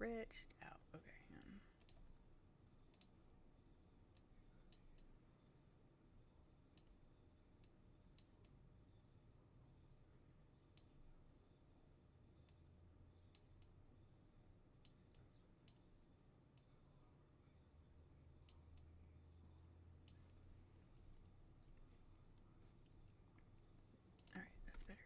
rich. Oh, okay. All right, that's better.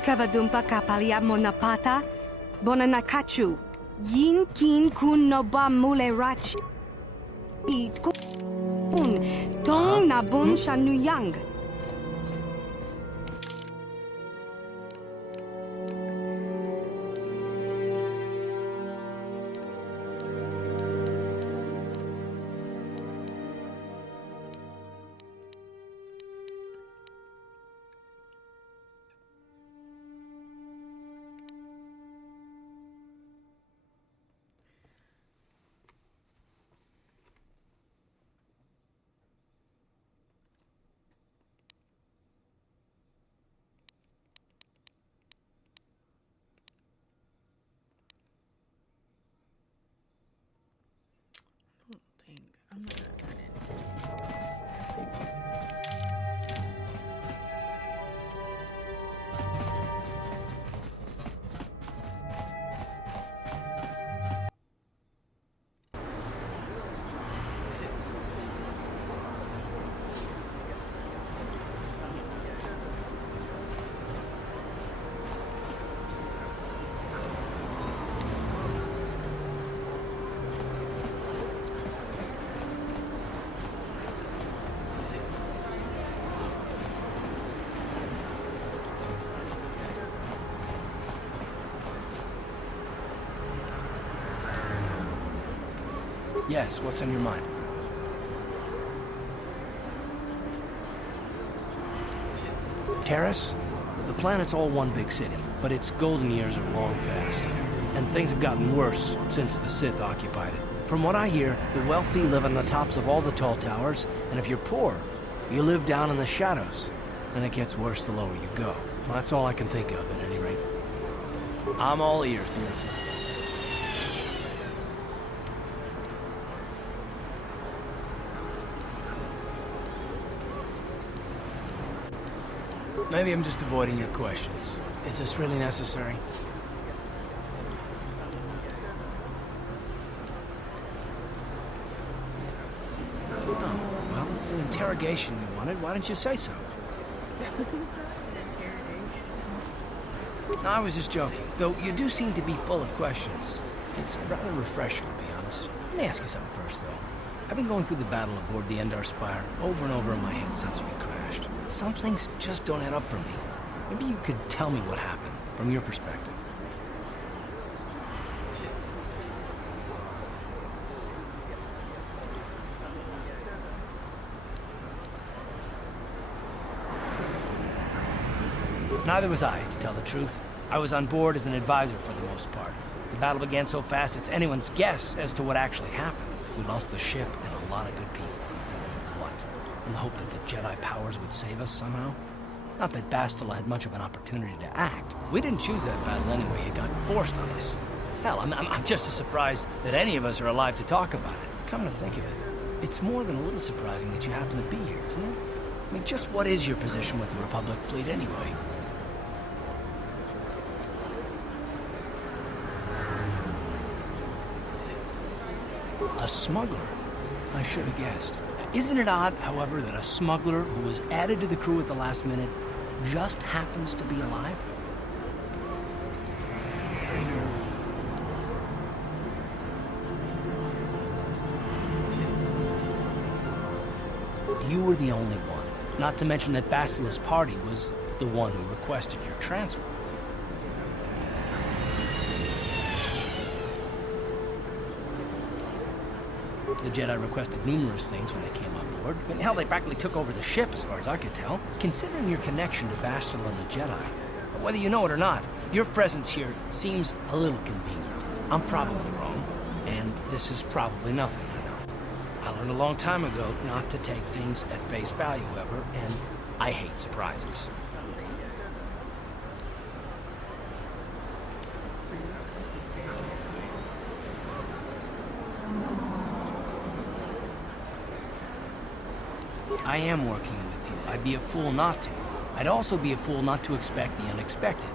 Kavadumpa kapalia monapata, bonanakachu, yin kin kun noba mule rachi. Eat kun, tong nabun shanuyang. I'm not gonna turn it. Yes, what's on your mind? Terrace? The planet's all one big city, but its golden years are long past. And things have gotten worse since the Sith occupied it. From what I hear, the wealthy live on the tops of all the tall towers, and if you're poor, you live down in the shadows. And it gets worse the lower you go. Well, that's all I can think of, at any rate. I'm all ears, beautiful. Maybe I'm just avoiding your questions. Is this really necessary? Oh, well, it's an interrogation you wanted. Why didn't you say so? No, I was just joking. Though you do seem to be full of questions. It's rather refreshing, to be honest. Let me ask you something first, though. I've been going through the battle aboard the Endar Spire over and over in my head since we crashed. Some things just don't add up for me. Maybe you could tell me what happened, from your perspective. Neither was I, to tell the truth. I was on board as an advisor for the most part. The battle began so fast it's anyone's guess as to what actually happened. We lost the ship and a lot of good people. And for what? In the hope that the Jedi powers would save us somehow? Not that Bastila had much of an opportunity to act. We didn't choose that battle anyway, it got forced on us. Hell, I'm just as surprised that any of us are alive to talk about it. Come to think of it, It's more than a little surprising that you happen to be here, isn't it? I mean, just what is your position with the Republic fleet anyway? A smuggler? I should have guessed. Isn't it odd, however, that a smuggler who was added to the crew at the last minute just happens to be alive? You were the only one. Not to mention that Basila's party was the one who requested your transfer. The Jedi requested numerous things when they came on board. And hell, they practically took over the ship, as far as I could tell. Considering your connection to Bastila and the Jedi, whether you know it or not, your presence here seems a little convenient. I'm probably wrong, and this is probably nothing, I know. I learned a long time ago not to take things at face value, however, and I hate surprises. I am working with you. I'd be a fool not to. I'd also be a fool not to expect the unexpected.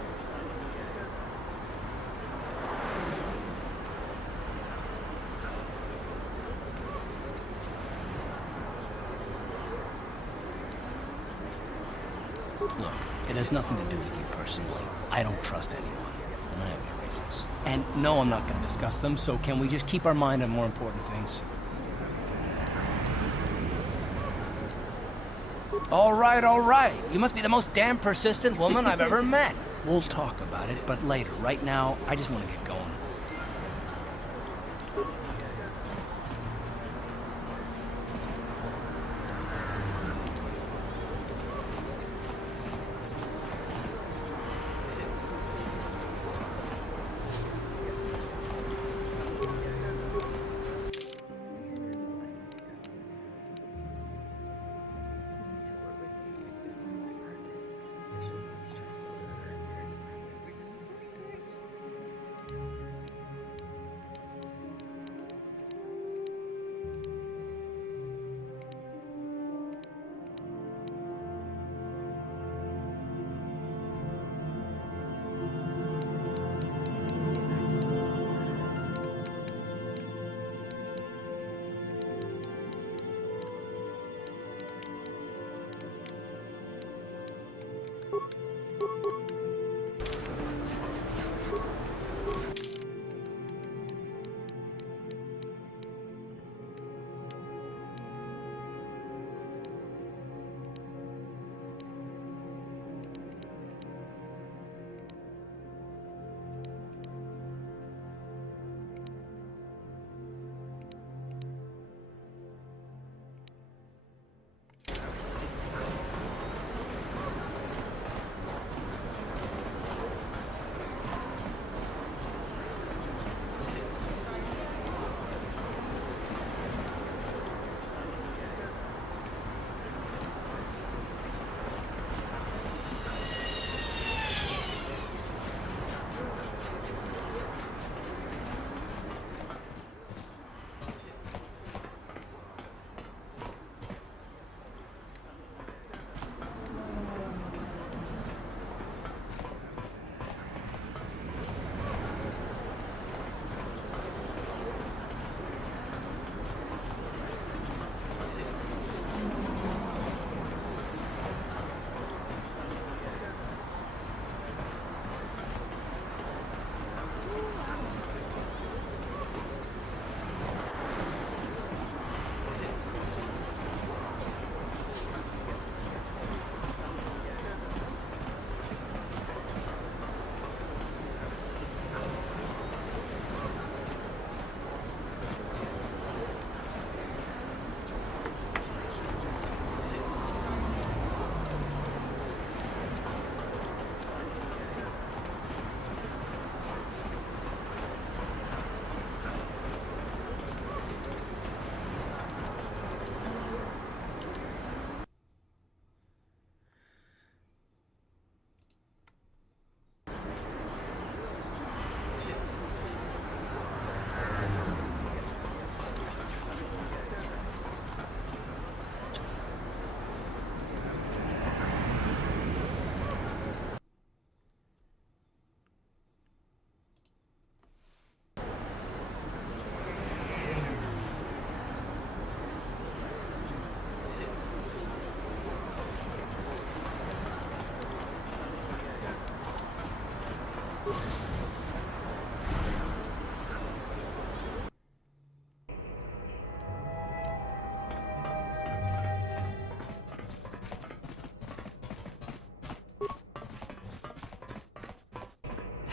Look, it has nothing to do with you personally. I don't trust anyone, and I have my reasons. And no, I'm not going to discuss them, so can we just keep our mind on more important things? All right. You must be the most damn persistent woman I've ever met. We'll talk about it, but later. Right now, I just want to get going.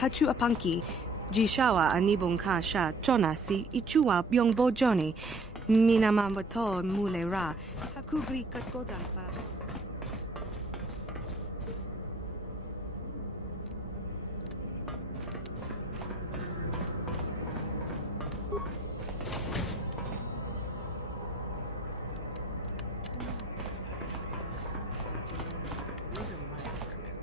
hachu apanki, jishawa anibung ka sha chona si ichua byong bo joni, minamamoto mule ra, hakugri katgodan pa. These are my apartments.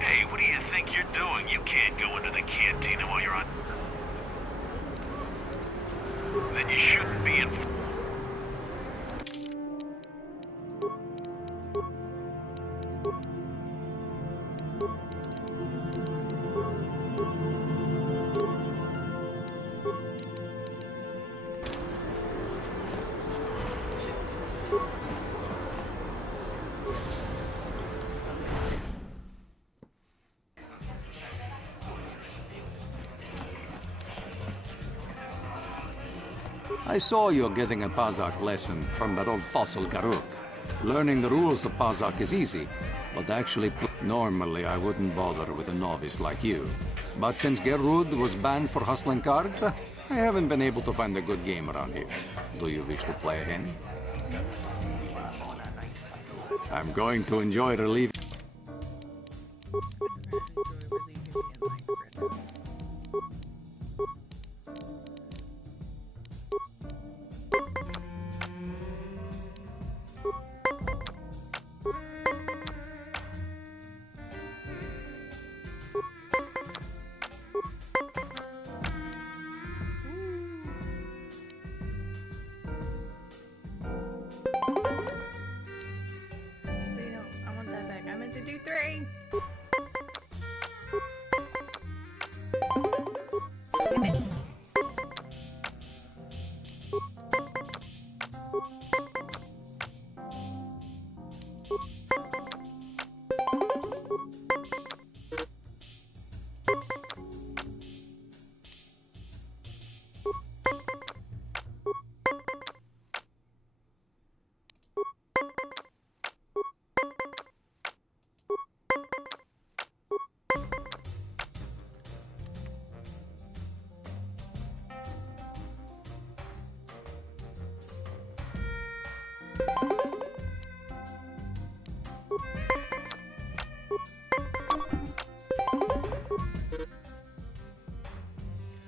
Hey, what do you think you're doing? You can't go into the cantina while you're on... Then you shouldn't be in... I saw you're getting a Pazak lesson from that old fossil Garuk. Learning the rules of Pazak is easy, but actually... Normally, I wouldn't bother with a novice like you. But since Gerud was banned for hustling cards, I haven't been able to find a good game around here. Do you wish to play a hand? I'm going to enjoy relieving... Wait, no, I want that back. I meant to do 3. Damn it.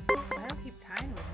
Why do I keep tying with him?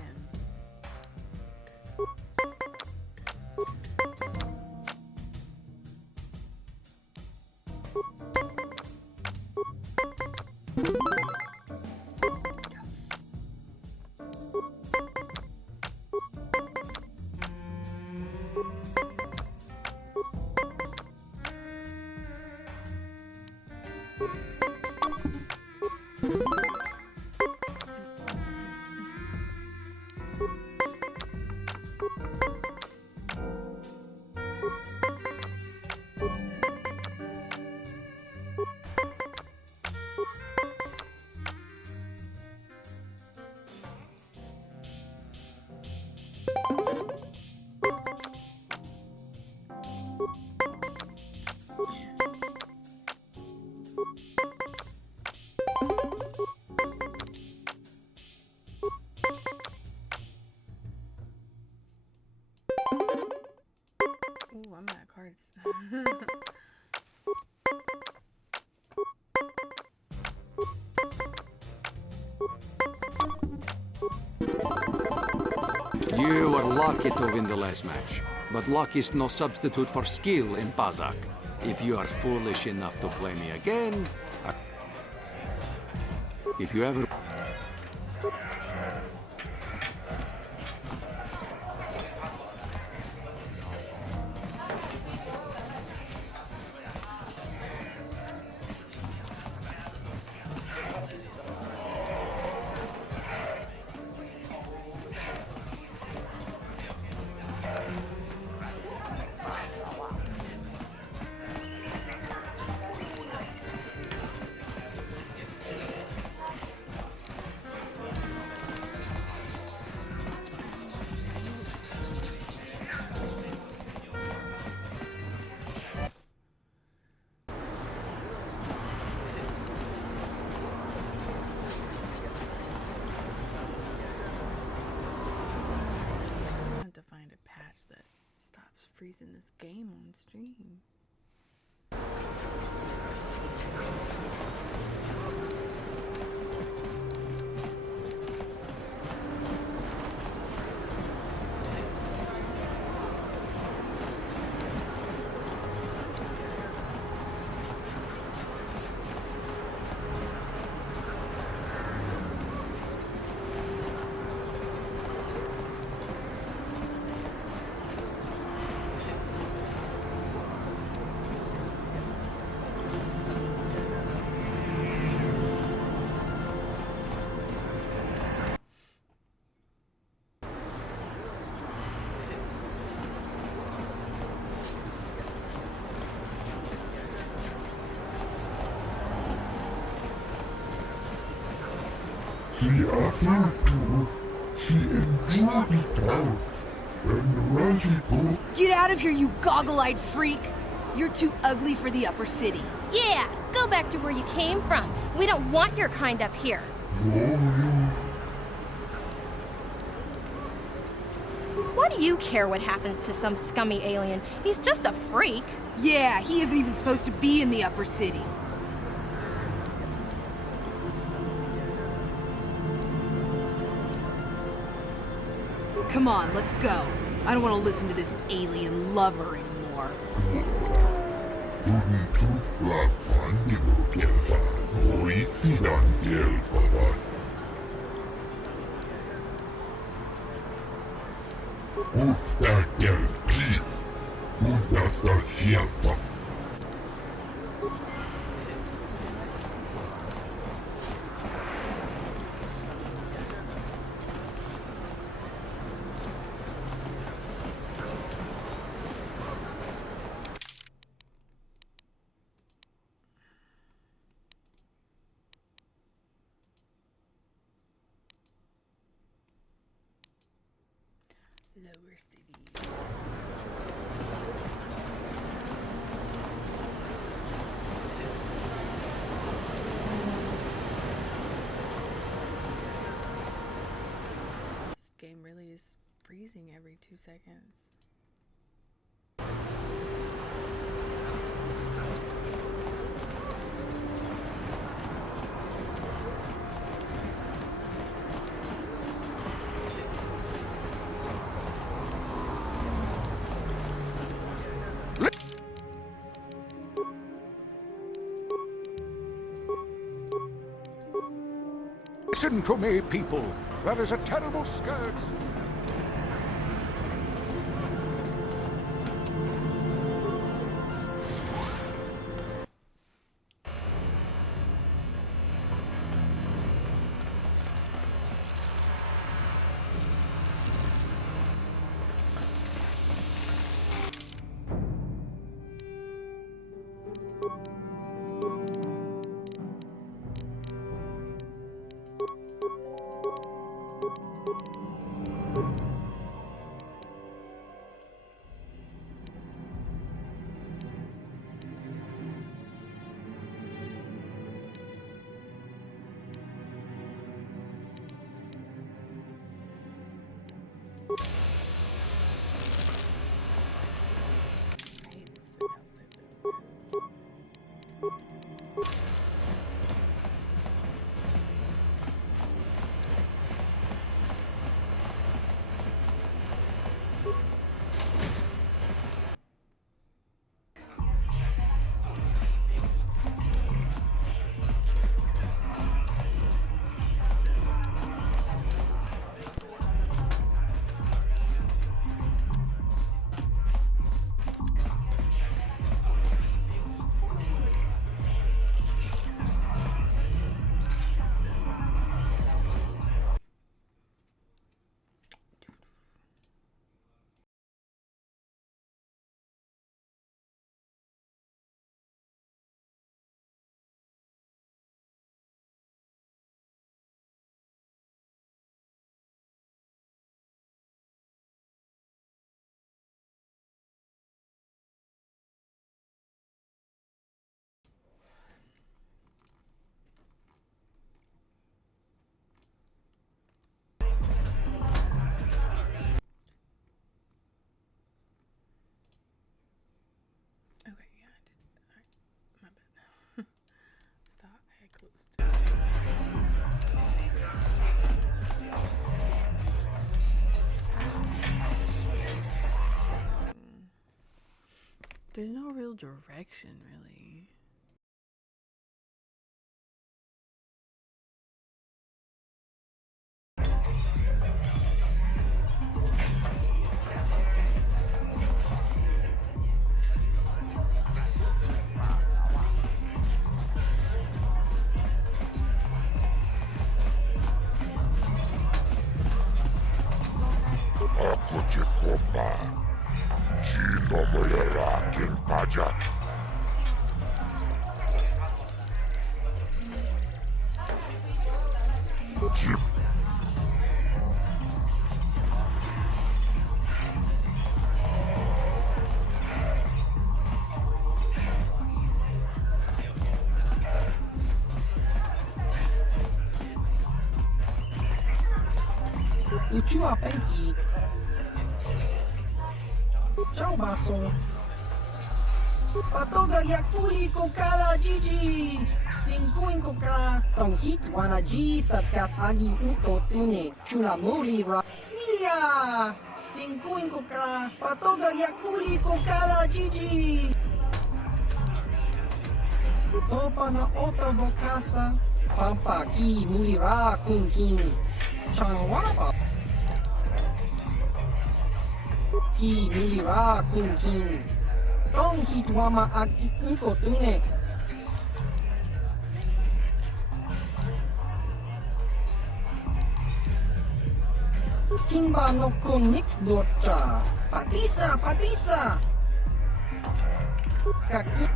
Ooh, I'm out of cards. You were lucky to win the last match, but luck is no substitute for skill in Pazak. If you are foolish enough to play me again, if you ever... I have to find a patch that stops freezing this game on stream. The other two, she enjoyed it out, and ready to... Get out of here, you goggle-eyed freak! You're too ugly for the upper city. Yeah, go back to where you came from. We don't want your kind up here. What do you care what happens to some scummy alien? He's just a freak. Yeah, he isn't even supposed to be in the upper city. Come on, let's go. I don't want to listen to this alien lover anymore. Lower city. This game really is freezing every 2 seconds. Listen to me, people. That is a terrible scourge. There's no real direction, really. Ako Jacoba. Gino mulera king pajak. Jip. Uchua Penki. Ciao baso. Patoga yakfuli kokala Gigi. Tingkuin koka. Tong hit wana G sabkat agi inko tune. Chula muri ra. Smilia. Tingkuin koka. Patoga yakfuli kokala Gigi. Topa na oto bokasa. Pampa ki muli ra kunkin. Chanwapa. Ki nulira kunkin. Tong hitwama ag inko tune. Kimba no kunik dota. Patisa, patisa. Kaki.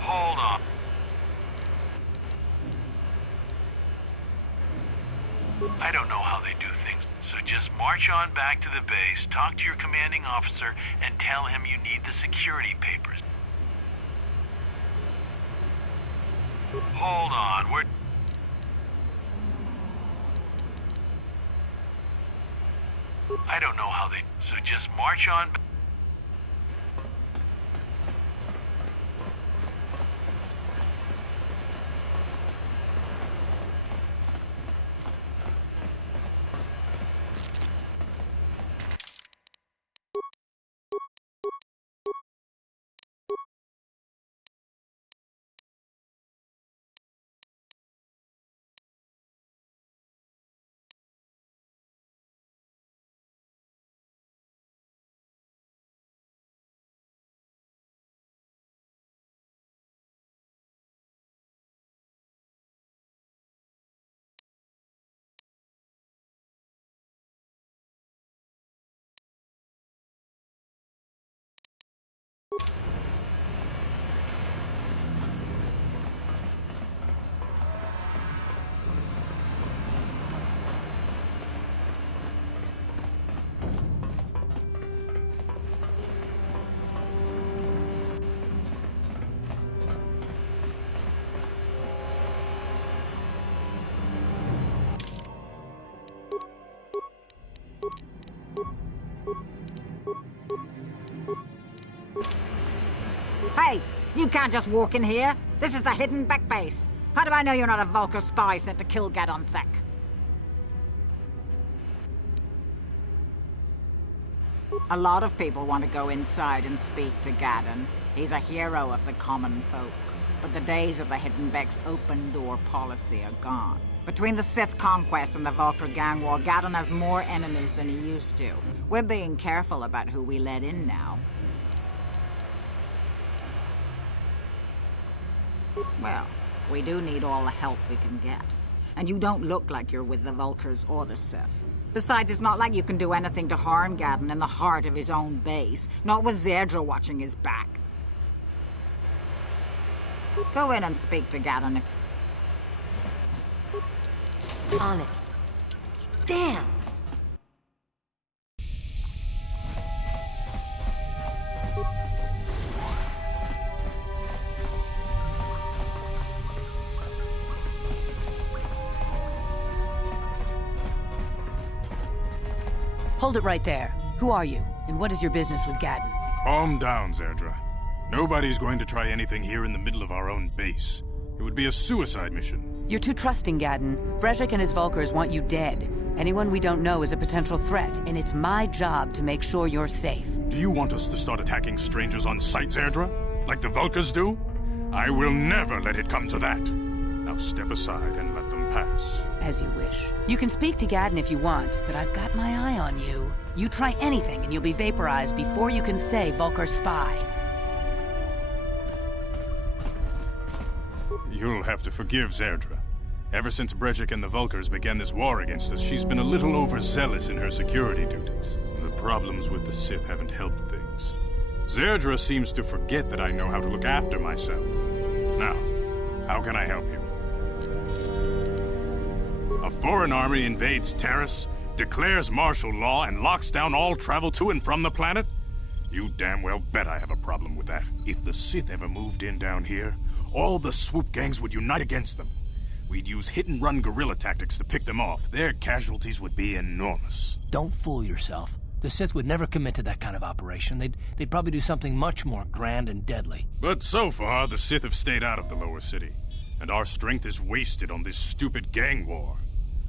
Hold on. I don't know how they do things, so just march on back to the base, talk to your commanding officer, and tell him you need the security papers. Hold on, I don't know how they... So just march on... Hey, you can't just walk in here. This is the hidden back base. How do I know you're not a Vulkar spy sent to kill Gadon Thek? A lot of people want to go inside and speak to Gaddon. He's a hero of the common folk. But the days of the Hidden Beck's open-door policy are gone. Between the Sith conquest and the Vulcar gang war, Gaddon has more enemies than he used to. We're being careful about who we let in now. Well, we do need all the help we can get. And you don't look like you're with the Vulcars or the Sith. Besides, it's not like you can do anything to harm Gaddon in the heart of his own base. Not with Zerdra watching his back. Go in and speak to Gaddon if... On it. Damn! Hold it right there. Who are you, and what is your business with Gaddon? Calm down, Zerdra. Nobody's going to try anything here in the middle of our own base. It would be a suicide mission. You're too trusting, Gaddon. Brejik and his Vulcars want you dead. Anyone we don't know is a potential threat, and it's my job to make sure you're safe. Do you want us to start attacking strangers on sight, Zerdra? Like the Vulcars do? I will never let it come to that. Now step aside and let them pass. As you wish. You can speak to Gaddon if you want, but I've got my eye on you. You try anything and you'll be vaporized before you can say Vulcar spy. You'll have to forgive Zerdra. Ever since Brejik and the Vulcars began this war against us, she's been a little overzealous in her security duties. The problems with the Sith haven't helped things. Zerdra seems to forget that I know how to look after myself. Now, how can I help you? A foreign army invades Taris, declares martial law, and locks down all travel to and from the planet? You damn well bet I have a problem with that. If the Sith ever moved in down here, all the swoop gangs would unite against them. We'd use hit-and-run guerrilla tactics to pick them off. Their casualties would be enormous. Don't fool yourself. The Sith would never commit to that kind of operation. They'd probably do something much more grand and deadly. But so far, the Sith have stayed out of the lower city, and our strength is wasted on this stupid gang war.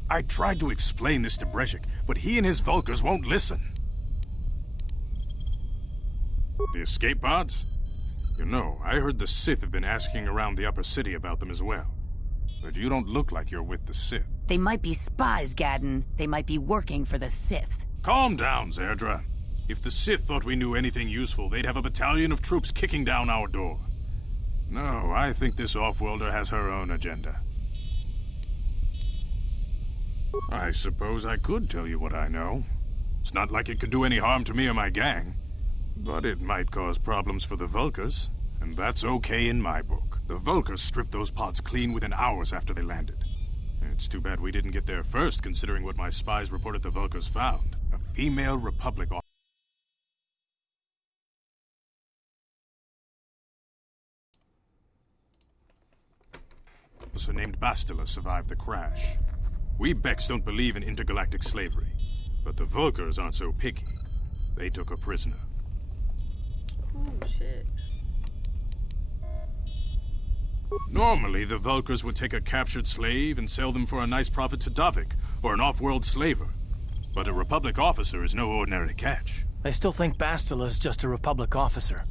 I tried to explain this to Brejik, but he and his Vulcars won't listen. The escape pods? You know, I heard the Sith have been asking around the upper city about them as well. But you don't look like you're with the Sith. They might be spies, Gaddon. They might be working for the Sith. Calm down, Zerdra. If the Sith thought we knew anything useful, they'd have a battalion of troops kicking down our door. No, I think this off-worlder has her own agenda. I suppose I could tell you what I know. It's not like it could do any harm to me or my gang. But it might cause problems for the Vulcars, and that's okay in my book. The Vulcars stripped those pods clean within hours after they landed. It's too bad we didn't get there first, considering what my spies reported the Vulcars found. A female Republic officer named Bastila survived the crash. We Becks don't believe in intergalactic slavery, but the Vulcars aren't so picky. They took her prisoner. Oh, shit. Normally, the Vulcars would take a captured slave and sell them for a nice profit to Davik, or an off-world slaver. But a Republic officer is no ordinary catch. I still think Bastila is just a Republic officer.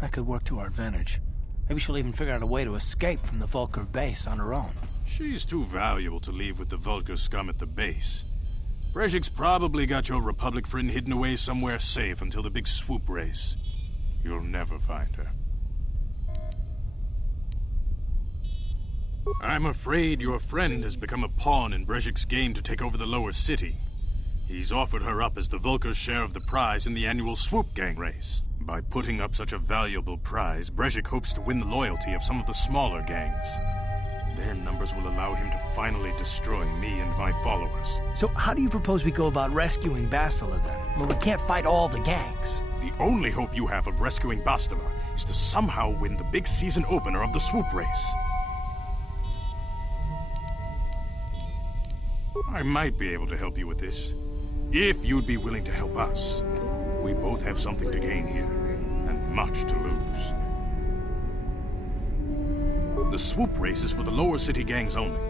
That could work to our advantage. Maybe she'll even figure out a way to escape from the Vulcar base on her own. She's too valuable to leave with the Vulcar scum at the base. Brejik's probably got your Republic friend hidden away somewhere safe until the big swoop race. You'll never find her. I'm afraid your friend has become a pawn in Brejik's game to take over the lower city. He's offered her up as the Vulcar's share of the prize in the annual swoop gang race. By putting up such a valuable prize, Brejik hopes to win the loyalty of some of the smaller gangs. Their numbers will allow him to finally destroy me and my followers. So how do you propose we go about rescuing Bastila then? Well, we can't fight all the gangs. The only hope you have of rescuing Bastila is to somehow win the big season opener of the swoop race. I might be able to help you with this, if you'd be willing to help us. We both have something to gain here, and much to lose. The swoop race is for the lower city gangs only.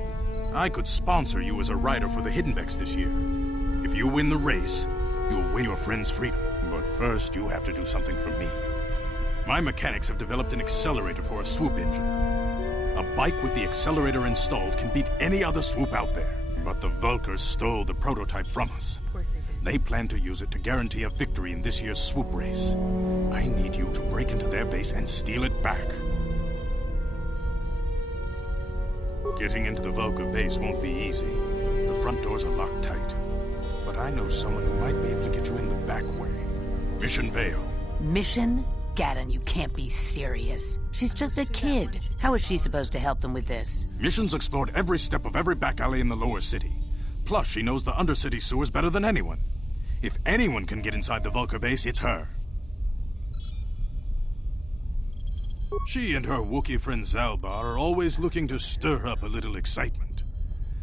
I could sponsor you as a rider for the Hidden Becks this year. If you win the race, you'll win your friend's freedom. But first, you have to do something for me. My mechanics have developed an accelerator for a swoop engine. A bike with the accelerator installed can beat any other swoop out there. But the Vulkars stole the prototype from us. Of course they did. They plan to use it to guarantee a victory in this year's swoop race. I need you to break into their base and steal it back. Getting into the Vulkar base won't be easy. The front doors are locked tight. But I know someone who might be able to get you in the back way. Mission Vale. Mission? Gaddon, you can't be serious. She's just a kid. How is she supposed to help them with this? Mission's explored every step of every back alley in the lower city. Plus, she knows the undercity sewers better than anyone. If anyone can get inside the Vulkar base, it's her. She and her Wookiee friend Zalbar are always looking to stir up a little excitement.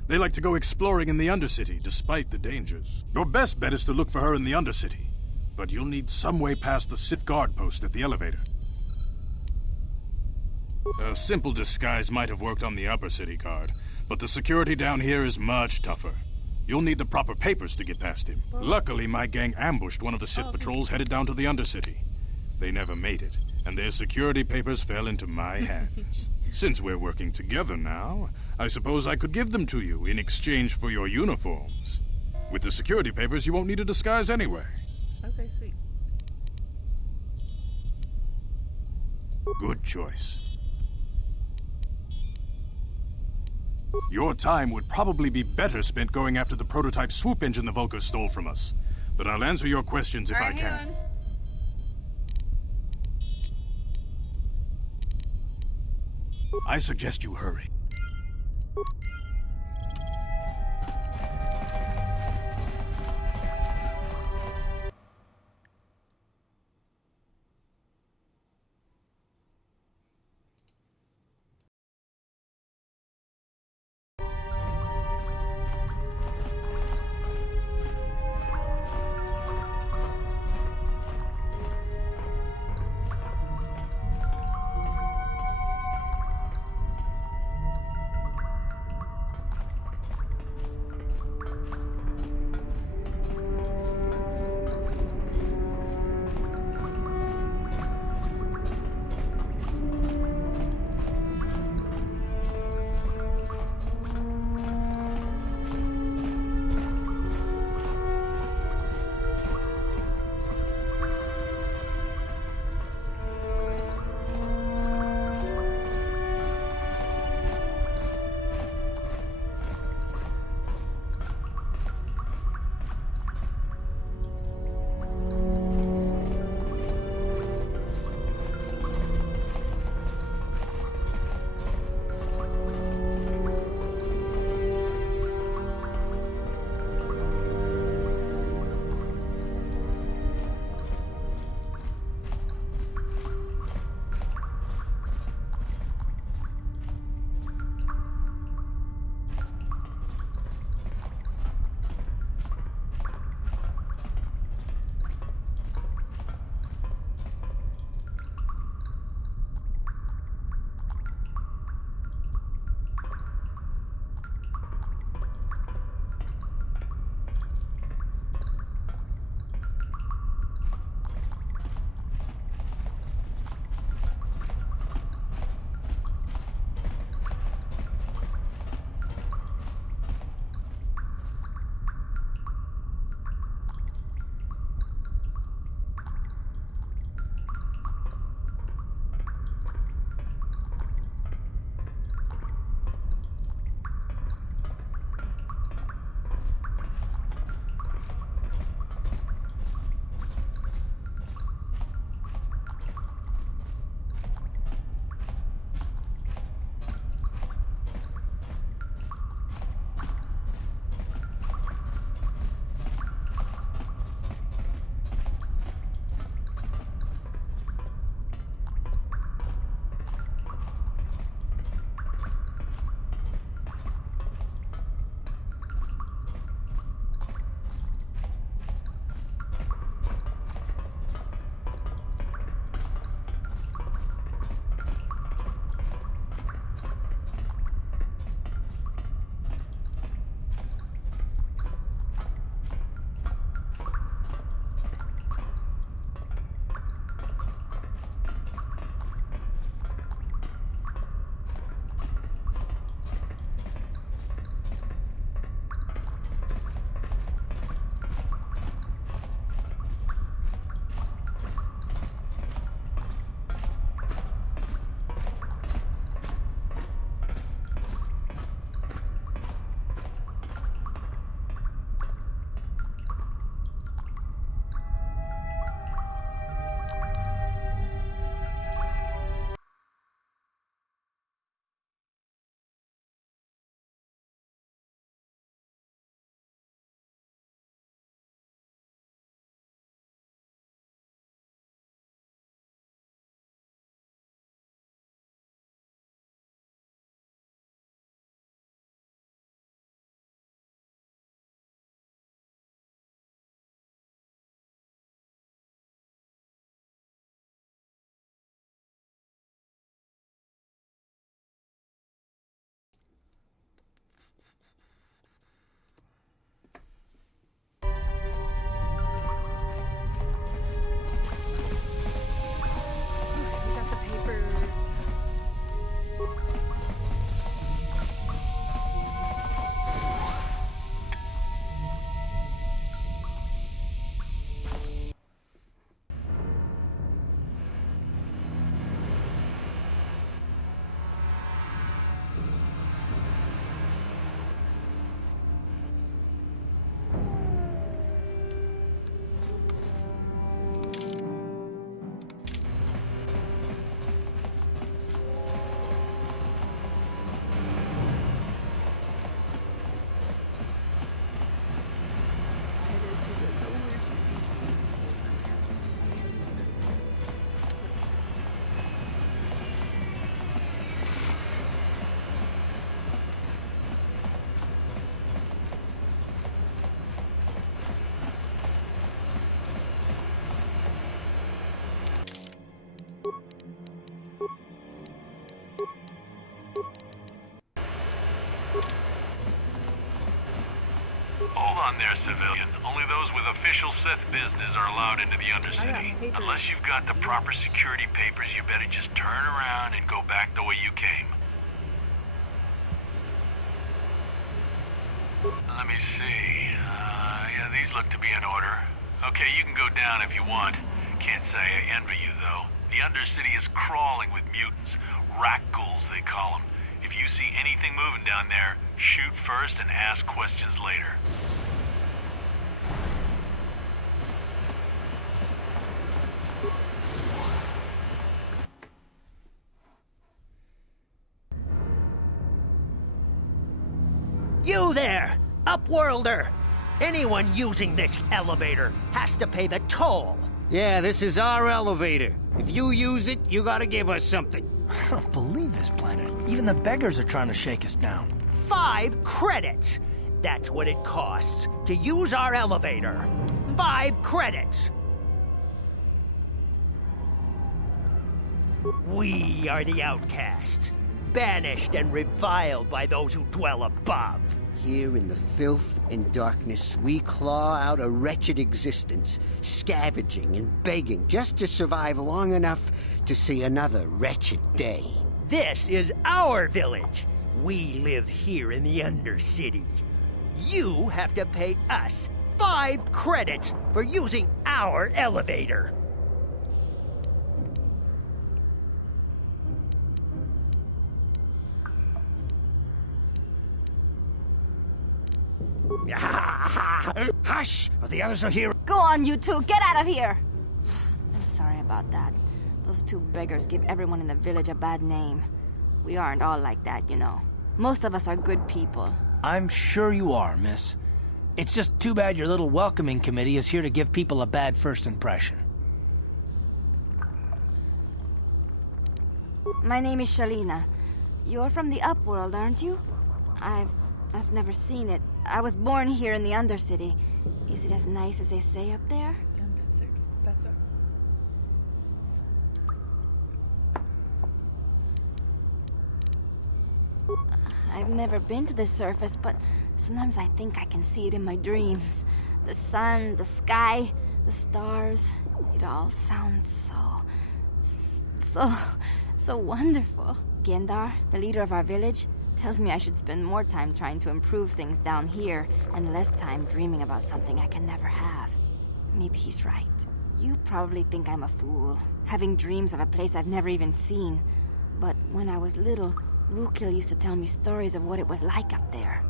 They like to go exploring in the Undercity, despite the dangers. Your best bet is to look for her in the Undercity. But you'll need some way past the Sith guard post at the elevator. A simple disguise might have worked on the Upper City guard, but the security down here is much tougher. You'll need the proper papers to get past him. Luckily, my gang ambushed one of the Sith patrols headed down to the Undercity. They never made it, and their security papers fell into my hands. Since we're working together now, I suppose I could give them to you in exchange for your uniforms. With the security papers, you won't need a disguise anyway. Okay, sweet. Good choice. Your time would probably be better spent going after the prototype swoop engine the Vulkars stole from us. But I'll answer your questions if I can. I suggest you hurry. civilian. Only those with official Sith business are allowed into the Undercity. Unless you've got the proper security papers, you better just turn around and go back the way you came. Let me see. Yeah, these look to be in order. Okay, you can go down if you want. Can't say I envy you, though. The Undercity is crawling with mutants. Rat ghouls, they call them. If you see anything moving down there, shoot first and ask questions later. You there, Upworlder! Anyone using this elevator has to pay the toll. Yeah, this is our elevator. If you use it, you gotta give us something. I don't believe this planet. Even the beggars are trying to shake us down. 5 credits! That's what it costs to use our elevator. 5 credits! We are the outcasts, banished and reviled by those who dwell above. Here in the filth and darkness, we claw out a wretched existence, scavenging and begging just to survive long enough to see another wretched day. This is our village. We live here in the Undercity. You have to pay us 5 credits for using our elevator. Hush, or the others will hear. Go on, you two. Get out of here. I'm sorry about that. Those 2 beggars give everyone in the village a bad name. We aren't all like that, you know. Most of us are good people. I'm sure you are, miss. It's just too bad your little welcoming committee is here to give people a bad first impression. My name is Shalina. You're from the Upworld, aren't you? I've never seen it. I was born here in the Undercity. Is it as nice as they say up there? Damn, that sucks. I've never been to the surface, but sometimes I think I can see it in my dreams. The sun, the sky, the stars. It all sounds so wonderful. Gendar, the leader of our village, tells me I should spend more time trying to improve things down here and less time dreaming about something I can never have. Maybe he's right. You probably think I'm a fool, having dreams of a place I've never even seen. But when I was little, Rukil used to tell me stories of what it was like up there.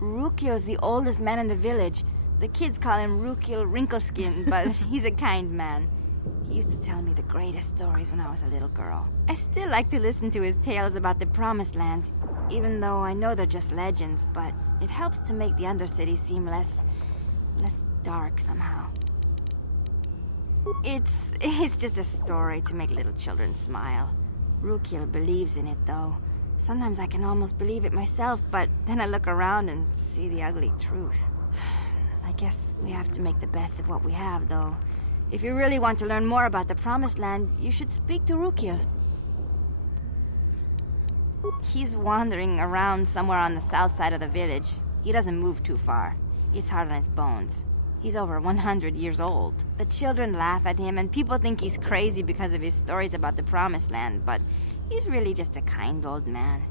Rukil's the oldest man in the village. The kids call him Rukil Wrinkleskin, but he's a kind man. He used to tell me the greatest stories when I was a little girl. I still like to listen to his tales about the Promised Land, even though I know they're just legends, but it helps to make the Undercity seem less dark somehow. It's just a story to make little children smile. Rukil believes in it, though. Sometimes I can almost believe it myself, but then I look around and see the ugly truth. I guess we have to make the best of what we have, though. If you really want to learn more about the Promised Land, you should speak to Rukil. He's wandering around somewhere on the south side of the village. He doesn't move too far. He's hard on his bones. He's over 100 years old. The children laugh at him, and people think he's crazy because of his stories about the Promised Land, but he's really just a kind old man.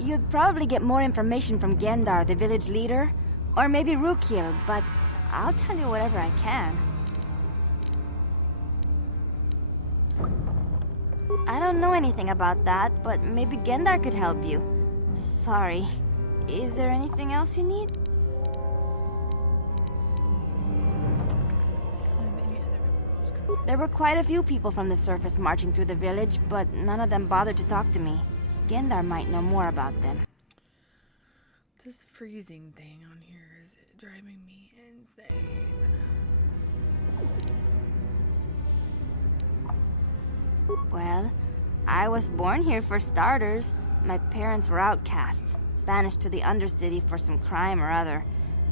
You'd probably get more information from Gendar, the village leader, or maybe Rukil, but I'll tell you whatever I can. I don't know anything about that, but maybe Gendar could help you. Sorry. Is there anything else you need? There were quite a few people from the surface marching through the village, but none of them bothered to talk to me. Gendar might know more about them. This freezing thing on here is driving me insane. Well, I was born here for starters. My parents were outcasts, banished to the Undercity for some crime or other.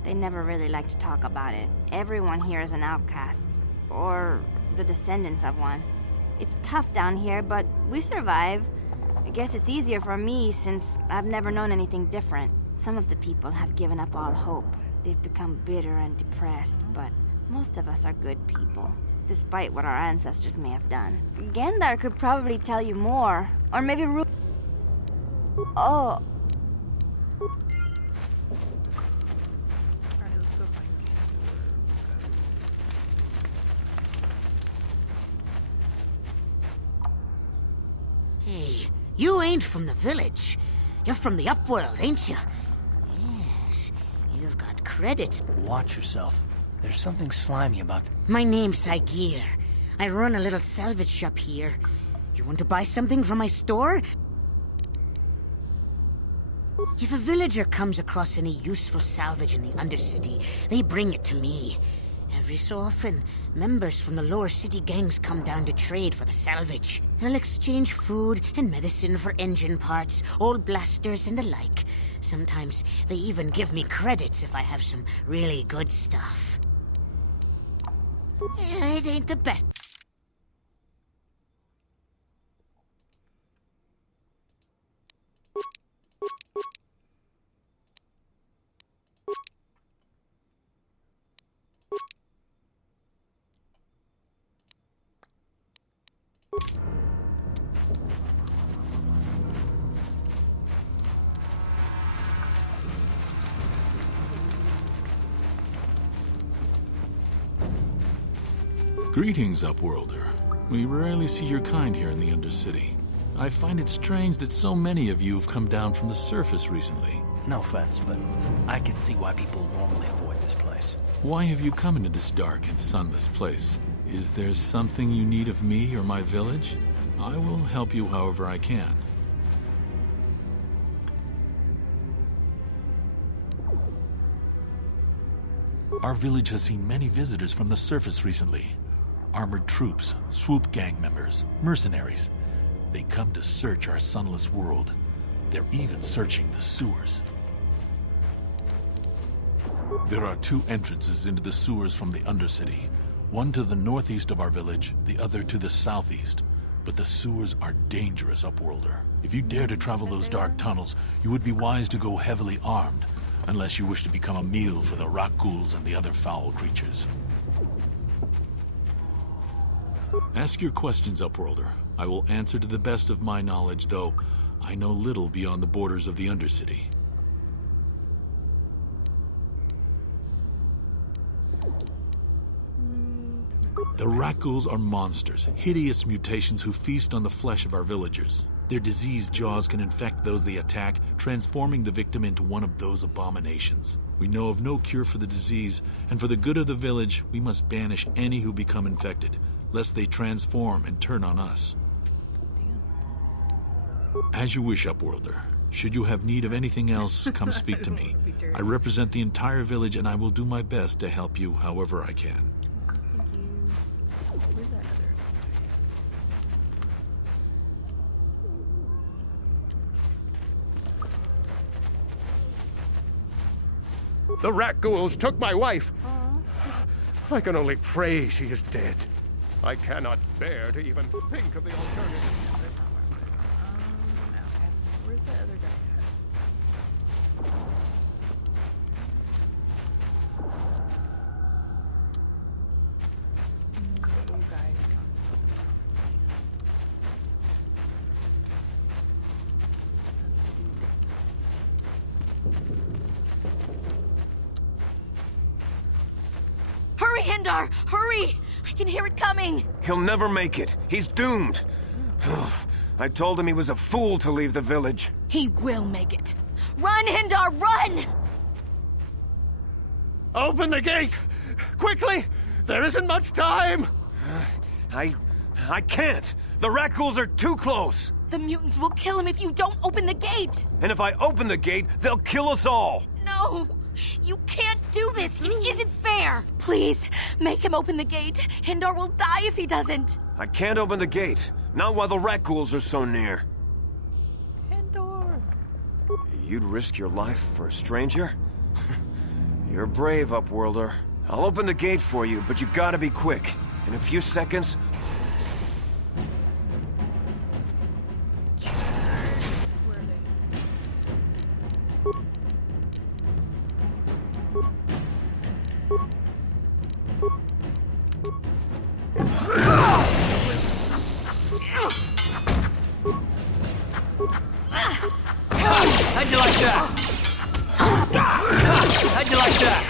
They never really liked to talk about it. Everyone here is an outcast, or the descendants of one. It's tough down here, but we survive. I guess it's easier for me since I've never known anything different. Some of the people have given up all hope. They've become bitter and depressed, but most of us are good people, despite what our ancestors may have done. Gendar could probably tell you more, or maybe Oh. Alright, let's go find Hey, you ain't from the village. You're from the Upworld, ain't you? Yes, you've got credits. Watch yourself. There's something slimy about My name's Saigir. I run a little salvage shop here. You want to buy something from my store? If a villager comes across any useful salvage in the Undercity, they bring it to me. Every so often, members from the lower city gangs come down to trade for the salvage. They'll exchange food and medicine for engine parts, old blasters, and the like. Sometimes they even give me credits if I have some really good stuff. It ain't the best. Greetings, Upworlder. We rarely see your kind here in the Undercity. I find it strange that so many of you have come down from the surface recently. No offense, but I can see why people normally avoid this place. Why have you come into this dark and sunless place? Is there something you need of me or my village? I will help you however I can. Our village has seen many visitors from the surface recently. Armored troops, swoop gang members, mercenaries. They come to search our sunless world. They're even searching the sewers. There are two entrances into the sewers from the Undercity. One to the northeast of our village, the other to the southeast. But the sewers are dangerous, Upworlder. If you dare to travel those dark tunnels, you would be wise to go heavily armed, unless you wish to become a meal for the rock ghouls and the other foul creatures. Ask your questions, Upworlder. I will answer to the best of my knowledge, though I know little beyond the borders of the Undercity. The rat ghouls are monsters, hideous mutations who feast on the flesh of our villagers. Their diseased jaws can infect those they attack, transforming the victim into one of those abominations. We know of no cure for the disease, and for the good of the village, we must banish any who become infected, lest they transform and turn on us. As you wish, Upworlder. Should you have need of anything else, come speak to me. I represent the entire village, and I will do my best to help you however I can. Where's that other? The rat ghouls took my wife. I can only pray she is dead. I cannot bear to even think of the alternative. Where's that other guy at? The old guy who talks about the promised land. Hurry, Hindar! Hurry! I can hear it coming! He'll never make it. He's doomed. I told him he was a fool to leave the village. He will make it. Run, Hindar, run! Open the gate! Quickly! There isn't much time! I can't. The rat ghouls are too close. The mutants will kill him if you don't open the gate! And if I open the gate, they'll kill us all. No! You can't do this! It isn't fair! Please, make him open the gate. Hindar will die if he doesn't. I can't open the gate. Not while the rat ghouls are so near. Hindar! You'd risk your life for a stranger? You're brave, Upworlder. I'll open the gate for you, but you gotta be quick. In a few seconds... How'd you like that? How'd you like that?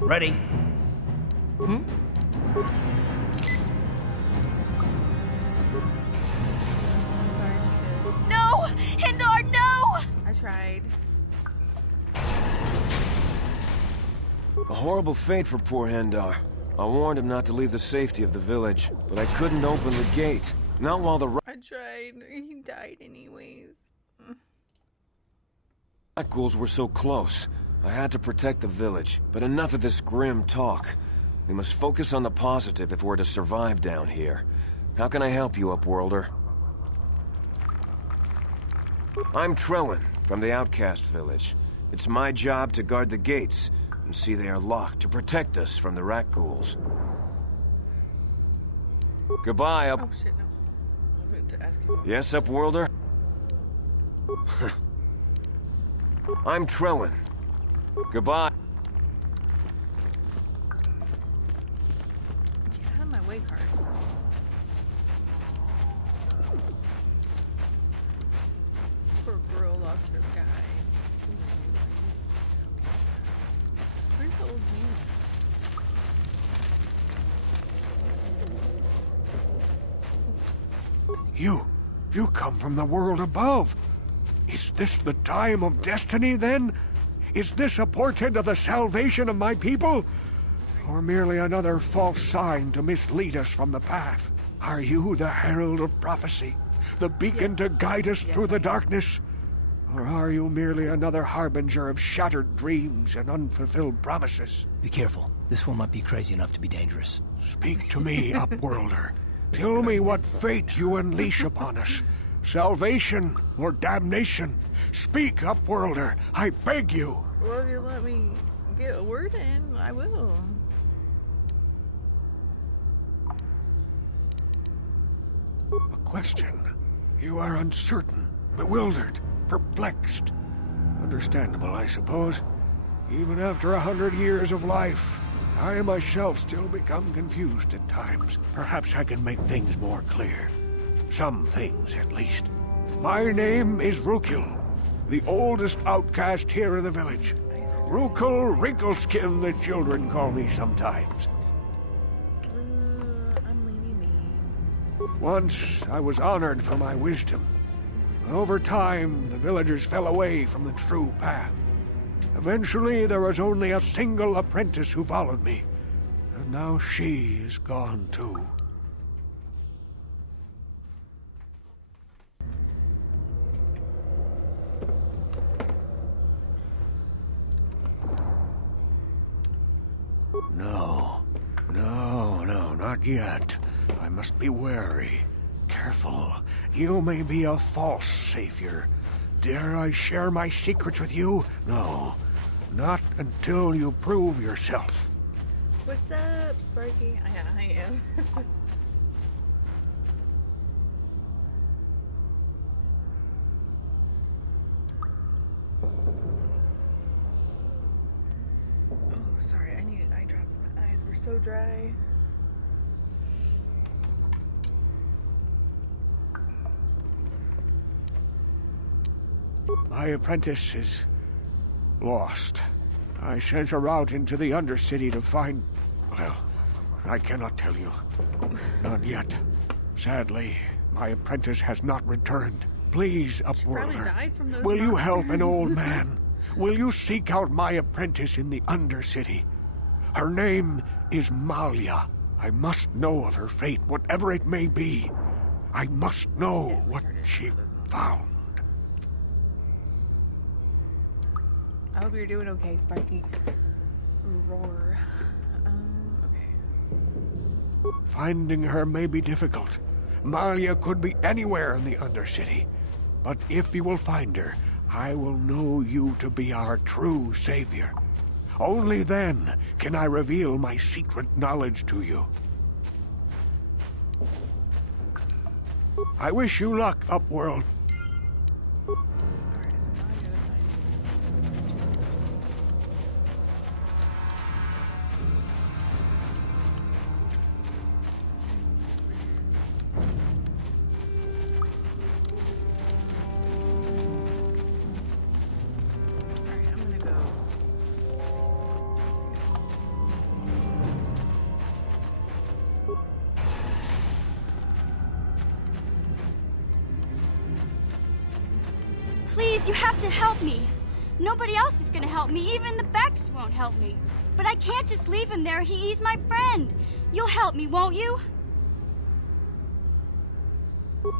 Ready? Hmm? No! Hindar, no! I tried. A horrible fate for poor Hendar. I warned him not to leave the safety of the village, but I couldn't open the gate. Not while the I tried. He died anyways. rat ghouls were so close. I had to protect the village, but enough of this grim talk. We must focus on the positive if we're to survive down here. How can I help you, Upworlder? I'm Trellin, from the Outcast Village. It's my job to guard the gates, and see they are locked to protect us from the rat ghouls. Goodbye, Oh shit, no. I meant to ask him. Yes, Upworlder? I'm Trellin. Goodbye. Get out of my way, cars. Poor girl lost her guy. Where's the old man? You come from the world above. Is this the time of destiny, then? Is this a portent of the salvation of my people? Or merely another false sign to mislead us from the path? Are you the herald of prophecy? The beacon to guide us through the darkness? Or are you merely another harbinger of shattered dreams and unfulfilled promises? Be careful. This one might be crazy enough to be dangerous. Speak to me, Upworlder. Tell me what fate you unleash upon us. Salvation or damnation? Speak, Upworlder. I beg you. Well, if you let me get a word in, I will. A question. You are uncertain, bewildered, perplexed. Understandable, I suppose. Even after 100 years of life, I myself still become confused at times. Perhaps I can make things more clear. Some things, at least. My name is Rukul, the oldest outcast here in the village. Rukul Wrinkleskin, the children call me sometimes. I'm leaning me. Once, I was honored for my wisdom. But over time, the villagers fell away from the true path. Eventually, there was only a single apprentice who followed me. And now she is gone too. No, not yet. I must be wary. Careful. You may be a false savior. Dare I share my secrets with you? No. Not until you prove yourself. What's up, Sparky? Yeah, I am. Oh, sorry, I needed eye drops. My eyes were so dry. My apprentice is lost. I sent her out into the Undercity to find... Well, I cannot tell you. Not yet. Sadly, my apprentice has not returned. Please, Upworlder, will you help an old man? Will you seek out my apprentice in the Undercity? Her name is Malia. I must know of her fate, whatever it may be. I must know what she found. I hope you're doing okay, Sparky. Roar. Okay. Finding her may be difficult. Malia could be anywhere in the Undercity. But if you will find her, I will know you to be our true savior. Only then can I reveal my secret knowledge to you. I wish you luck, Upworld. Please, you have to help me. Nobody else is gonna help me. Even the Becks won't help me. But I can't just leave him there. He's my friend. You'll help me, won't you?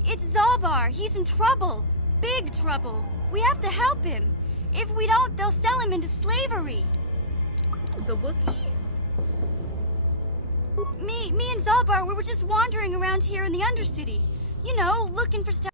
It's Zalbar. He's in trouble. Big trouble. We have to help him. If we don't, they'll sell him into slavery. The Wookiee? Me and Zalbar, we were just wandering around here in the Undercity. You know, looking for stuff.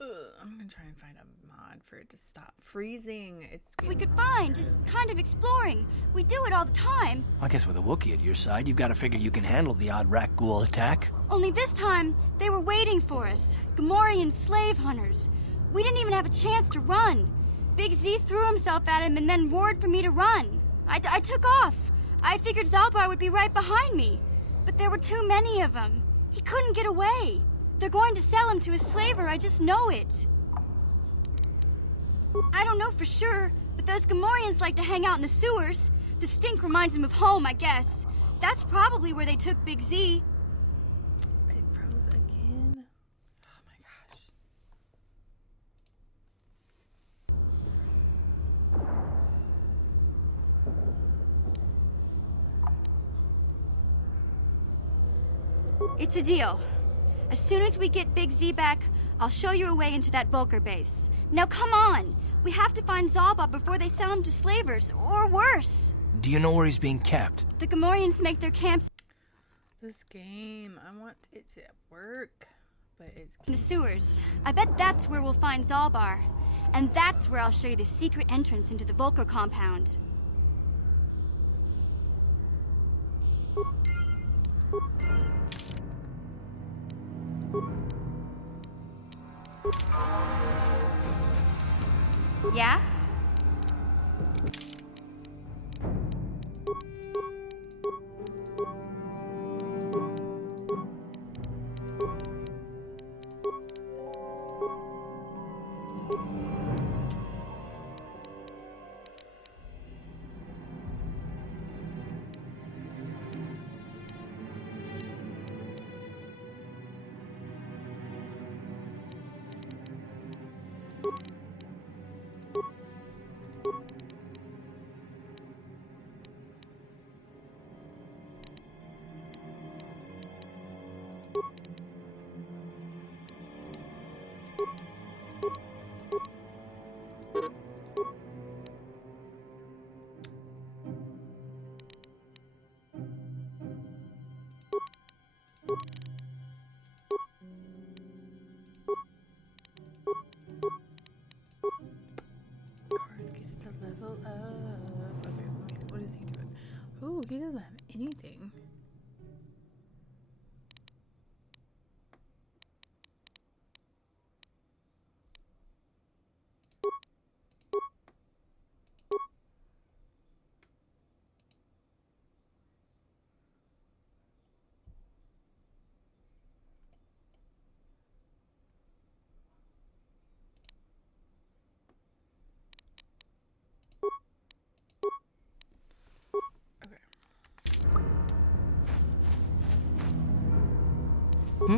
I'm gonna try and find a mod for it to stop freezing. We could find, just kind of exploring. We do it all the time. I guess with a Wookiee at your side, you've got to figure you can handle the odd rat ghoul attack. Only this time, they were waiting for us. Gamorrean slave hunters. We didn't even have a chance to run. Big Z threw himself at him and then roared for me to run. I took off. I figured Zalbar would be right behind me. But there were too many of them. He couldn't get away. They're going to sell him to a slaver, I just know it. I don't know for sure, but those Gamorreans like to hang out in the sewers. The stink reminds them of home, I guess. That's probably where they took Big Z. It froze again. Oh my gosh. It's a deal. As soon as we get Big Z back, I'll show you a way into that Vulcar base. Now come on! We have to find Zalbar before they sell him to slavers, or worse. Do you know where he's being kept? The Gamorreans make their camps This game, I want it to work, but it's in the sewers. I bet that's where we'll find Zalbar. And that's where I'll show you the secret entrance into the Vulcar compound. Yeah? Karth gets to level up. Okay, what is he doing? Ooh, he doesn't have anything. Hmm?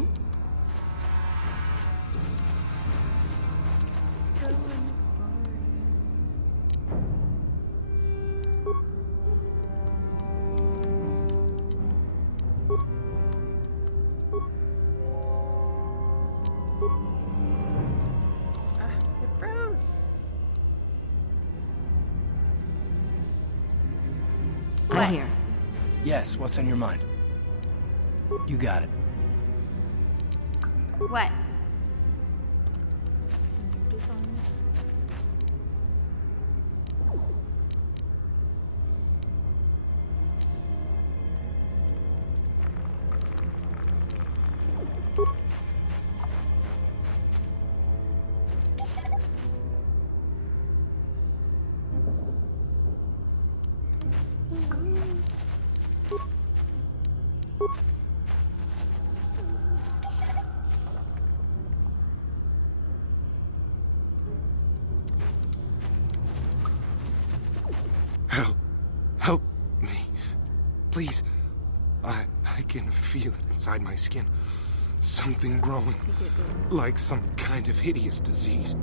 It froze. I'm here. Yes, what's on your mind? You got it. What? Help me. Please. I can feel it inside my skin. Something growing. Like some kind of hideous disease.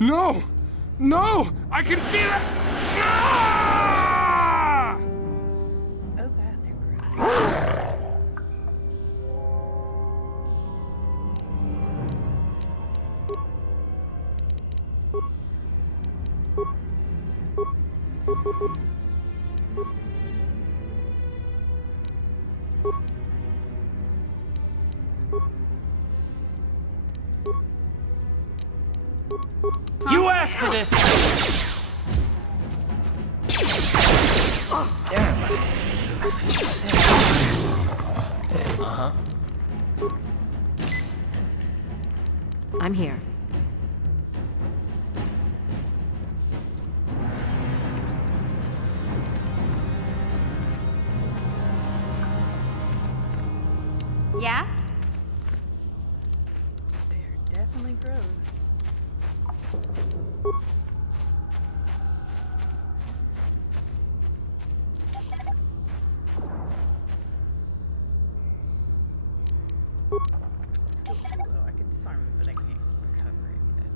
No! No! I can feel it! Ah! Oh god, they're gross. You asked for this! Damn. I feel sick. Uh-huh. I'm here. Yeah? They're definitely gross. Still too low. I can disarm it, but I can't recover it yet.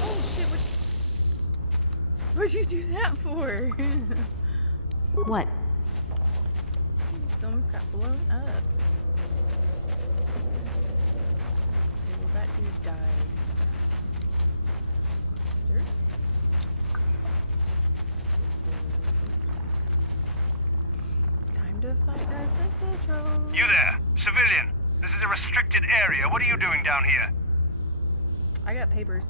Oh shit, what'd you do that for? What? It almost got blown up. Okay, well that dude died. Monster. Time to fight us at Patrol. You there, civilian. This is a restricted area. What are you doing down here? I got papers.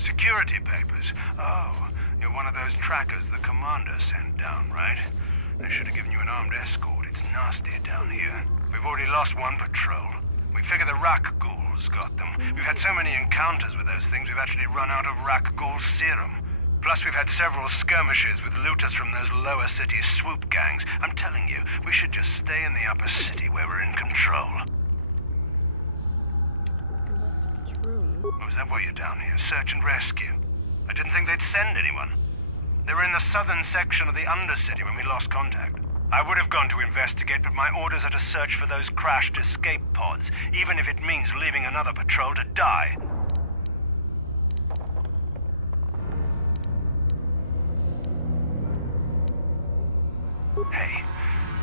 Security papers. Oh, you're one of those trackers the commander sent down, right? They should have given you an armed escort. It's nasty down here. We've already lost one patrol. We figure the Rak ghouls got them. We've had so many encounters with those things, we've actually run out of Rak ghoul serum. Plus, we've had several skirmishes with looters from those lower city swoop gangs. I'm telling you, we should just stay in the upper city where we're in control. Oh, is that why you're down here? Search and rescue? I didn't think they'd send anyone. They were in the southern section of the Undercity when we lost contact. I would have gone to investigate, but my orders are to search for those crashed escape pods, even if it means leaving another patrol to die. Hey,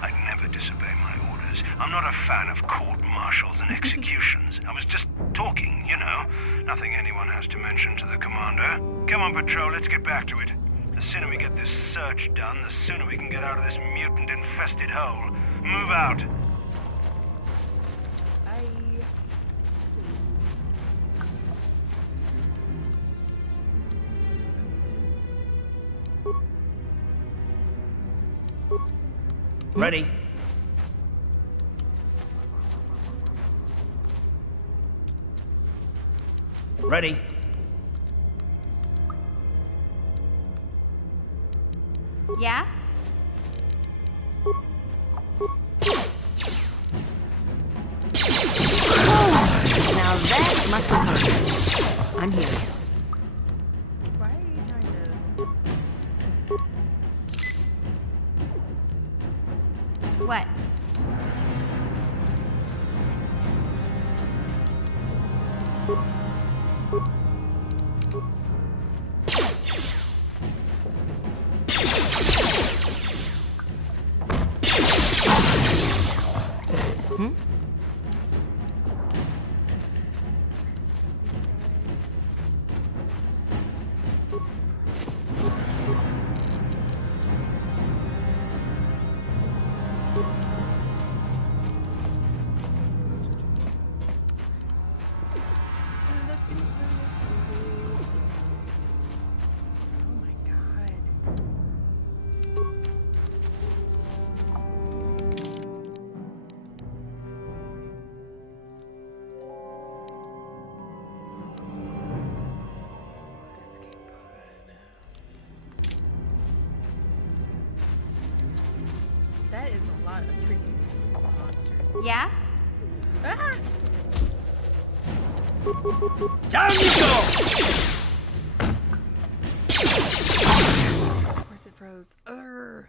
I'd never disobey my orders. I'm not a fan of court-martials and executions. I was just talking, you know. Nothing anyone has to mention to the commander. Come on, Patrol, let's get back to it. The sooner we get this search done, the sooner we can get out of this mutant-infested hole. Move out. Ready? Ready? Yeah? Now that must have hurt. I'm here. Why are you trying to... What? Yeah? Ah! Down you go! Of course it froze. Urgh.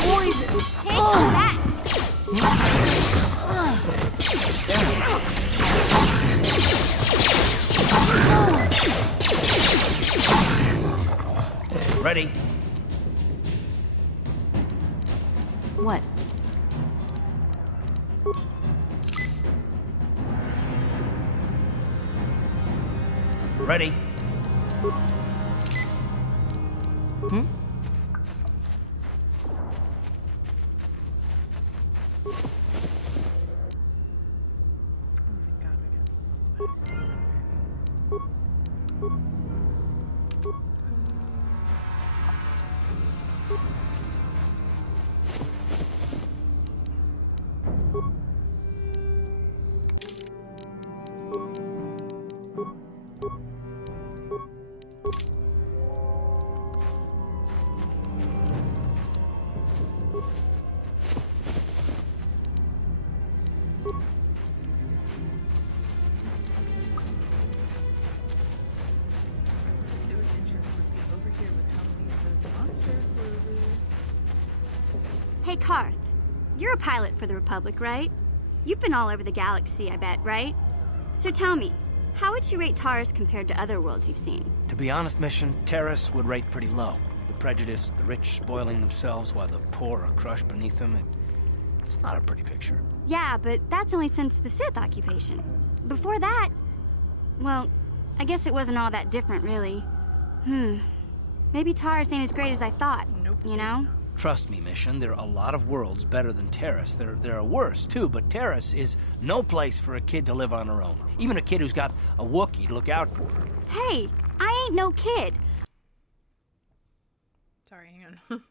Poison! Take that! Ready? What? Ready? Hmm? Hey, Karth. You're a pilot for the Republic, right? You've been all over the galaxy, I bet, right? So tell me, how would you rate Taurus compared to other worlds you've seen? To be honest, Mission, Terrace would rate pretty low. The prejudice, the rich spoiling themselves while the poor are crushed beneath them, it's not a pretty picture. Yeah, but that's only since the Sith occupation. Before that, well, I guess it wasn't all that different, really. Maybe Taurus ain't as great as I thought, you know? Trust me, Mission, there are a lot of worlds better than Terrace. There are worse, too, but Terrace is no place for a kid to live on her own. Even a kid who's got a Wookiee to look out for her. Hey, I ain't no kid. Sorry, hang on.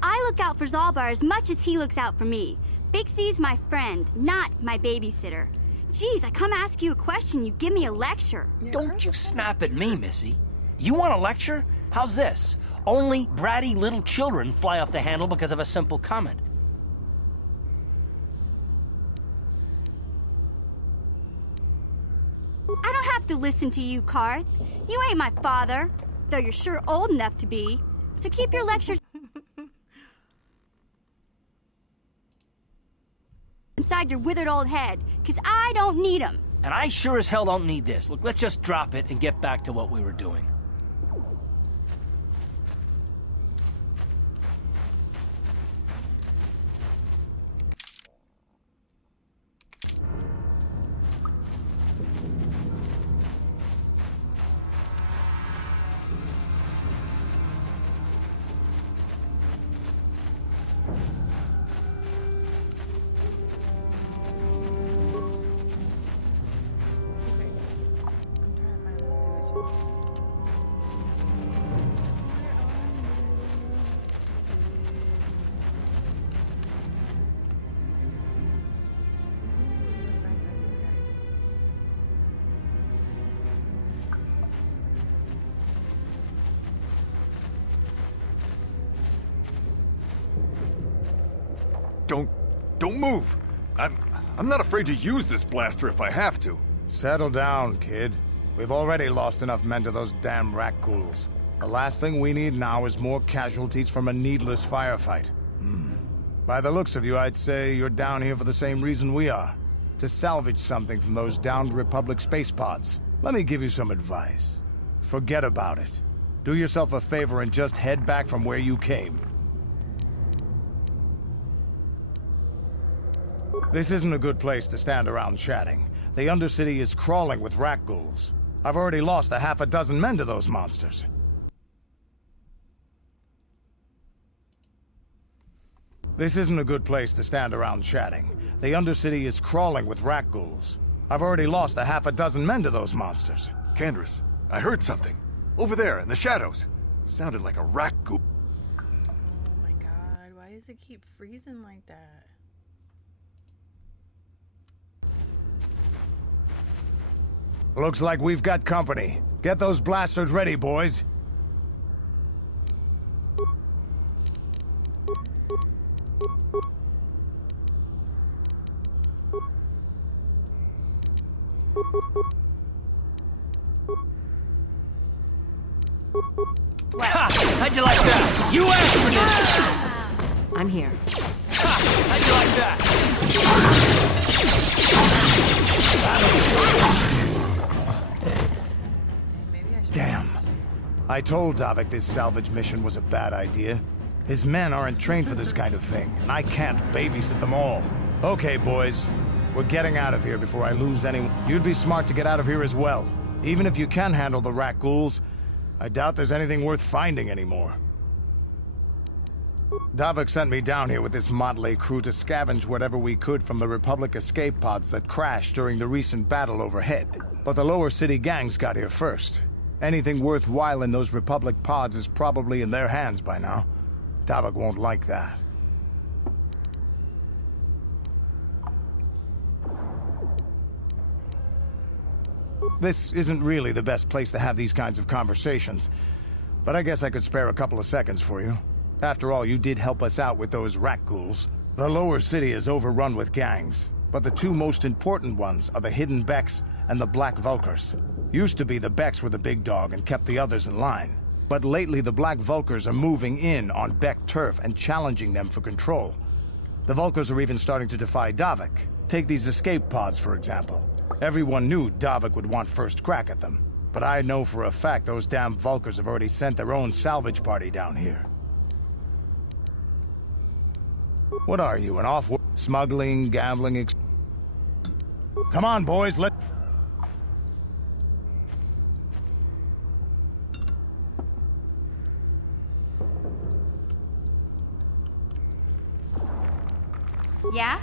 I look out for Zalbar as much as he looks out for me. Big Z's my friend, not my babysitter. Geez, I come ask you a question, you give me a lecture. Don't you snap at me, Missy. You want a lecture? How's this? Only bratty little children fly off the handle because of a simple comment. I don't have to listen to you, Karth. You ain't my father, though you're sure old enough to be. So keep your lectures inside your withered old head, because I don't need them. And I sure as hell don't need this. Look, let's just drop it and get back to what we were doing. Don't move. I'm not afraid to use this blaster if I have to. Settle down, kid. We've already lost enough men to those damn Rakghouls. The last thing we need now is more casualties from a needless firefight. By the looks of you, I'd say you're down here for the same reason we are. To salvage something from those downed Republic space pods. Let me give you some advice. Forget about it. Do yourself a favor and just head back from where you came. This isn't a good place to stand around chatting. The Undercity is crawling with rat ghouls. I've already lost a half a dozen men to those monsters. This isn't a good place to stand around chatting. The Undercity is crawling with rat ghouls. I've already lost a half a dozen men to those monsters. Candace, I heard something. Over there, in the shadows. Sounded like a rat ghoul. Oh my god, why does it keep freezing like that? Looks like we've got company. Get those blasters ready, boys. Ha! How'd you like that? You asked for this! I'm here. Ha! How'd you like that? Damn. I told Davik this salvage mission was a bad idea. His men aren't trained for this kind of thing, and I can't babysit them all. Okay, boys. We're getting out of here before I lose anyone. You'd be smart to get out of here as well. Even if you can handle the rat ghouls, I doubt there's anything worth finding anymore. Davik sent me down here with this motley crew to scavenge whatever we could from the Republic escape pods that crashed during the recent battle overhead. But the lower city gangs got here first. Anything worthwhile in those Republic pods is probably in their hands by now. Davik won't like that. This isn't really the best place to have these kinds of conversations, but I guess I could spare a couple of seconds for you. After all, you did help us out with those rat ghouls. The lower city is overrun with gangs, but the two most important ones are the Hidden Becks and the Black Vulkars. Used to be the Becks were the big dog and kept the others in line. But lately the Black Vulkars are moving in on Beck turf and challenging them for control. The Vulkars are even starting to defy Davik. Take these escape pods, for example. Everyone knew Davik would want first crack at them. But I know for a fact those damn Vulkars have already sent their own salvage party down here. What are you, an off-world smuggling, gambling Come on, boys, let... Yeah?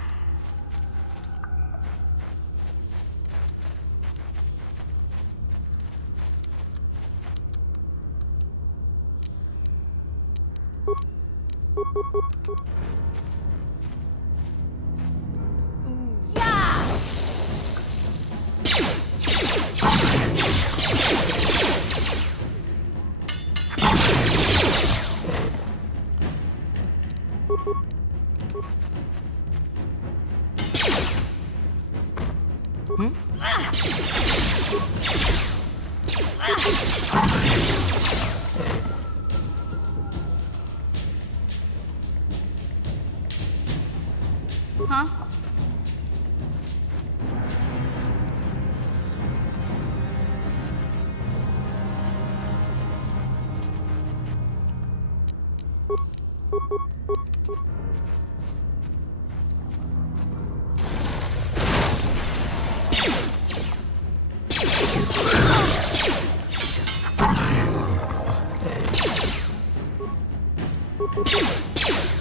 Huh?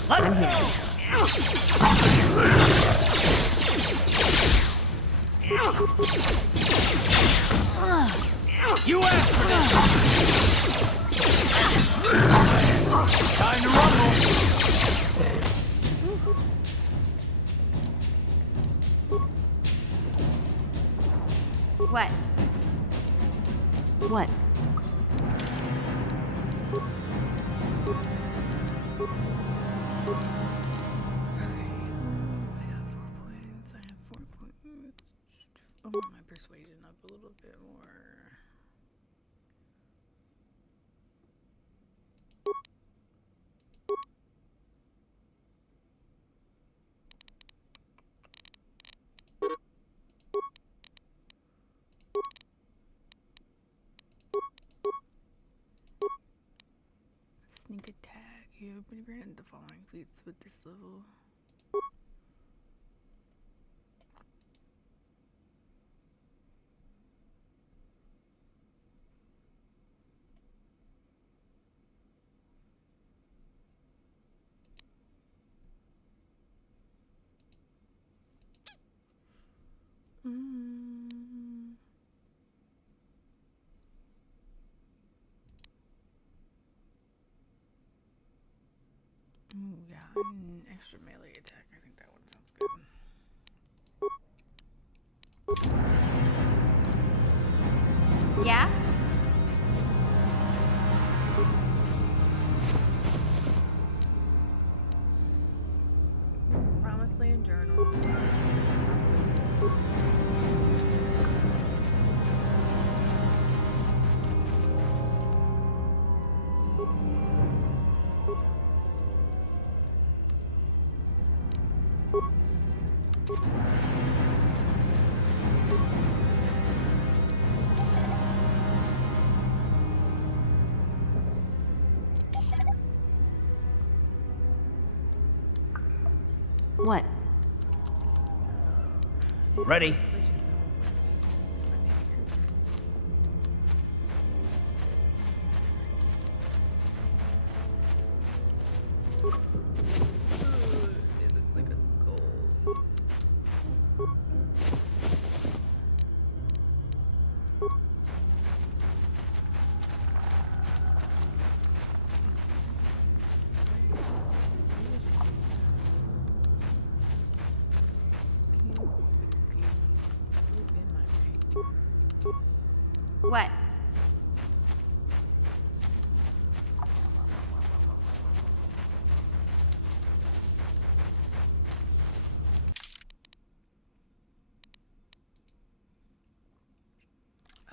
I'm here. You asked for this! Time to rumble! What? What? I want my persuasion up a little bit more. Sneak attack. You have been granted the following feats with this level. An extra melee attack. I think that one sounds good. Yeah? Promised Land Journal. What? Ready? What?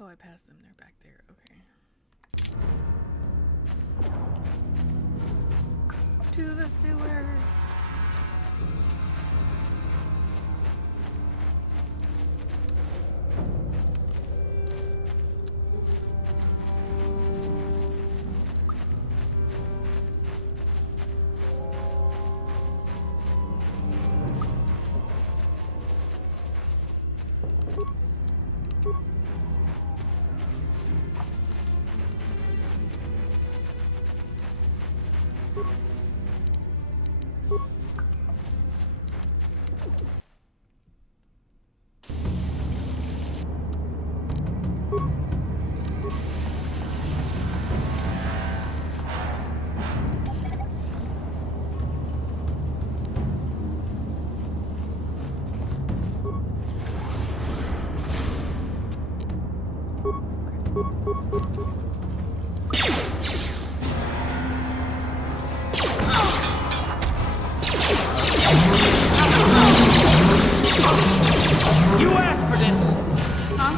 Oh, I passed them. They're back there. Okay. To the sewers. You asked for this! Huh?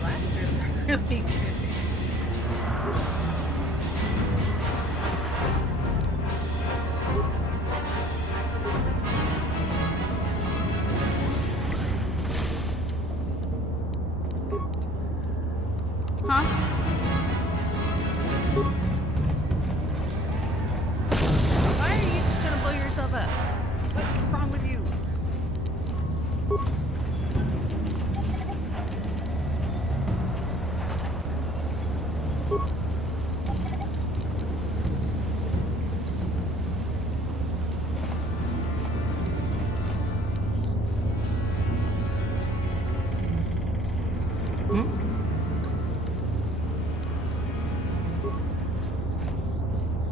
Blasters are really good. Huh? Why are you just gonna blow yourself up? What's wrong with you?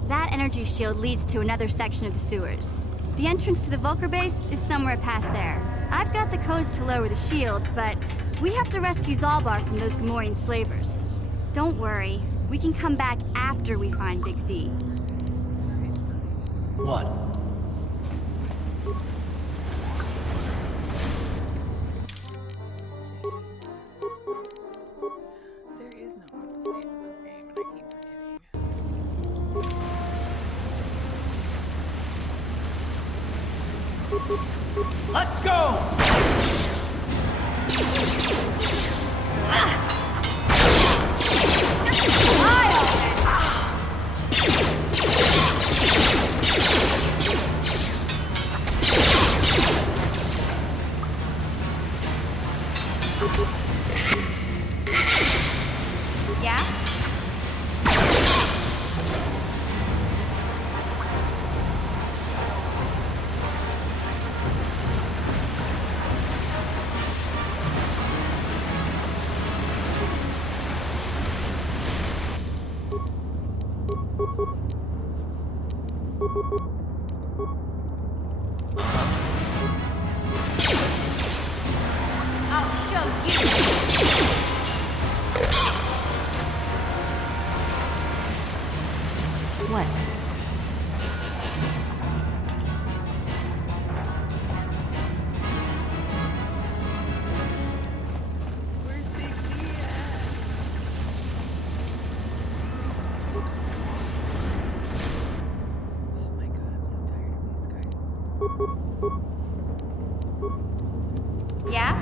That energy shield leads to another section of the sewers. The entrance to the Vulcar base is somewhere past there. I've got the codes to lower the shield, but we have to rescue Zalbar from those Gamorrean slavers. Don't worry, we can come back after we find Big Z. What? There is no one to save in this game, and I keep forgetting. Let's go! Yeah? I'll show you. What? Yeah?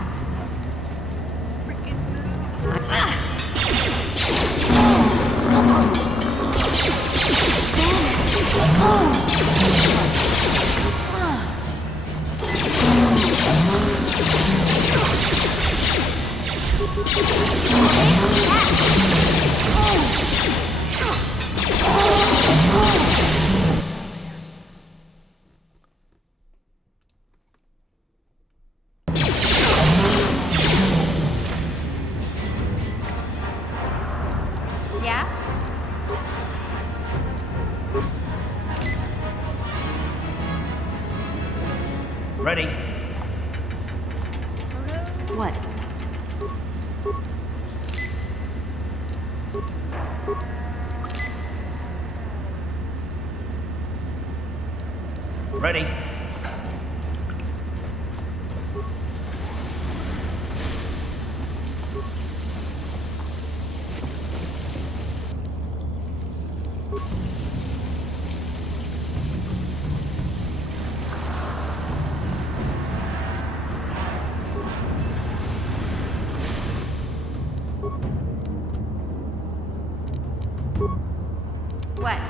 Yeah? Ready? What? Ready? What?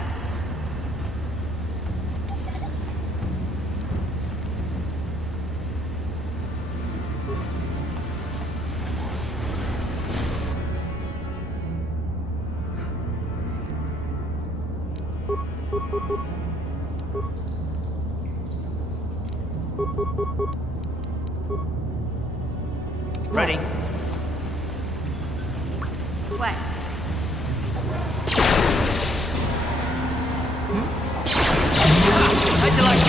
Ready? What? How'd you like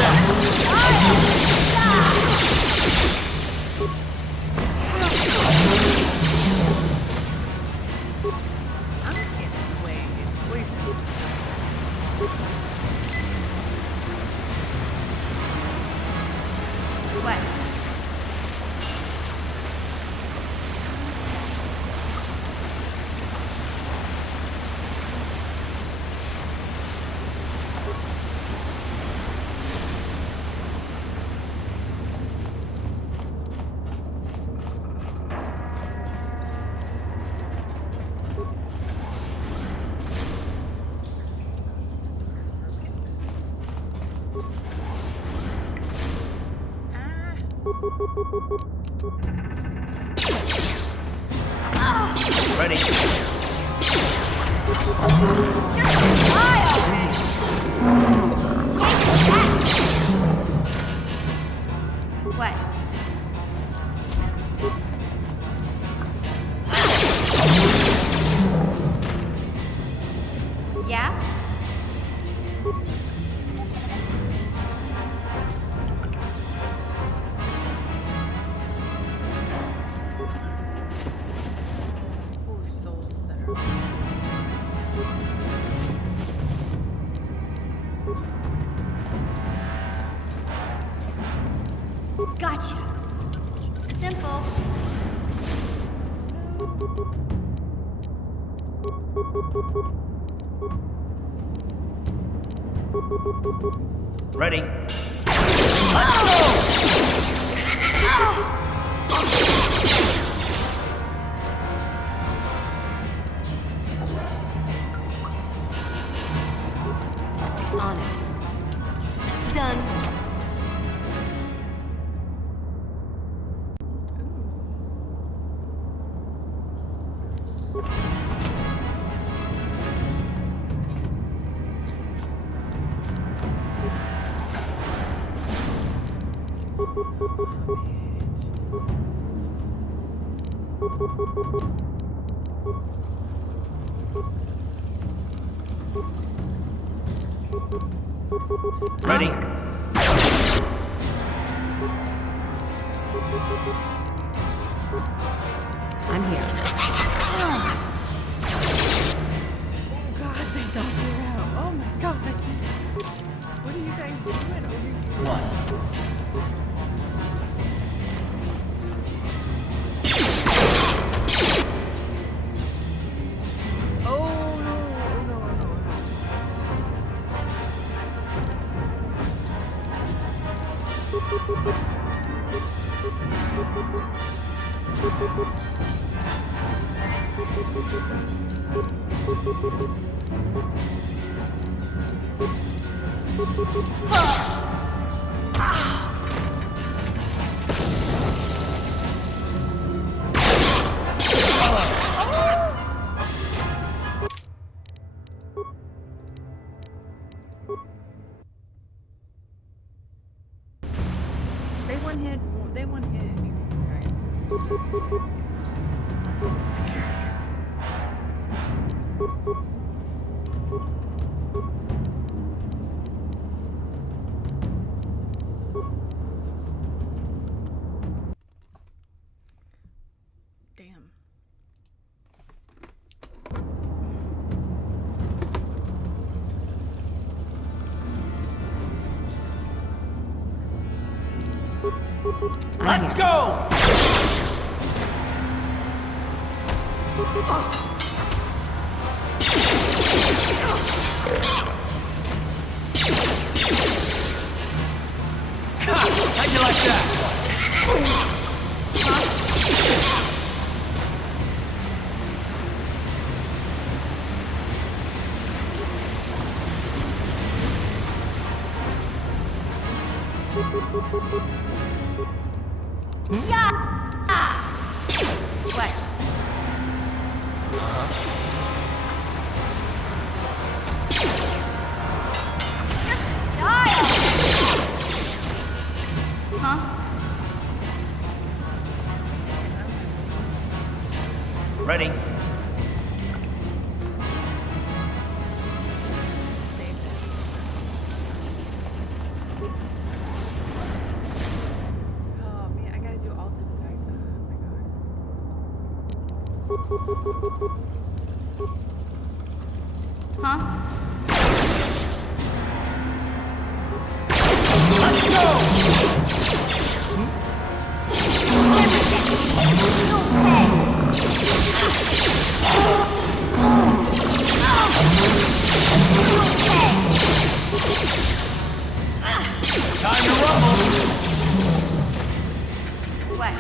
I'm getting away. It's poison. What? Ready? What? Yeah? Poor souls that are. Gotcha. Simple. Ready? On it. Done. Ready? I'm here. Oh God, they don't get out. Oh my God. What are you guys doing over here? What? They one hit Damn. Let's go! How'd you like that? What? Just style! Huh? Ready? Oh man, I gotta do all this, guys. Oh my God. Huh? Let's go! Time to rumble! What?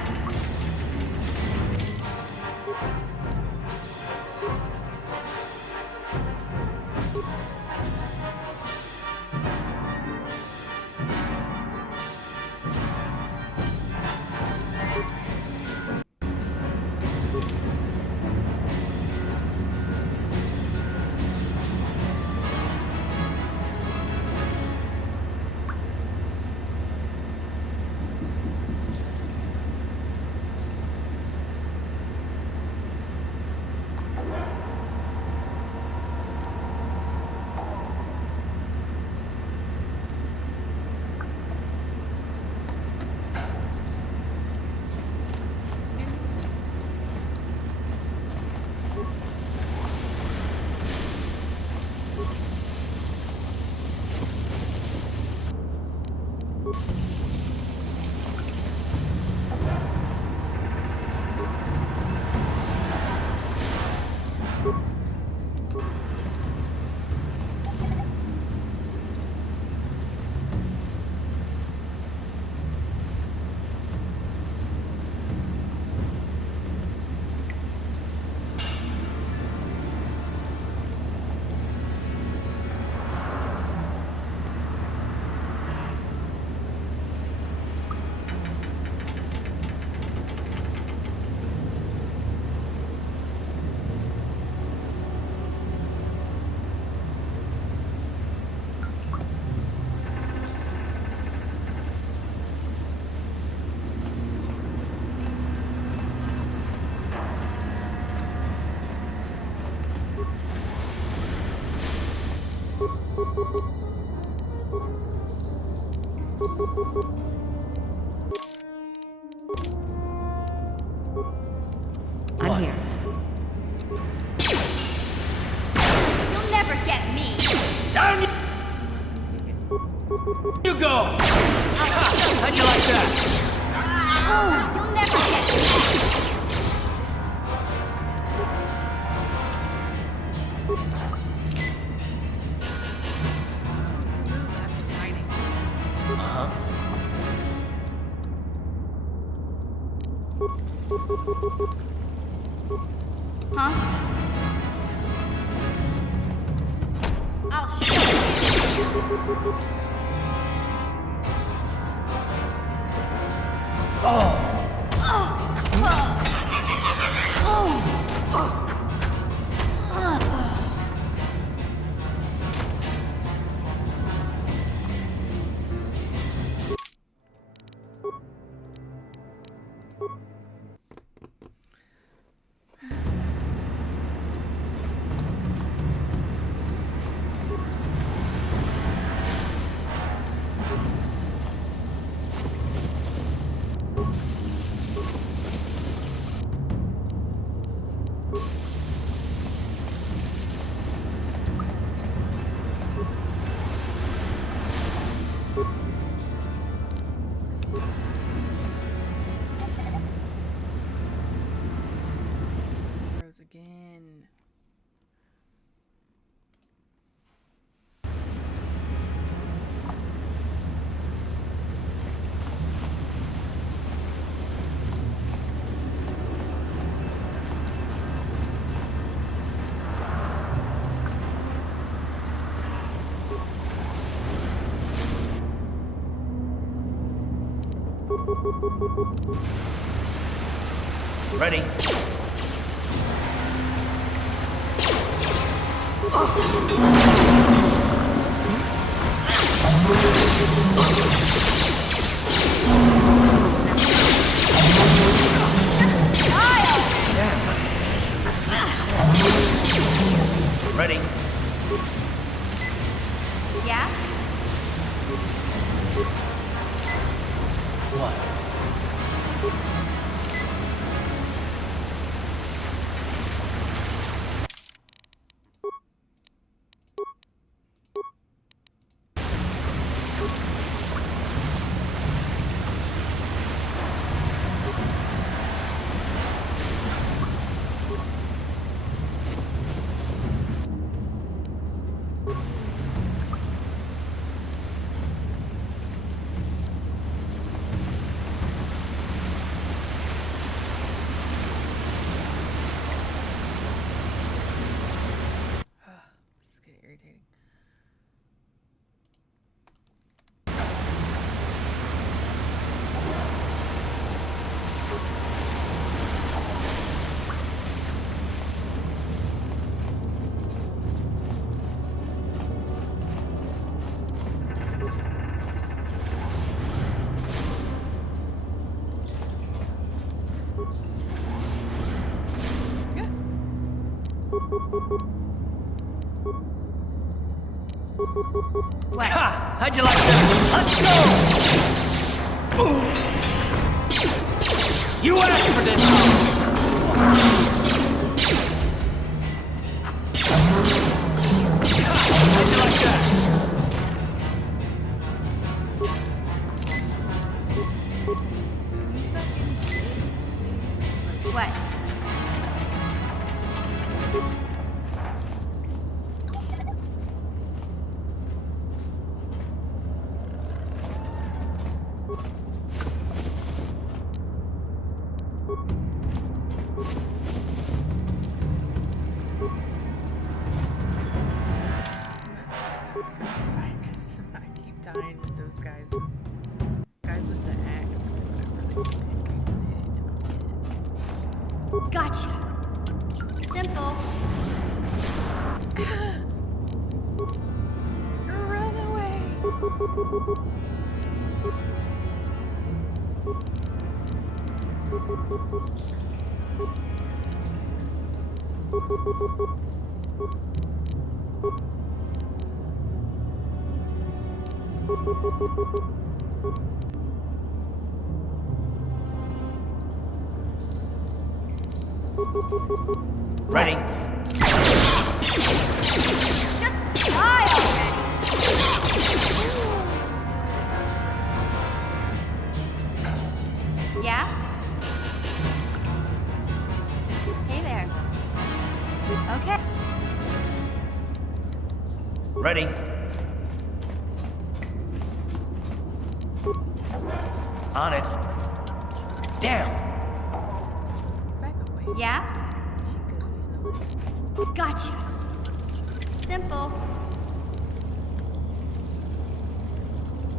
I'm here. You'll never get me. Down you go! How'd you like that? You'll never get me. Uh-huh. Huh? I'll show you. Rose again. Ready? Ready? Yeah? What? This is getting irritating. What? Ha! How'd you like that? Let's go! Ooh. You asked for this! How'd you like that? What? Fine, because I keep dying with those guys. Those guys with the axe or whatever. They hit. Gotcha. Simple. Run away. Ready? Just die already! Yeah? Hey there. Okay. Ready? On it. Damn! Yeah? Gotcha. Simple.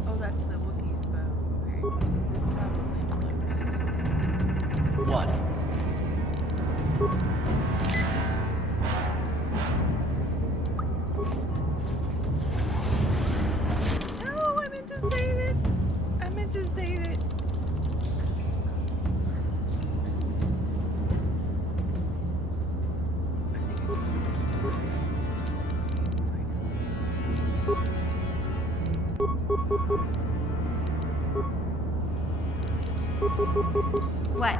Oh, that's the Wookiee's bow. Okay, so we're probably What? No, I meant to save it. I meant to save it. What?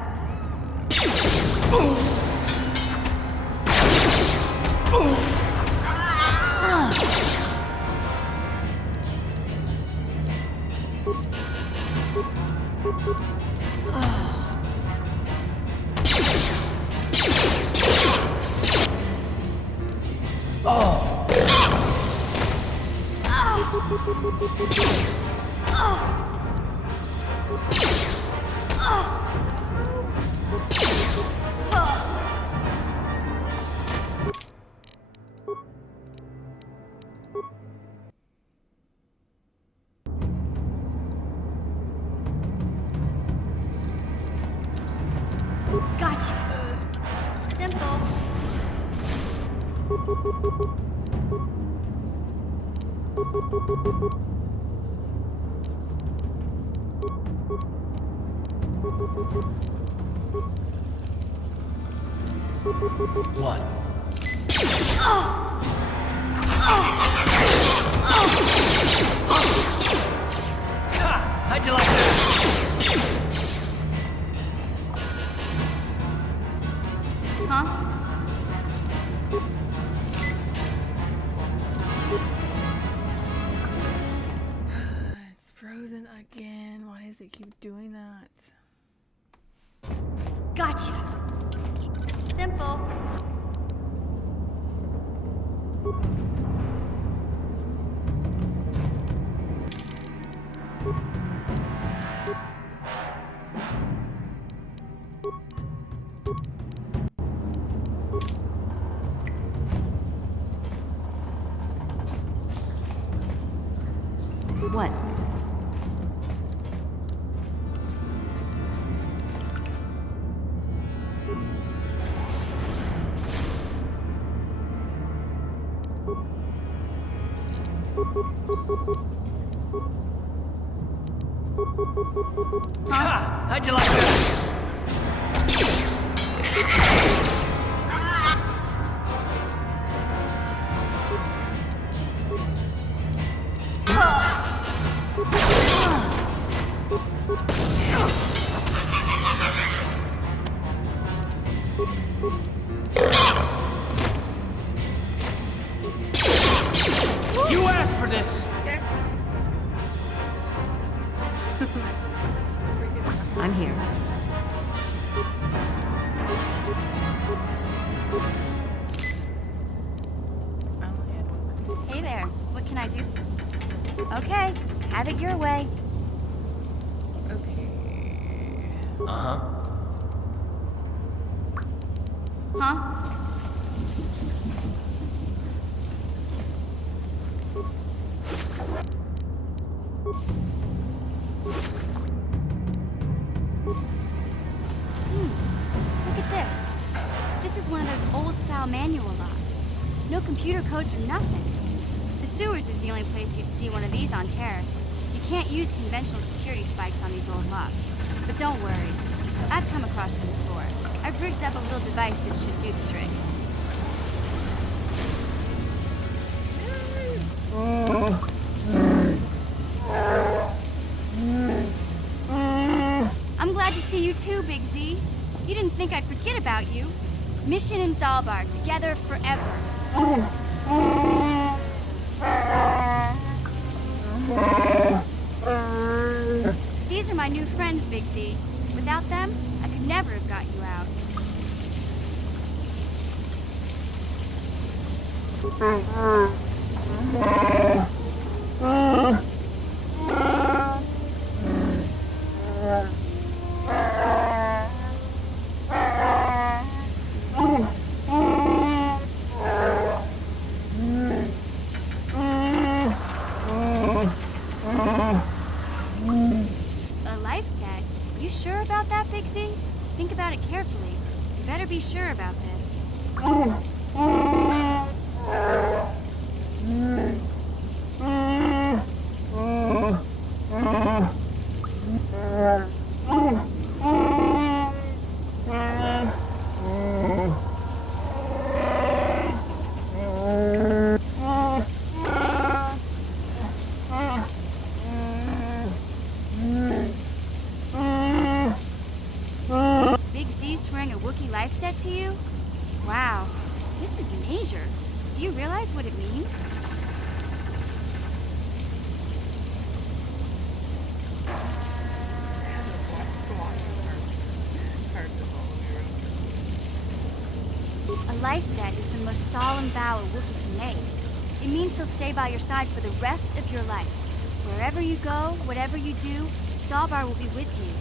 Gotcha. Simple. What? How'd you like that? Huh? It's frozen again. Why does it keep doing that? Gotcha. Simple. What? Ha! How'd you like that? You asked for this! I'm here. Hey there. What can I do? Okay. Have it your way. Uh-huh. Huh? Look at this. This is one of those old-style manual locks. No computer codes or nothing. The sewers is the only place you'd see one of these on Terrace. You can't use conventional security spikes on these old locks. But don't worry. I've come across them before. I've rigged up a little device that should do the trick. you too, Big Z. You didn't think I'd forget about you. Mission and Zalbar, together forever. These are my new friends, Big Z. Without them, I could never have got you out. A life debt? You sure about that, Big Z? Think about it carefully. You better be sure about this. Big Z swearing a Wookiee life debt to you? Wow, this is major. Do you realize what it means? A life debt is the most solemn vow a Wookiee can make. It means he'll stay by your side for the rest of your life. Wherever you go, whatever you do, Zalbar will be with you.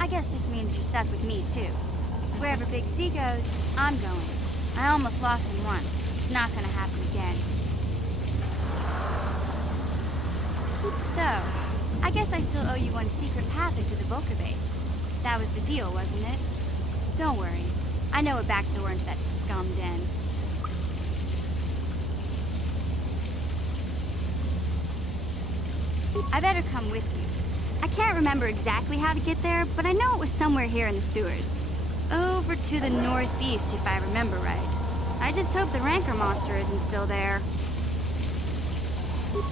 I guess this means you're stuck with me, too. Wherever Big Z goes, I'm going. I almost lost him once. It's not gonna happen again. So, I guess I still owe you one secret path into the Volker base. That was the deal, wasn't it? Don't worry. I know a back door into that scum den. I better come with you. I can't remember exactly how to get there, but I know it was somewhere here in the sewers. Over to the northeast, if I remember right. I just hope the rancor monster isn't still there.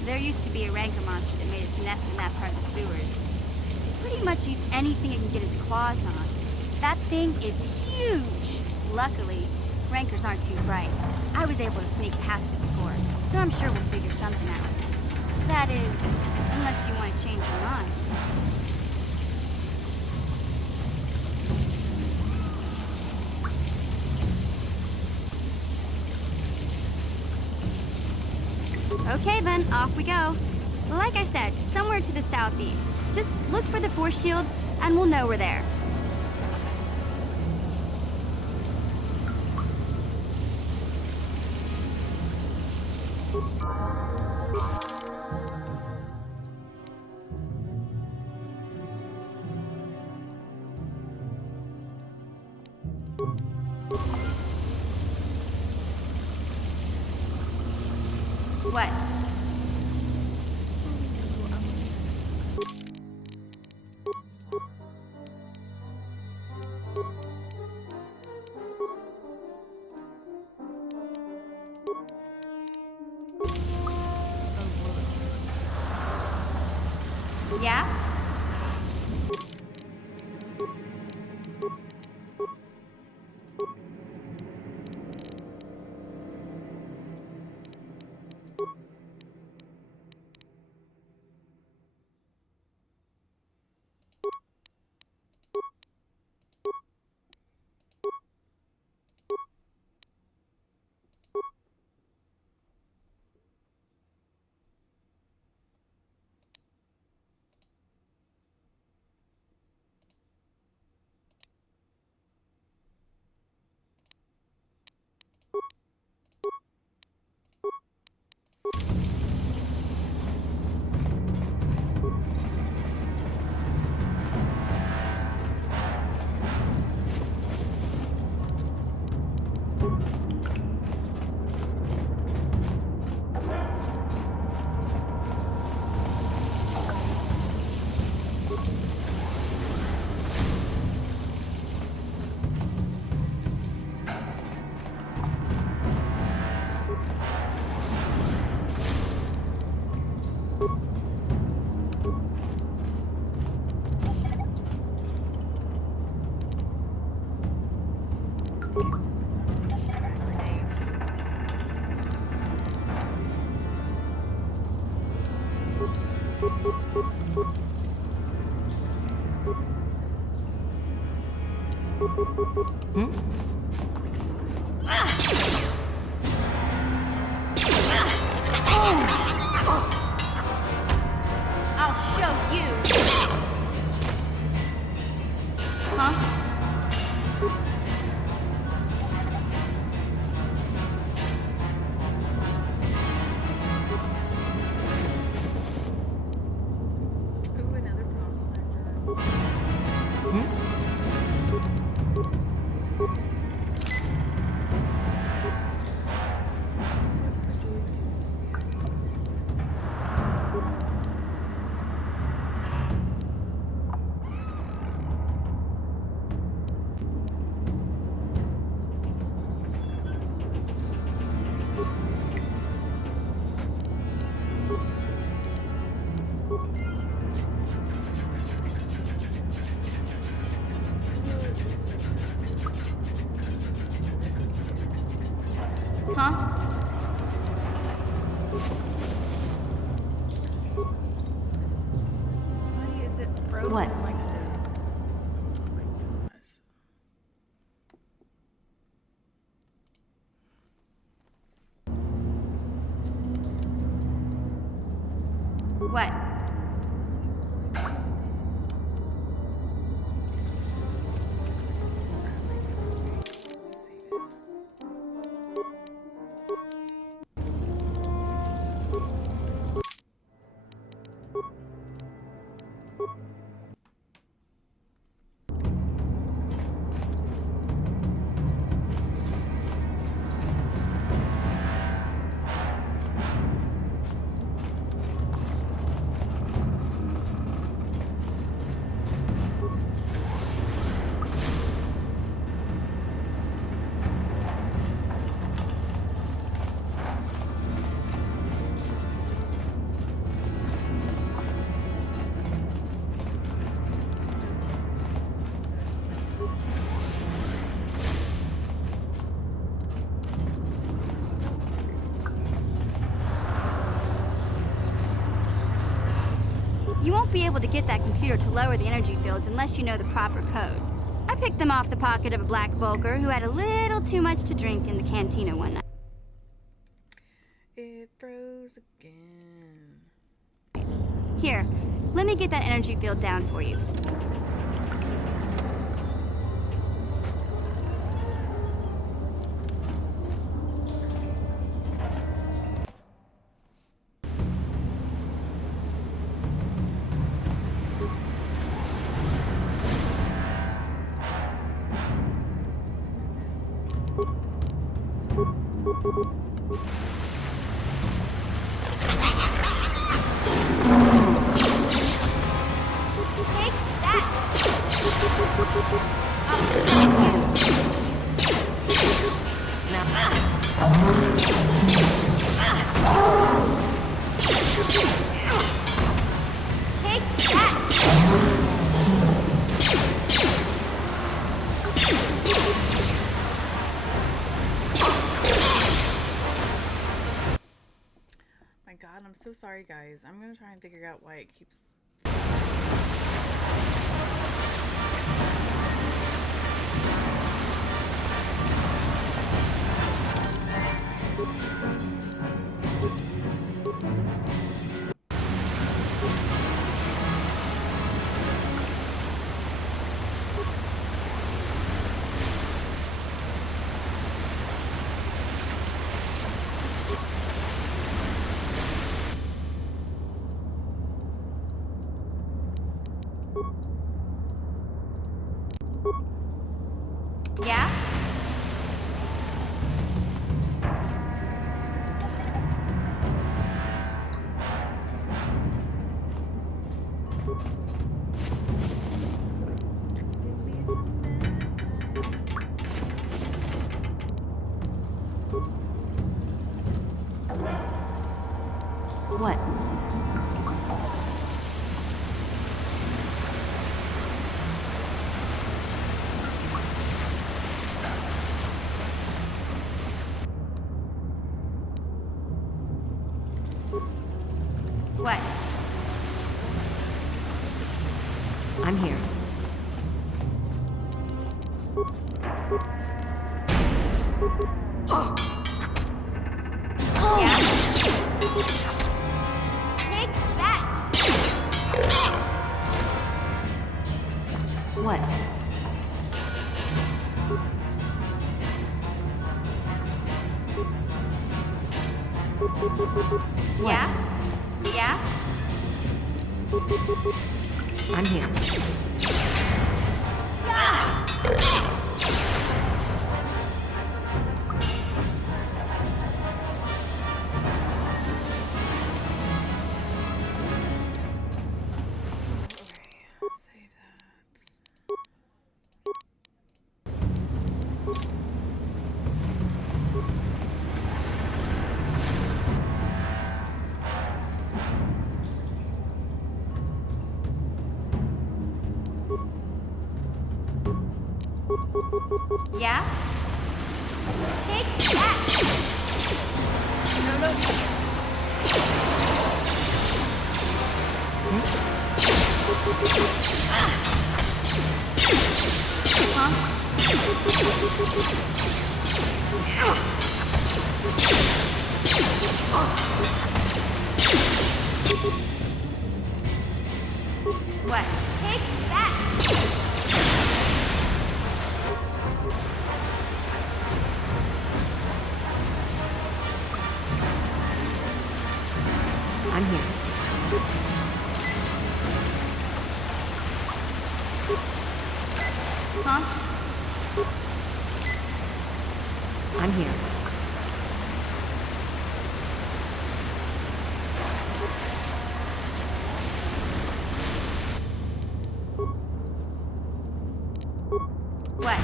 There used to be a rancor monster that made its nest in that part of the sewers. It pretty much eats anything it can get its claws on. That thing is huge! Luckily, rancors aren't too bright. I was able to sneak past it before, so I'm sure we'll figure something out. That is, unless you want to change your mind. Okay then, off we go. Like I said, somewhere to the southeast. Just look for the force shield, and we'll know we're there. What? Yeah? I'll show you. Huh? Ooh, another prom Huh? Why is it frozen What? like this? Oh my gosh. What? You won't be able to get that computer to lower the energy fields unless you know the proper codes. I picked them off the pocket of a black Vulgar who had a little too much to drink in the cantina one night. It froze again. Here, let me get that energy field down for you. Take that! Take My God, I'm so sorry, guys. I'm gonna try and figure out why it keeps. Yeah? What? What? I'm here. Yeah. Take that. What? Yeah? Yeah? I'm here. Yeah? Take that! What? Take that! I'm here. Huh? I'm here. What?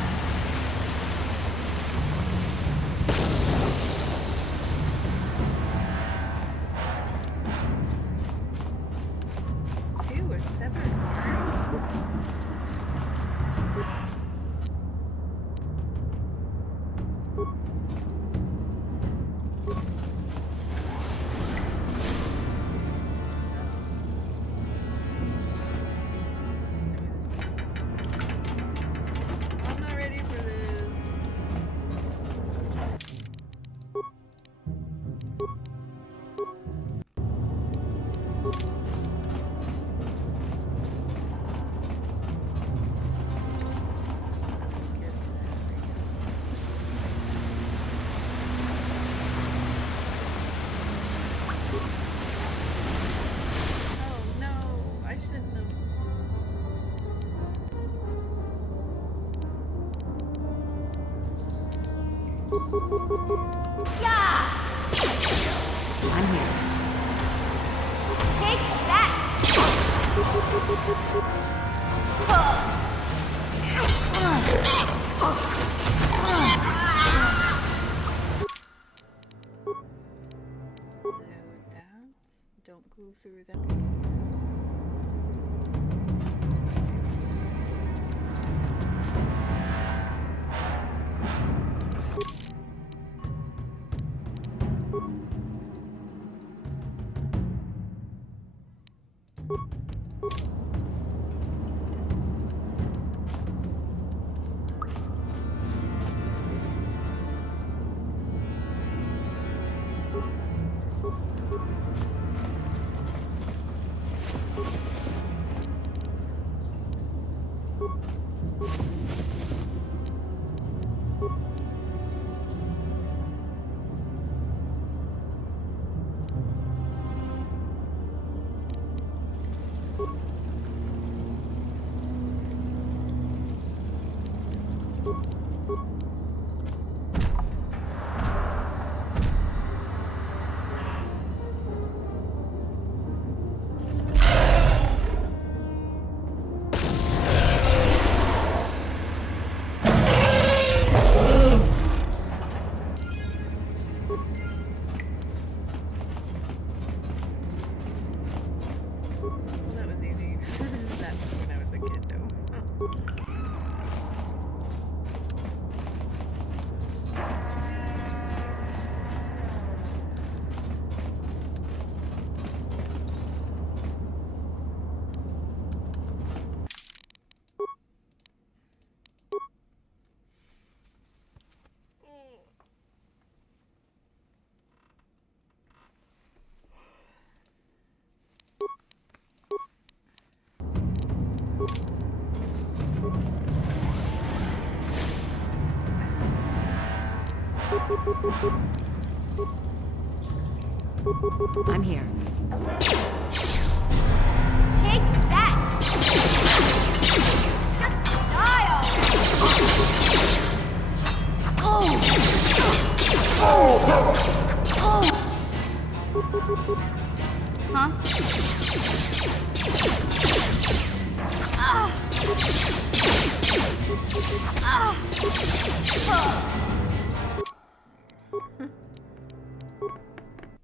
Ew, a severed arm? I'm not ready for this. Oh no, I shouldn't have. Yeah! I'm here. Take that! Load that. Don't go through them. I'm here. Take that! Just die already! Huh?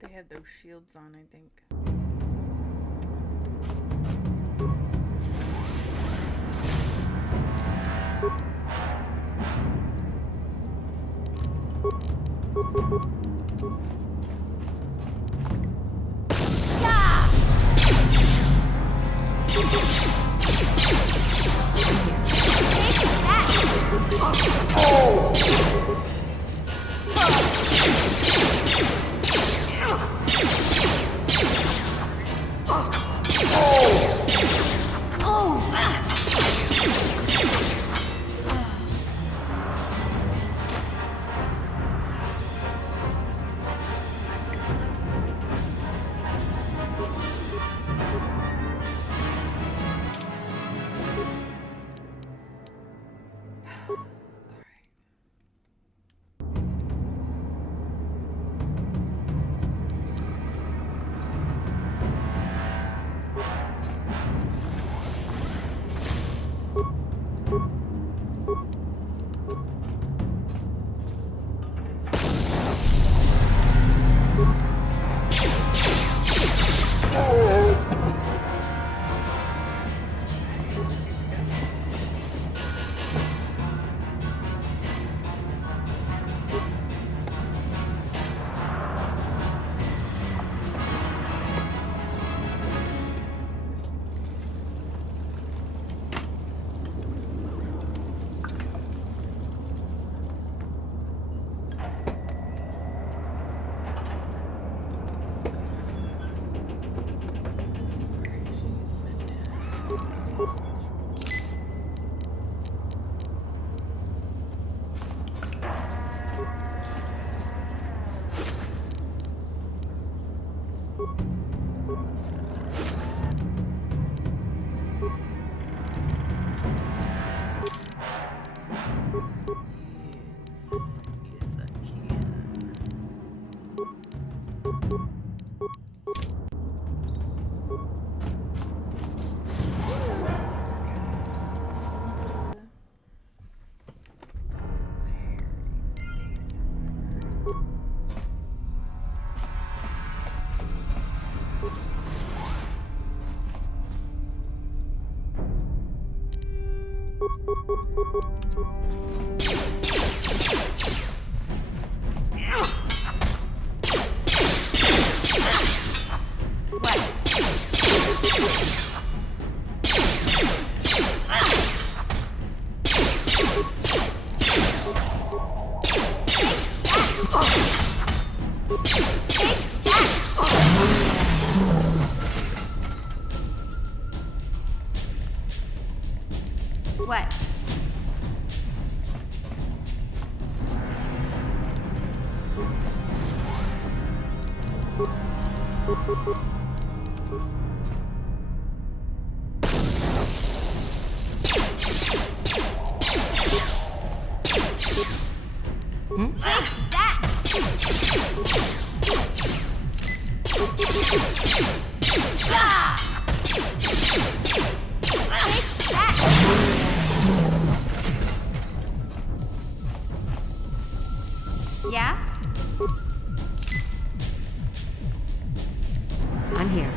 They had those shields on, I think. What? Take that! Yeah? I'm here.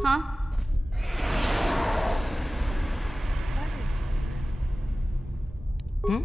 Huh? Hmm?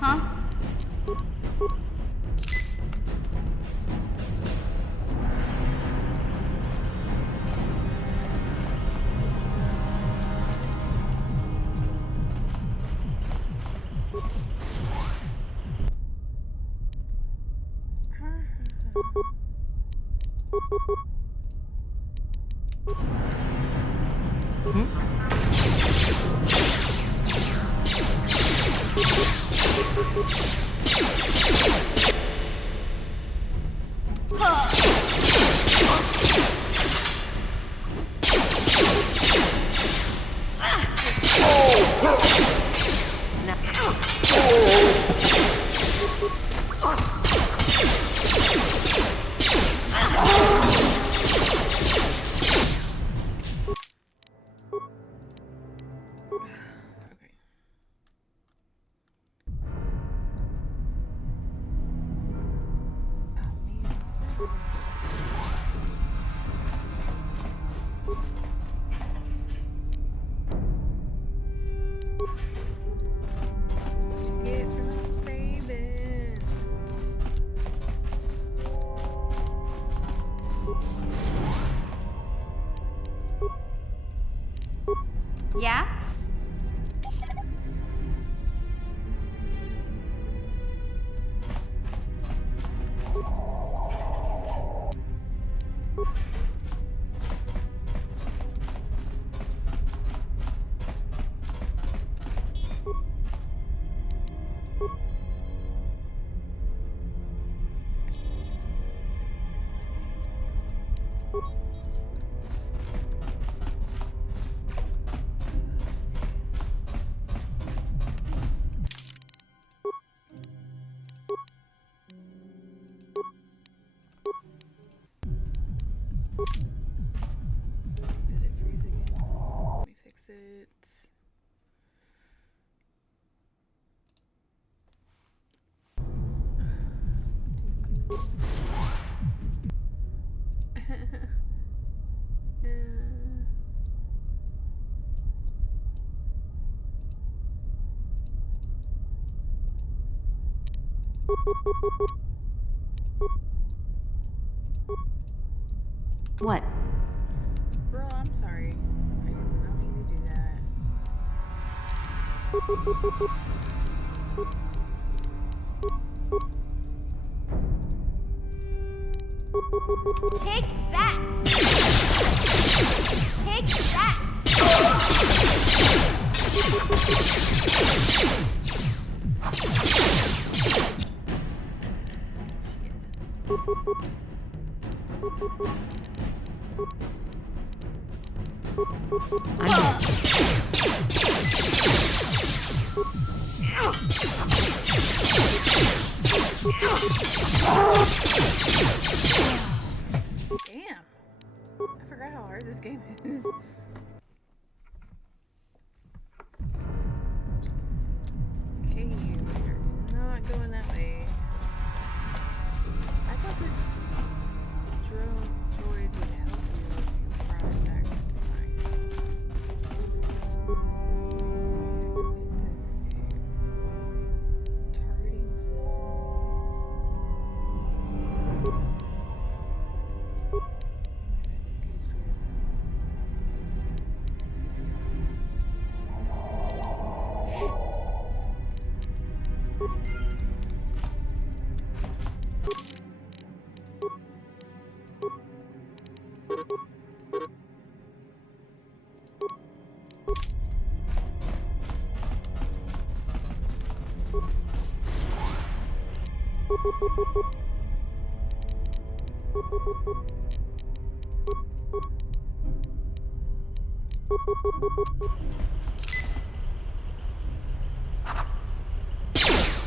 Huh? Yeah? Did it freeze again? Let me fix it. What? Girl, I'm sorry. I did not mean to do that. Take that! Take that! Damn. I forgot how hard this game is. Okay, we're not going that way. I thought this droid would help you if you brought it back to life.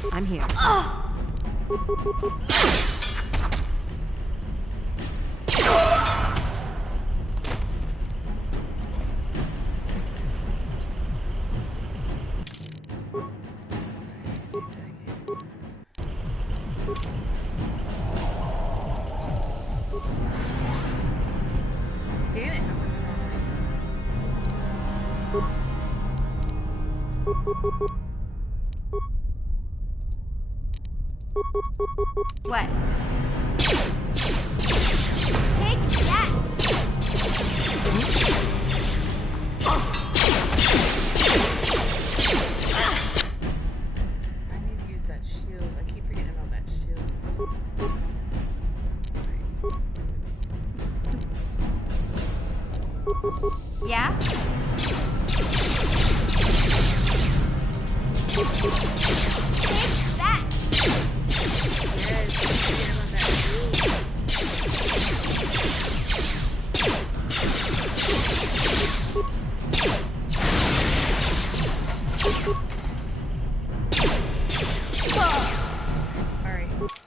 I'm here. Damn it. What? Take that! I need to use that shield. I keep forgetting about that shield. Yeah? Take that!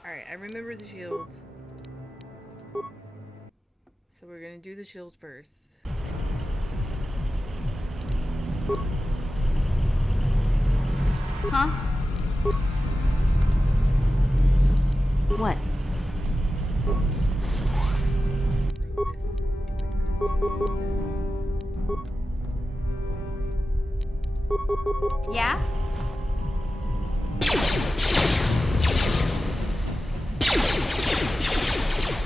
Alright, I remember the shield. So we're gonna do the shield first. Huh? What? Yeah?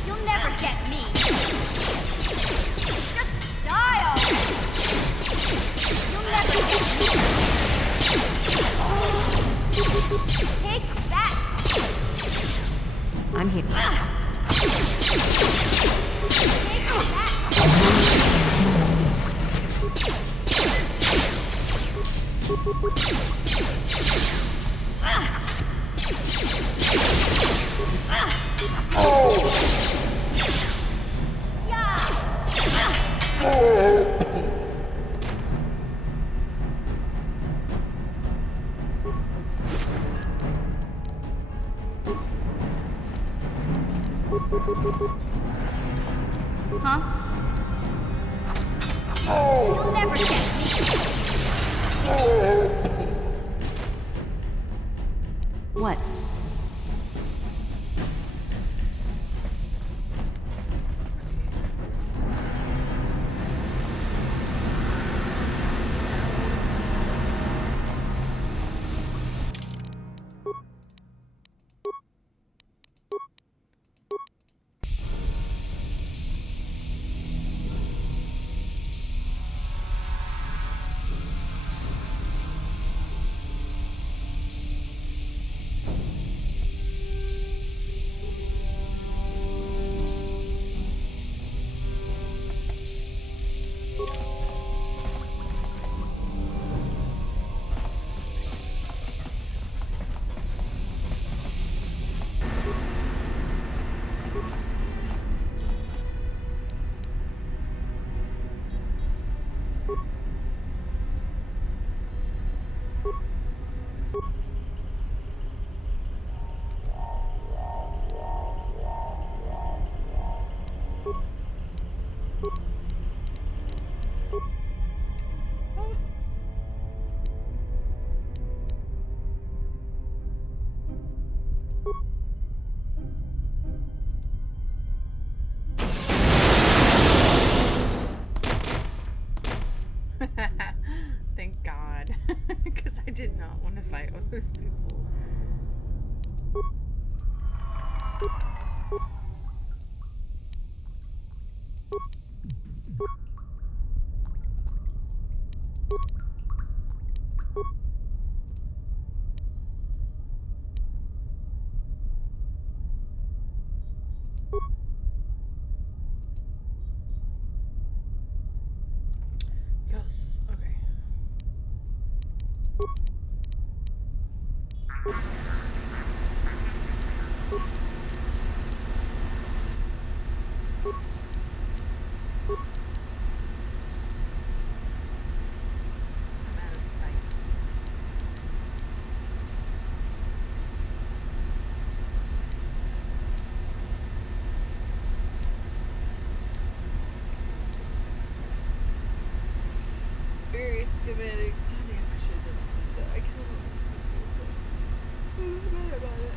You'll never get me. Just die already. You'll never get me. Take that. I'm here. Take that. Huh? You'll never get me. What? Yes, okay. Very schematics. Damn, I should have done that. I killed him. I was mad about it.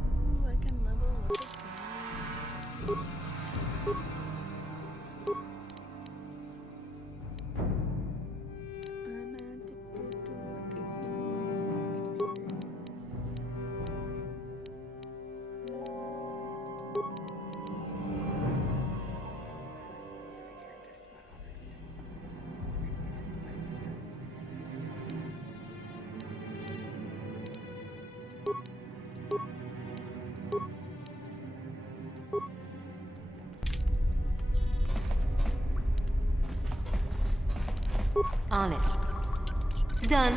Ooh, I can level up again. I'm addicted to On it. Done.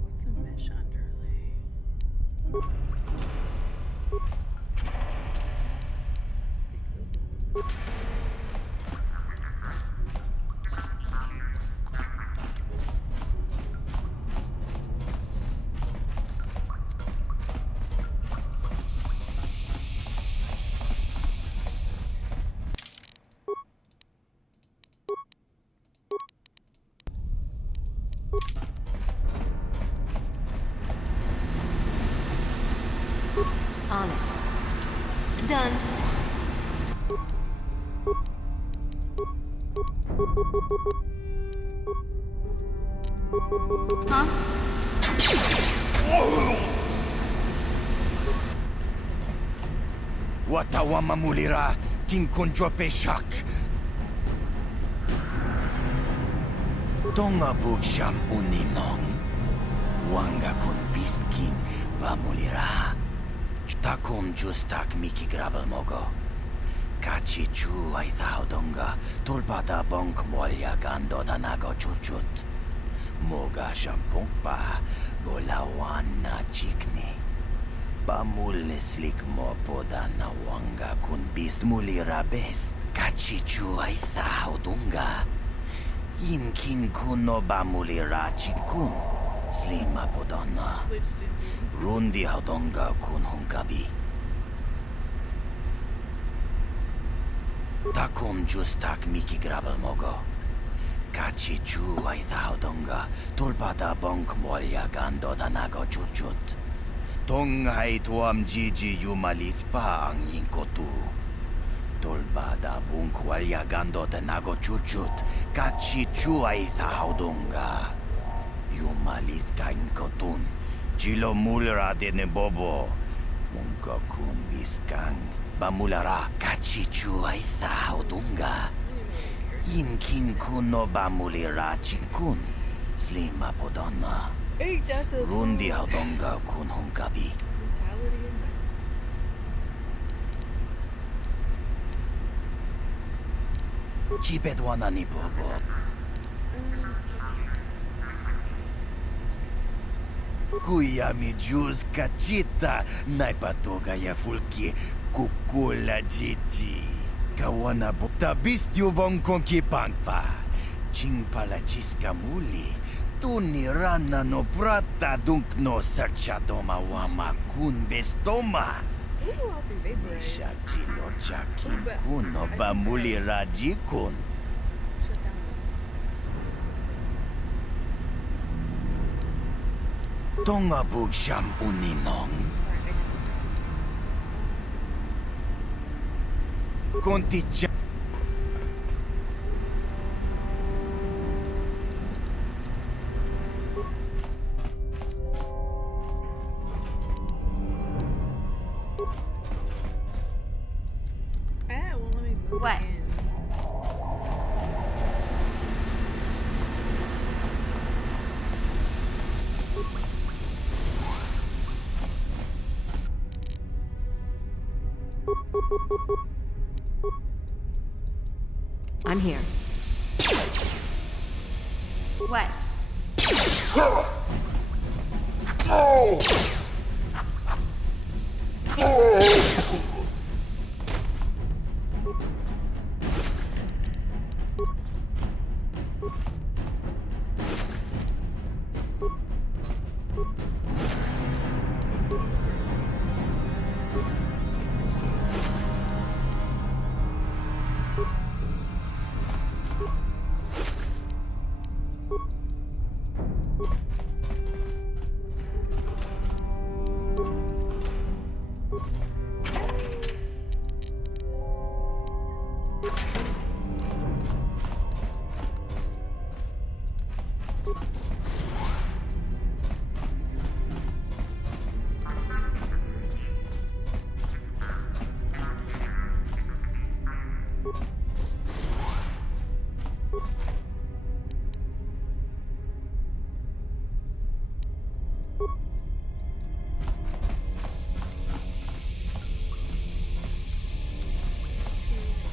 What's the mesh underlay? On it. Done. Huh? Watawama mulira kinkunjo peshak. Tonga bugsham uninong. Wanga kun bistkin bamulira. Takum justak miki grabel mogo. Kachi chu ay donga. Tulpada bonk molya gando danago chuchut. Moga shampungpa bolawana chikni. Bamul slik mo poda na wanga kun bist mulira best. Kachi chu ay donga. Inkin kuno bamulira chikun. Slima podana. Rundi haudonga kun hunkabi. Takum justak miki grabel mogo. Kachi chu ay haudonga. Tulpada bonk molya gando danago chuchut. Tonghay tuam jiji yumalith pa ang yinkotu. Tulpada bunk walya gando danago chuchut. Kachi chu ay haudonga. Yumalit kain kotun, chilo mulra de nebobo, munka kun biskang, bamulara kachichu ay haudunga. Inkin kuno bamulira chinkun, slima podonna. Rundi haudonga kun hunkabi. Chipedwana ni bobo. Kuyami juz kachita, naipatoga ya fulki, kukula jiji. Kawana bukta bistyo bong konki pangpa. Chingpala chiska muli, tuni rana no prata dunk no serchadoma wama kun bestoma. Nisha chilo chakin kuno bamuli rajikun. Tonga bugsham uninong. Konticha. What? again. I'm here. What?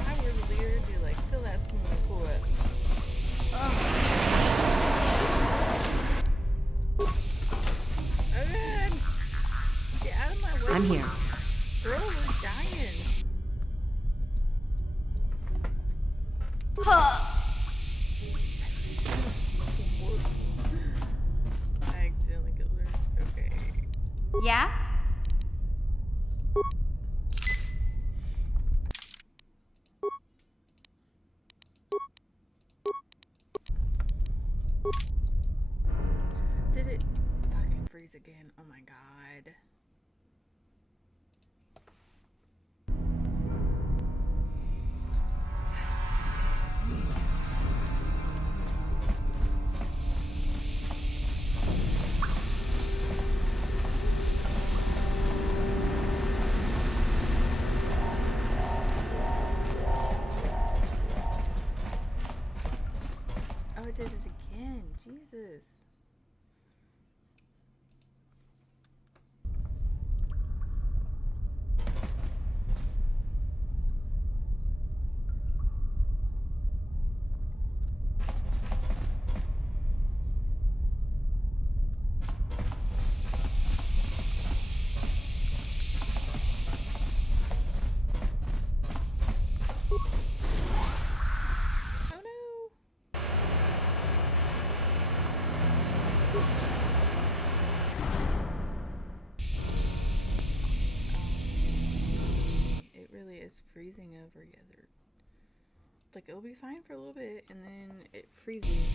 I was weird to like fill that swimming pool up. Oh god! Get out of my way. I'm here. Girl, we're dying. I accidentally killed her. Okay. Yeah? Did it fucking freeze again? Oh my god. Oh, it did it again. Jesus. It really is freezing over together. Like, it'll be fine for a little bit, and then it freezes.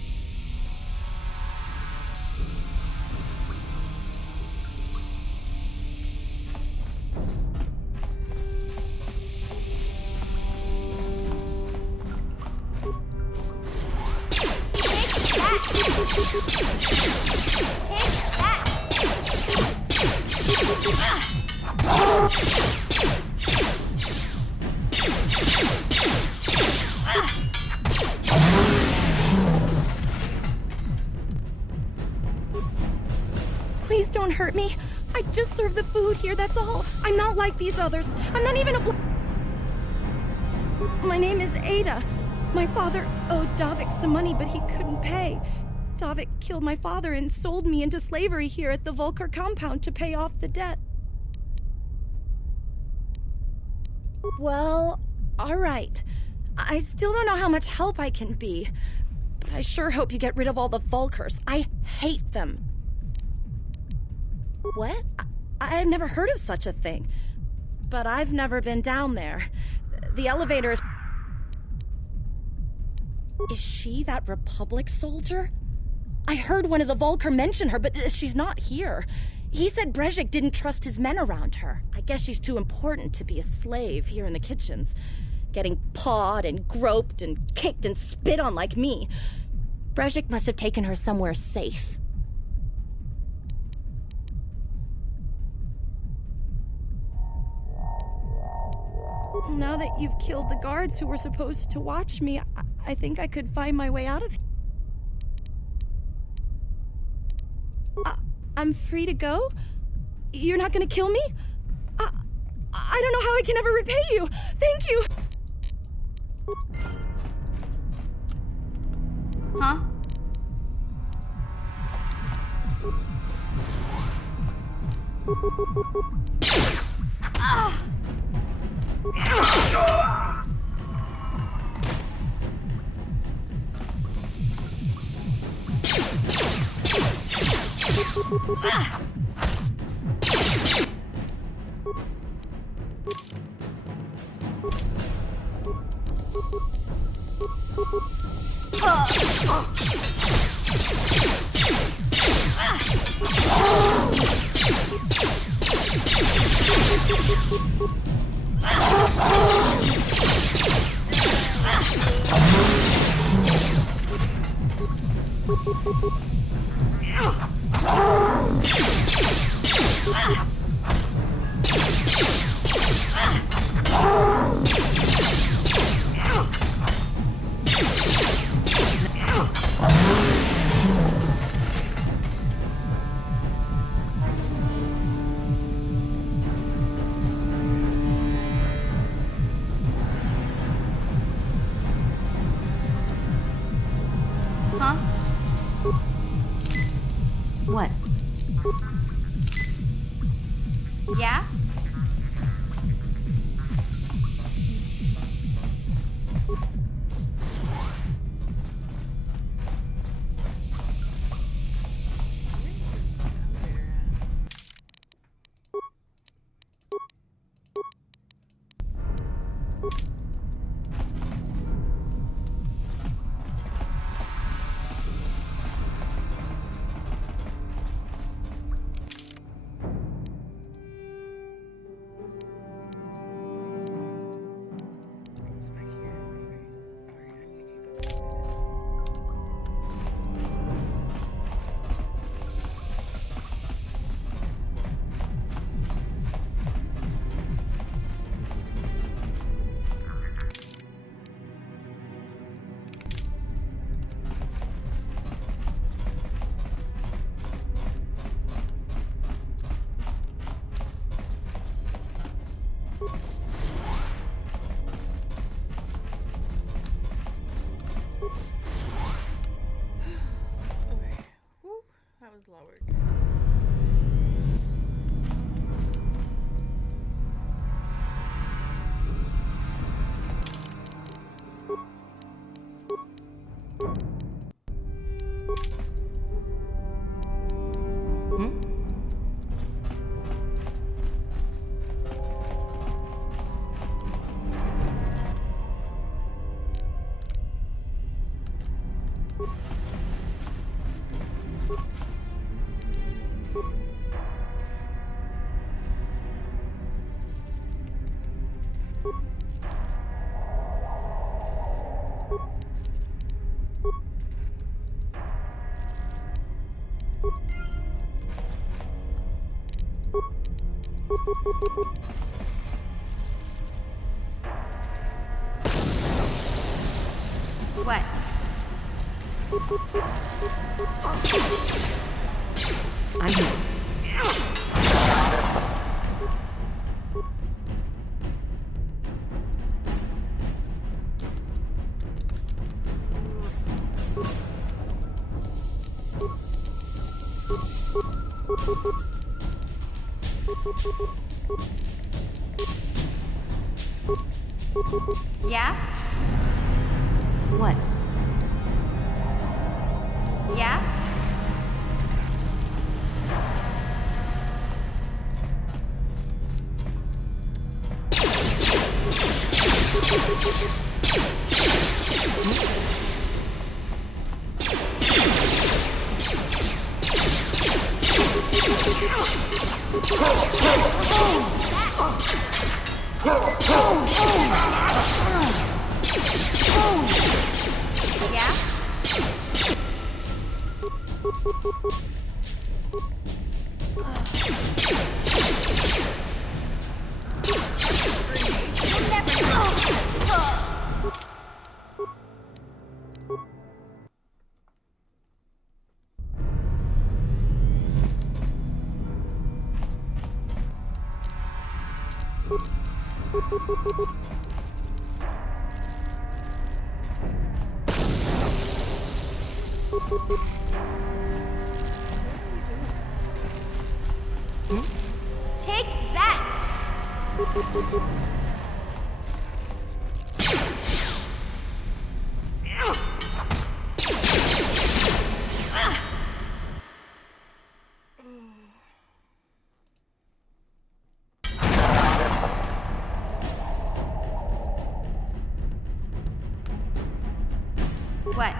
Please don't hurt me. I just serve the food here, that's all. I'm not like these others. I'm not even a My name is Ada. My father owed Davik some money, but he couldn't pay. Davik killed my father and sold me into slavery here at the Volker compound to pay off the debt. Well, all right. I still don't know how much help I can be, but I sure hope you get rid of all the Volkers. I hate them. What? I've never heard of such a thing. But I've never been down there. The elevator is... Is she that Republic soldier? I heard one of the Volker mention her, but she's not here. He said Brezhik didn't trust his men around her. I guess she's too important to be a slave here in the kitchens. Getting pawed and groped and kicked and spit on like me. Brezhik must have taken her somewhere safe. Now that you've killed the guards who were supposed to watch me, I think I could find my way out of here. I'm free to go? You're not gonna kill me? I don't know how I can ever repay you. Thank you. Huh? What? Yeah? That was a lot of work. What? I'm here. Yeah? What? Yeah? Yeah? You'll never Take that! What?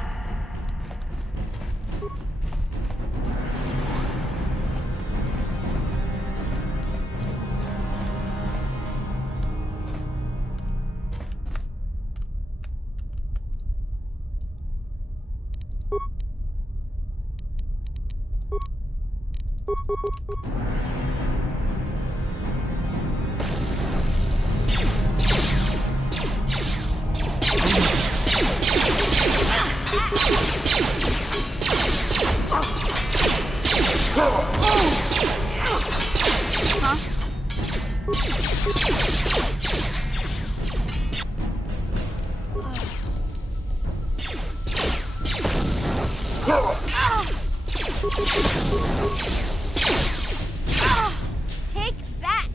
Take that!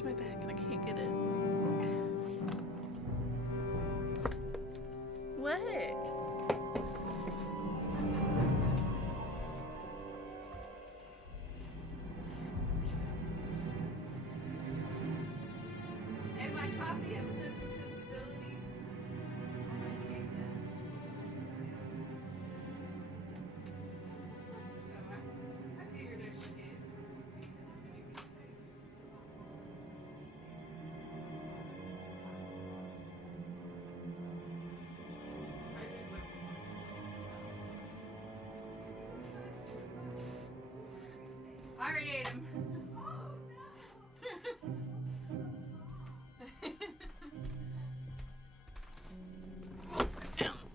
scratched my back and I can't get it. What? And my copy of Sense and Sensibility on my VHS. So I figured I should get. I already ate him.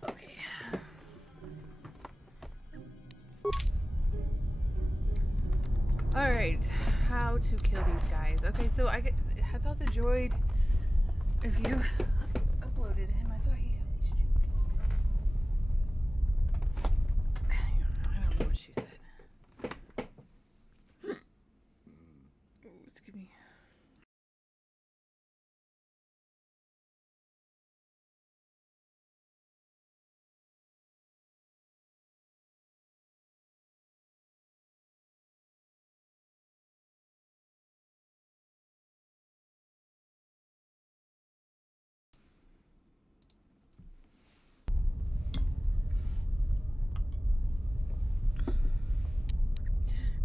Okay. Alright, how to kill these guys. Okay, so I thought the droid, if you uploaded him, I thought he helped you. I don't know what she said. Excuse me.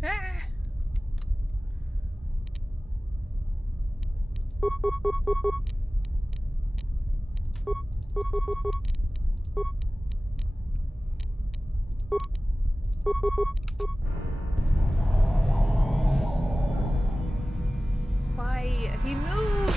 Ah! Why? He moved!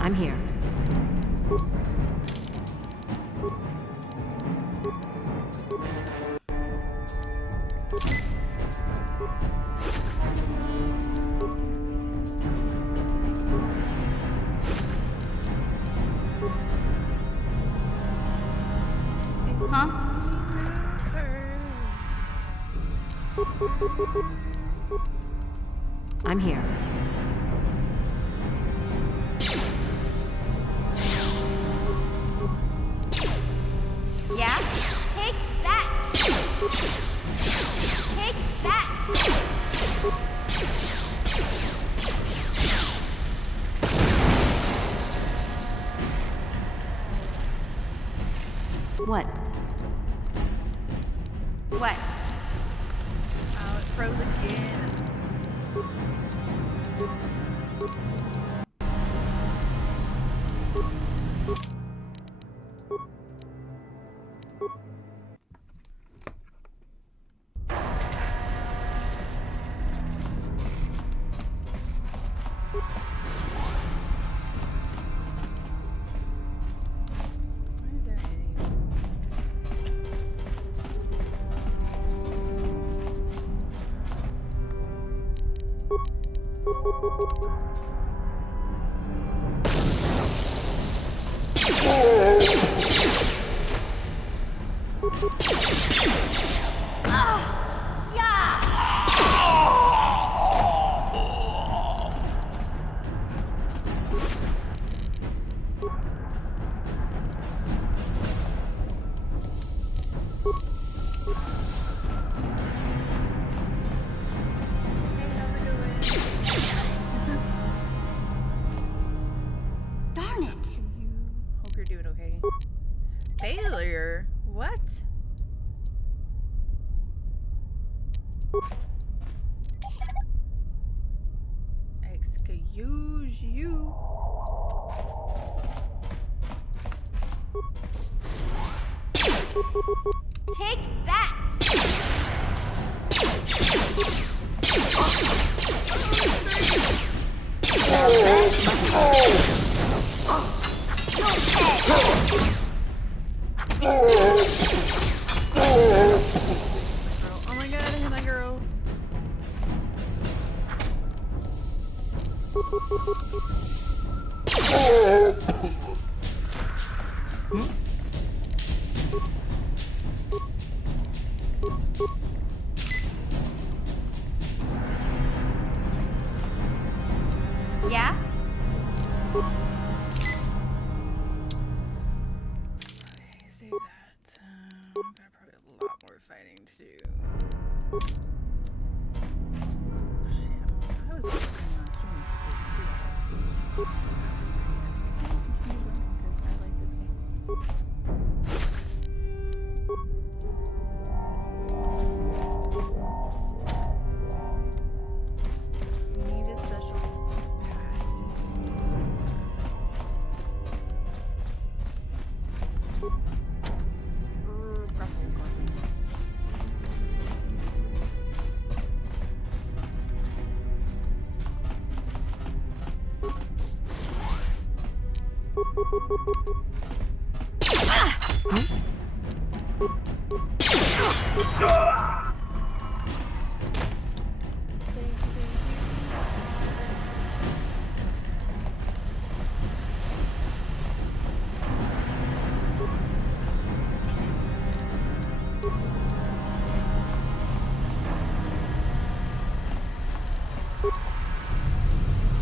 I'm here. Huh? I'm here. Yeah? Take that! Take that! What? What? Oh, it froze again. Why is there any? Darn it! Hope you're doing okay. Failure? What? use you. Take that! Oh my god, hit my girl. Yeah? Save that. I've got probably a lot more fighting to do. Shit, I was working on stream for 2 hours. Because I like this game. You need a special pass.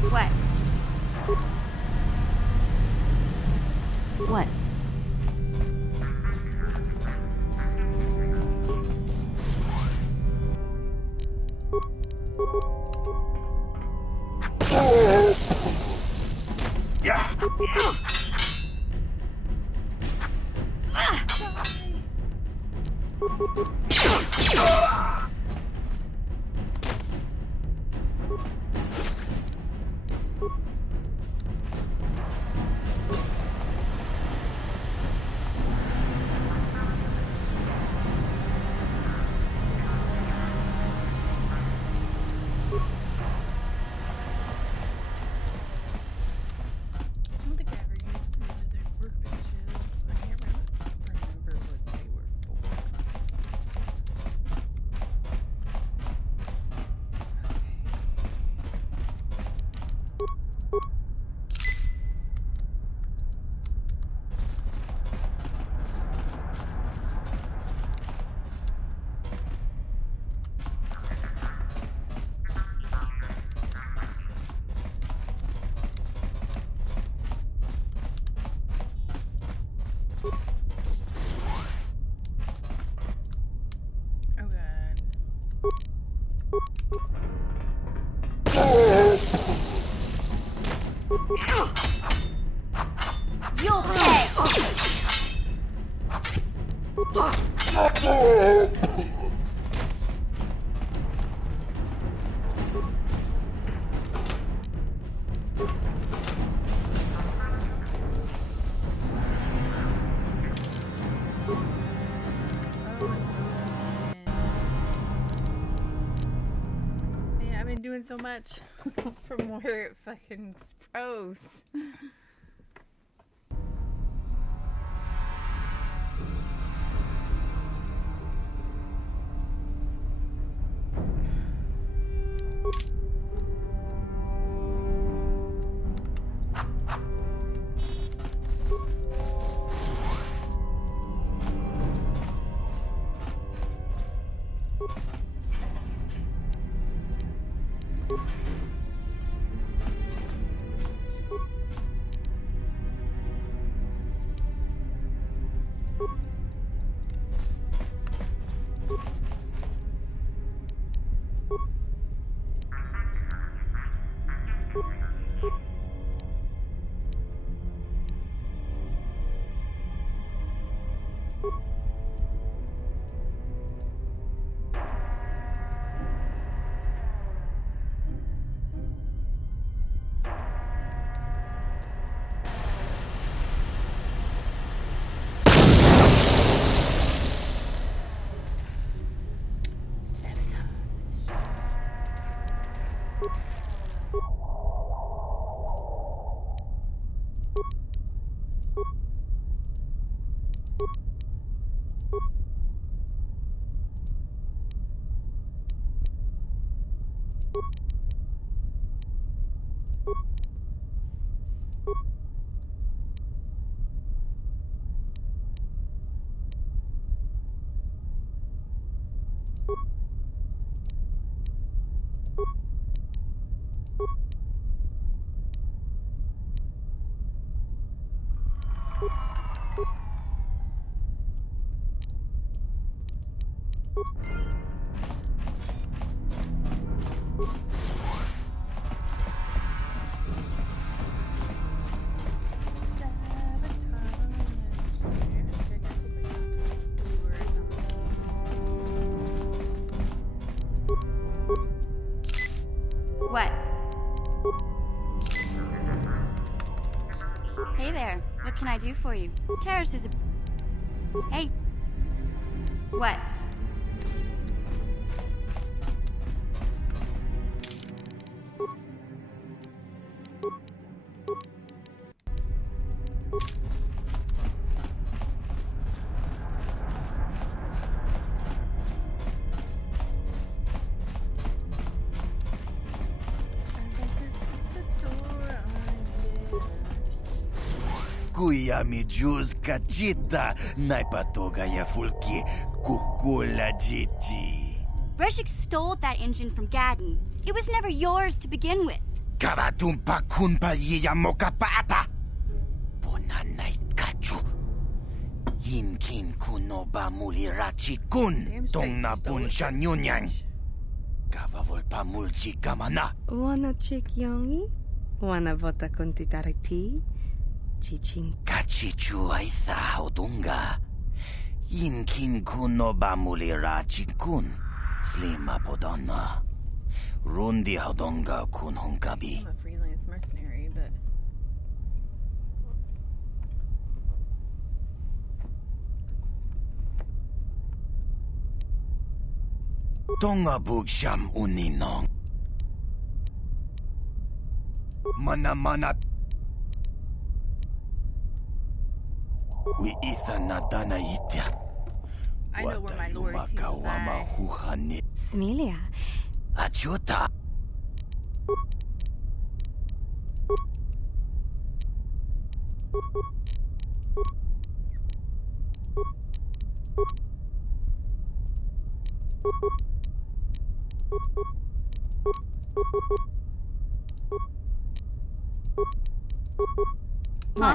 What? What? I don't think I ever used one of their workbenches. I can't remember what they were for. Oh god. You'll pay! Man, I've been doing so much from where it fucking froze. What? Hey there. What can I do for you? Terrace is a... Hey. What? Kuya mi juz kachita, naipatoga ya fulki, kukula jiti. Breshik stole that engine from Gadden. It was never yours to begin with. Kavatumpa kunpa yiya mokapata. Bonanait kachu. Yinkin kunoba mulirachi kun, tongna bunsha nyunyang. Kavavolpa mulchi kamana. Wanna chick yongi? Wanna vota kontitariti? Chichin. Kachichu aitha odunga. Yinkin kunoba mulirachi kun. Slima podonna. Rundi hodonga kun honkabi. I'm a freelance mercenary, but Tonga bugsham uninong. Mana. We itha nadana itya. I know where my loyalty lies. Smilia. Achuta. Huh?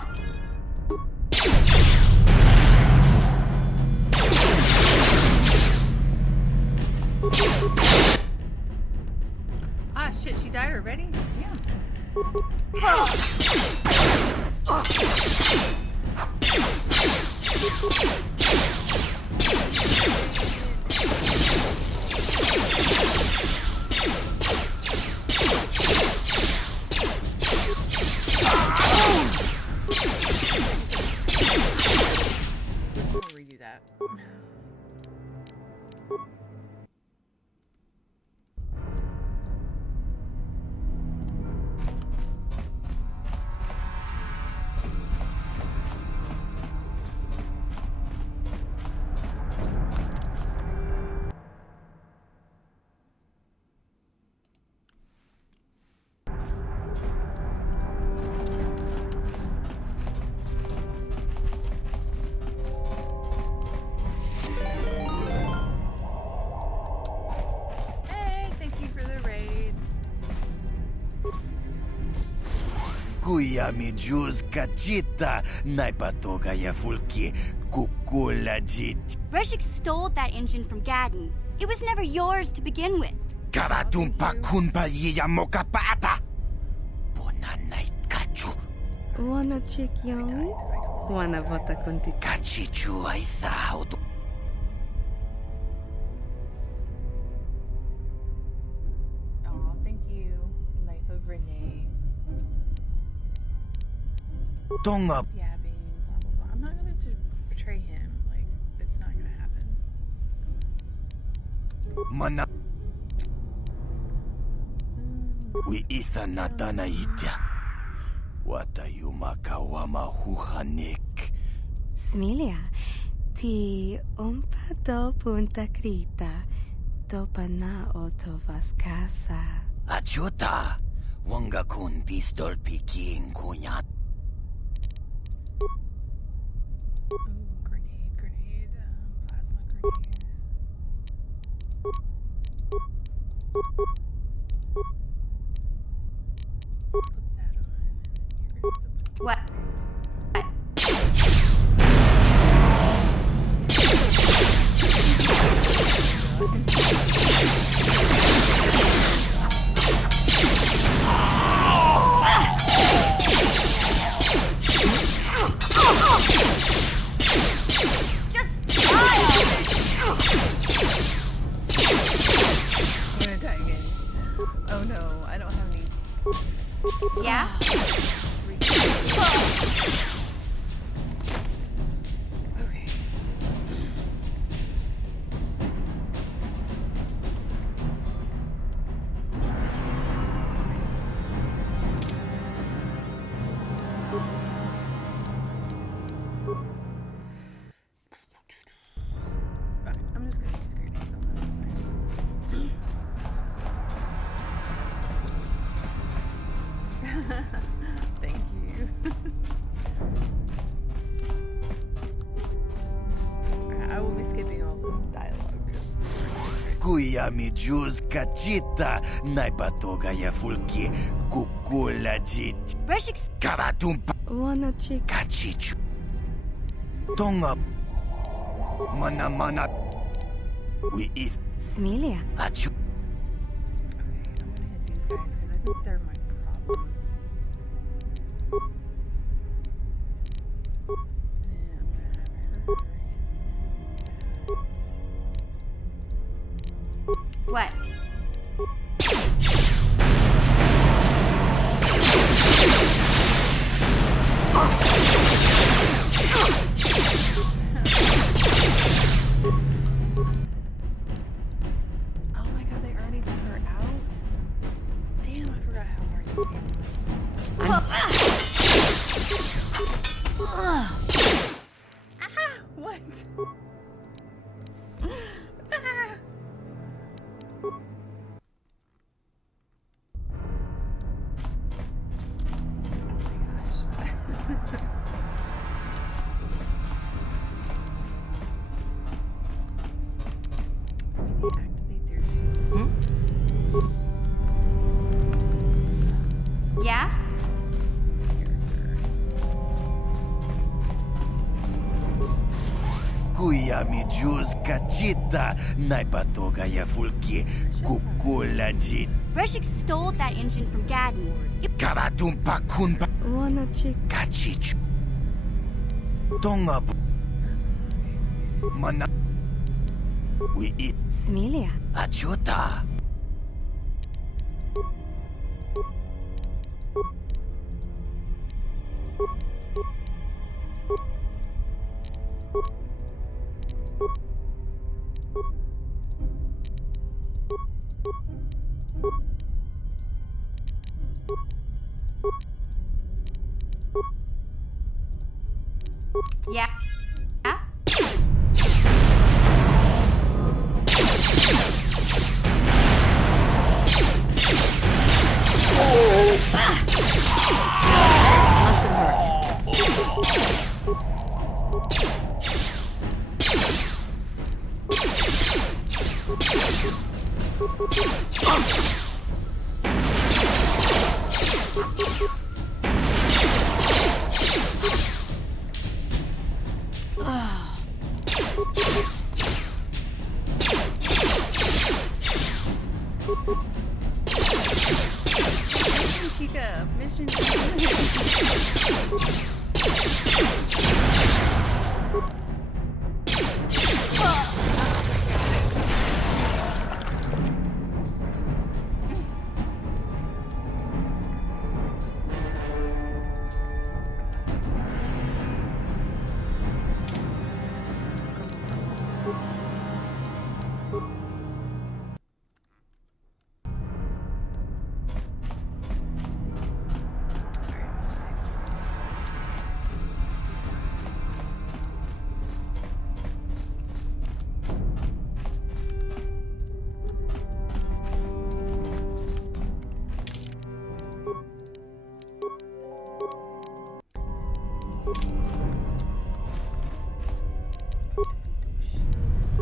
Ah, shit, she died already? Yeah. We'll redo that. Kuya mi juz kachita, naipatoga ya fulki, kukula jit. Breshik stole that engine from Gadden. It was never yours to begin with. Kavatumpa kunpa yiya mokapata. Bonanait kachu. Wanna chick yongi? Wanna vota konti. Kachichu aitha odo. Oh, thank you, Life of Renee. Tonga. Yabbing, blah blah blah. I'm not gonna betray him. Like, it's not gonna happen. Mana. We itha nadana itya. Watayuma kawama huhanik. Smilia, ti umpa do punta krita, do pana otovas casa. Achuta, wanga kun pistol pikin kunyat. Grenade, plasma grenade. What? Just die already. I'm gonna die again. Oh no, I don't have any. Yeah? Okay. I'm just gonna use grenades on the other side. Thank you. I will be skipping all the dialogue. Kuyami juz kachita, naipatoga ya fulki, kukula jit. Breshik's Kavatumpa Wanna chick. kachichu. Tonga. Mana. We eat. Smilia. Achu. Okay, I'm gonna hit these guys because I think they're my problem. what? Oh my god, they already took her out? Damn, I forgot how hard this game is. What? Yeah? Kuyami juz kachita, naipatoga ya fulki, kukula jit. Breshik stole that engine from Gadden. Kavatumpa kunpa Wanna chick. kachichu. Tonga. Mana. We eat. Smilia. Achuta. Yeah? Yeah?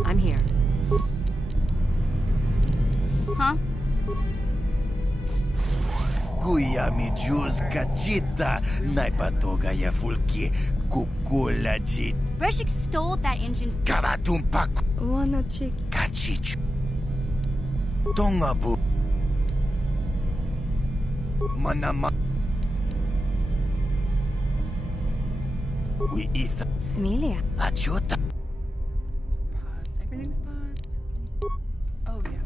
I'm here. Huh? Kuya mi juz kachita, naipatoga ya fulki, kukula jit. Breshik stole that engine. Kavatumpak. Wanna chick. Kachich. Tongabu. Manama. We eat. Smelia. Achota. Pause. Everything's paused. Oh, yeah.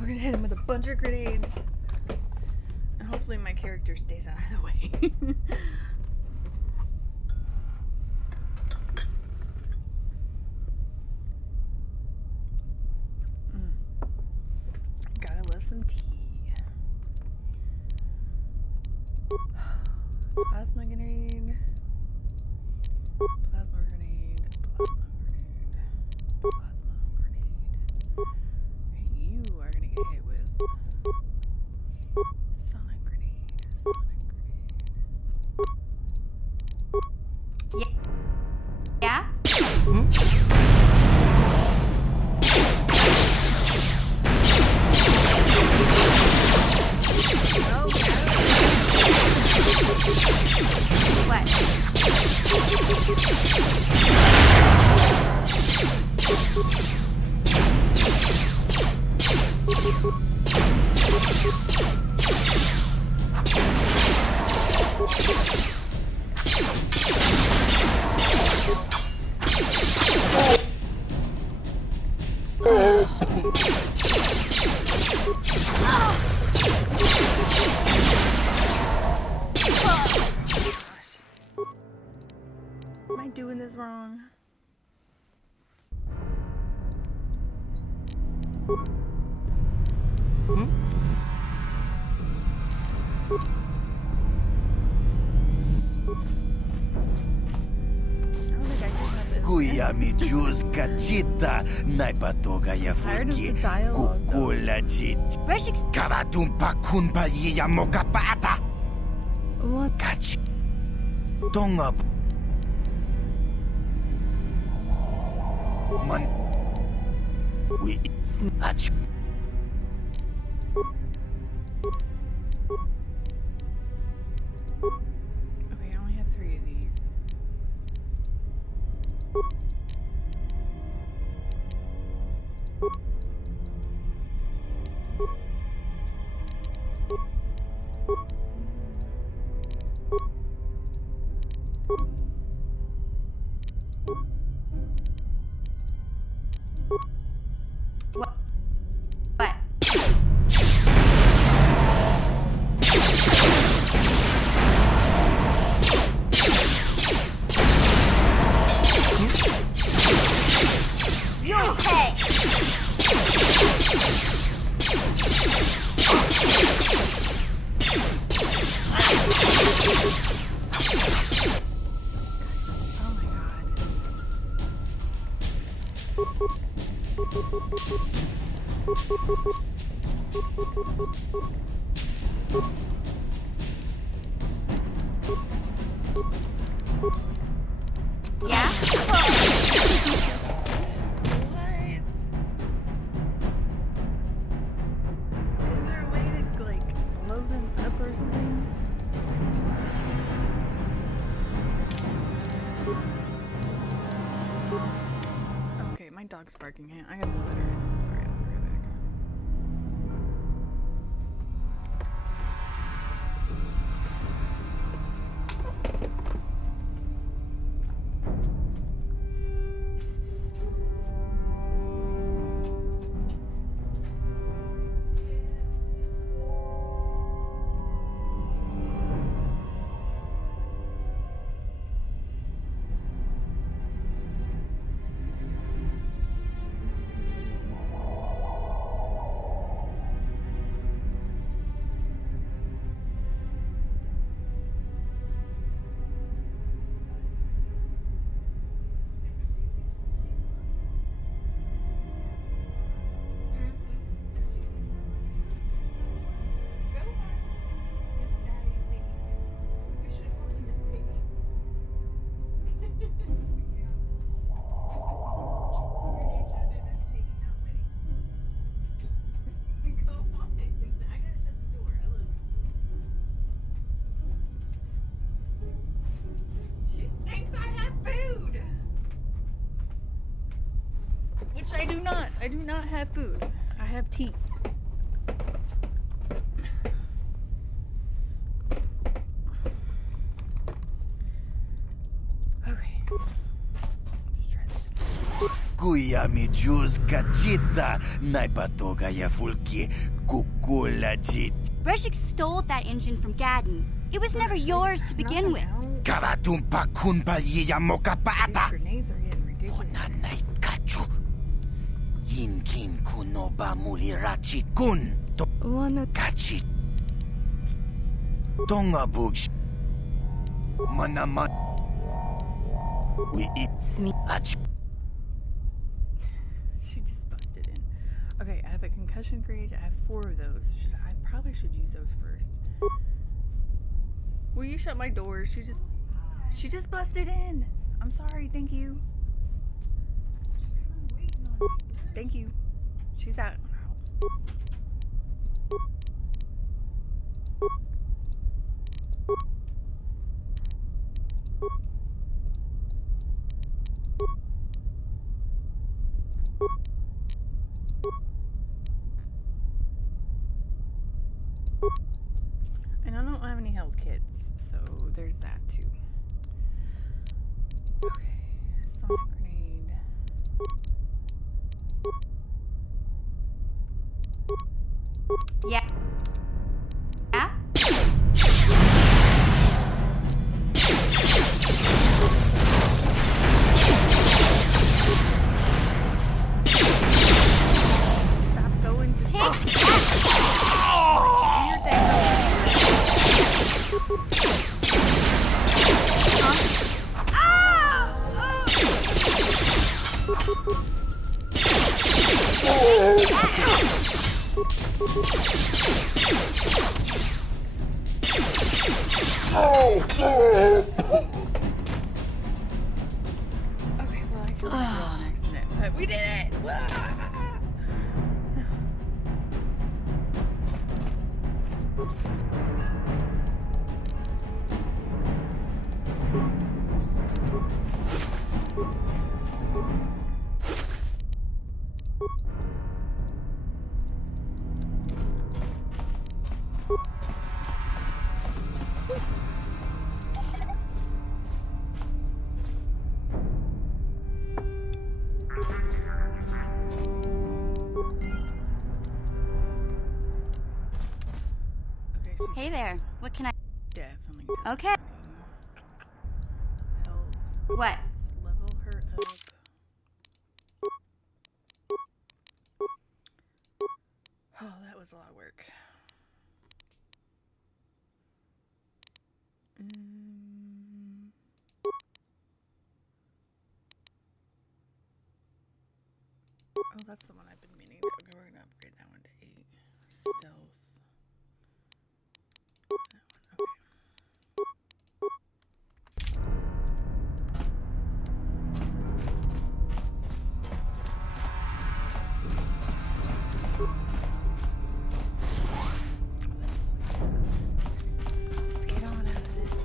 We're gonna hit him with a bunch of grenades. And hopefully my character stays out of the way. Gotta love some tea. Plasma grenade. Plasma grenade. Plasma grenade. Plasma grenade. And you are gonna get hit with sonic grenade. Sonic grenade. Yeah? Am I doing this wrong? Kuya mi juz kachita, naipatoga ya fulki, kukula jit. Kavatumpa kunpa yiya mokapata. What? Kach. Tonga. Man. We ach. Okay, I only have 3 of these. What? What? You're okay. Yeah? What? Is there a way to, like, blow them up or something? Okay, my dog's barking. I gotta go let her in. I'm sorry, I'll be right back. least I have food. Which I do not. I do not have food. I have tea. Okay. Let's try this. Kuya mi juz kachita, naipatoga ya fulki, kukulajit. Breshik stole that engine from Gadden. It was never yours to begin with. Kavatumpa kunpalyiya mokapaata. Grenades are getting ridiculous. Onanay kachu. Yinkin kunoba mulirachi kun. Wanna Kachit. Tonga bugsh. Manaman. We eat ach. She just busted in. Okay, I have a concussion grenade. I have 4 of those. I probably should use those first. Will you shut my door? She just busted in. I'm sorry. Thank you. Thank you. She's out. And I don't have any health kits, so there's that too. Okay, sonic grenade. Yeah. Yeah? Stop going to Take Okay, well, I killed my girl on accident, but we did it! Hey there. What can I? Definitely. Okay. What? Level her up. Oh, that was a lot of work. Oh, that's the one I've been meaning to. Okay, we're gonna upgrade that one to 8. Stealth. Let's get on out of this.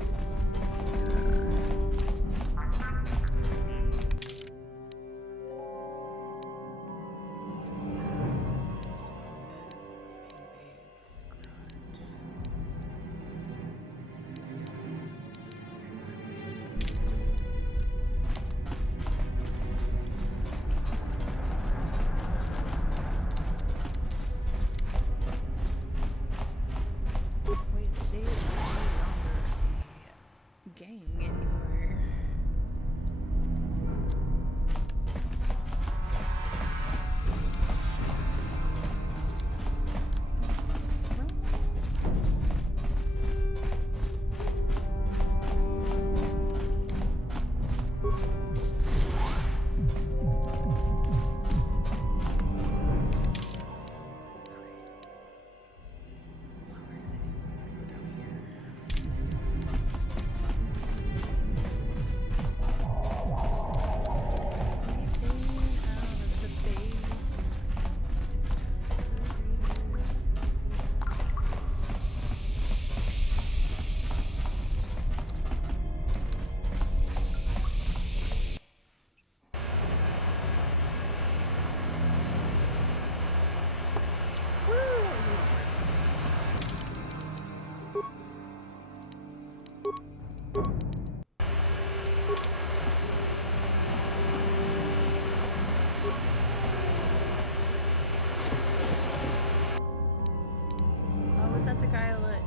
Oh, was that the guy I let?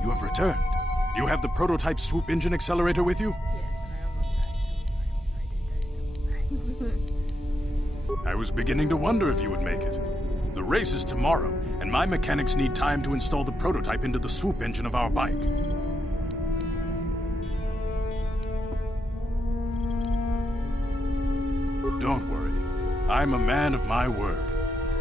You have returned. You have the prototype swoop engine accelerator with you? I was beginning to wonder if you would make it. The race is tomorrow, and my mechanics need time to install the prototype into the swoop engine of our bike. Don't worry. I'm a man of my word.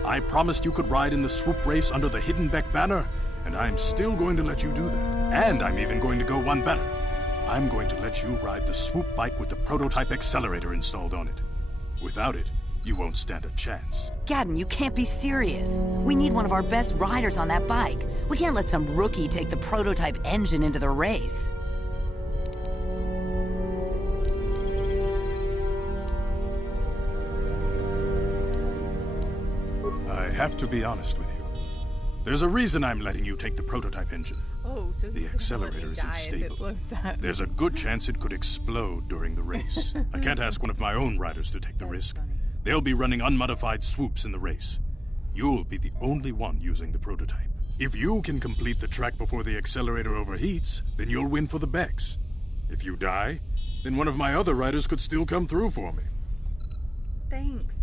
I promised you could ride in the swoop race under the Hiddenbeck banner, and I'm still going to let you do that. And I'm even going to go one better. I'm going to let you ride the swoop bike with the prototype accelerator installed on it. Without it, you won't stand a chance. Gaddon, you can't be serious. We need one of our best riders on that bike. We can't let some rookie take the prototype engine into the race. I have to be honest with you. There's a reason I'm letting you take the prototype engine. Oh, so The accelerator is unstable. There's a good chance it could explode during the race. I can't ask one of my own riders to take the risk. They'll be running unmodified swoops in the race. You'll be the only one using the prototype. If you can complete the track before the accelerator overheats, then you'll win for the Becks. If you die, then one of my other riders could still come through for me. Thanks.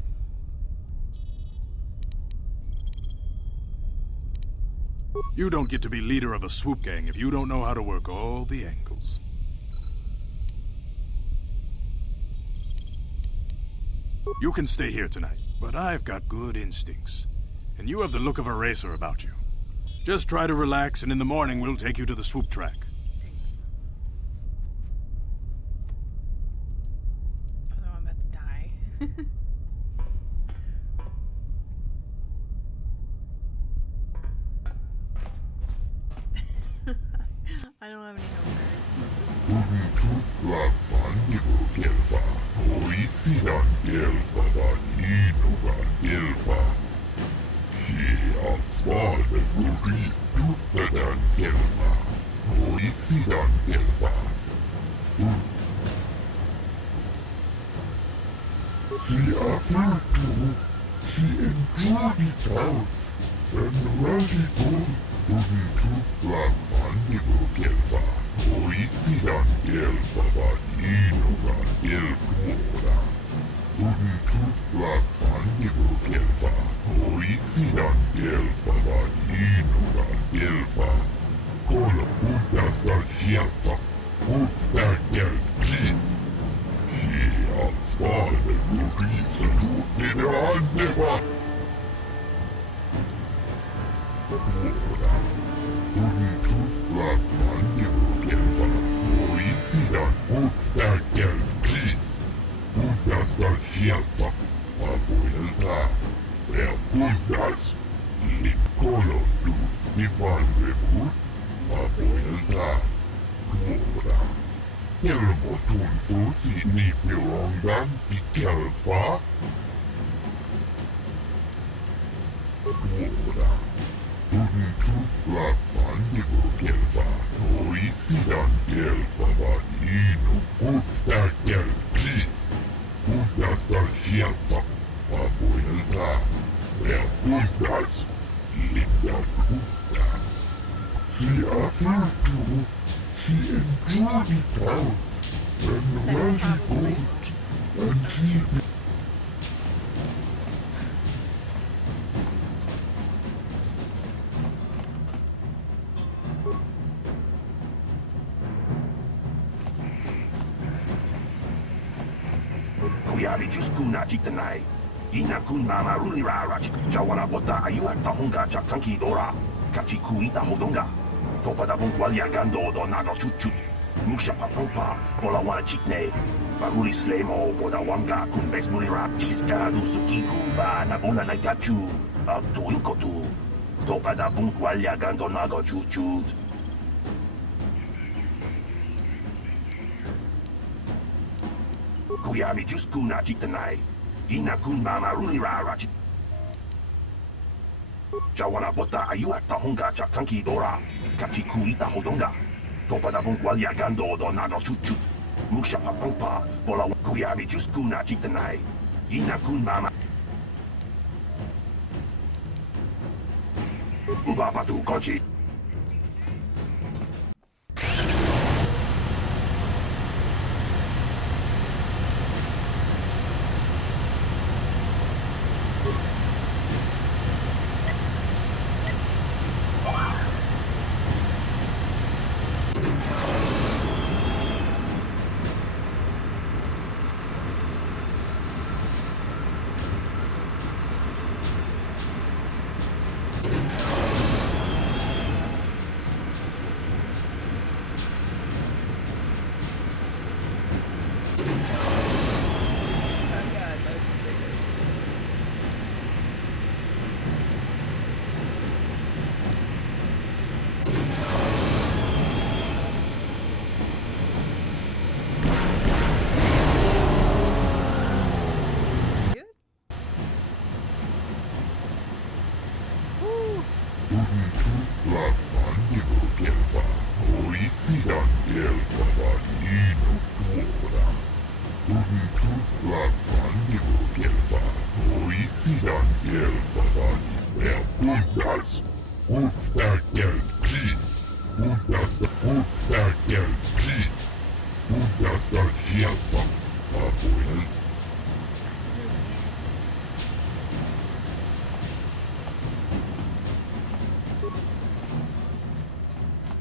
You don't get to be leader of a swoop gang if you don't know how to work all the angles. You can stay here tonight, but I've got good instincts. And you have the look of a racer about you. Just try to relax, and in the morning we'll take you to the swoop track. Oh, I'm about to die. I don't have any Kuyabi Juskuna Jitanai. Ina kun mama rulira rachik jawana bota ayuat tahonga chakanki dora. Kachikuita hodonga. Topada bungwalia gando do nago chuchut. Musha papampa, bola wana chikne. Baguli slemo, boda wanga kun bes mulira. Chiska du suki kuba na bona naikachu. Aktu inkotu. Topada bungwalia gando nago chuchut. Kuyabi Juskuna Jitanai. Ina kun mama rulira rachik. Jawana bota ayuat tahonga chakanki dora. Kachikuita hodonga. Topada bungwalia gando do nago chuchut. Musha papampa, bola kuyabi Juskuna Jitanai. Ina kun mama. Ubapatu kochi.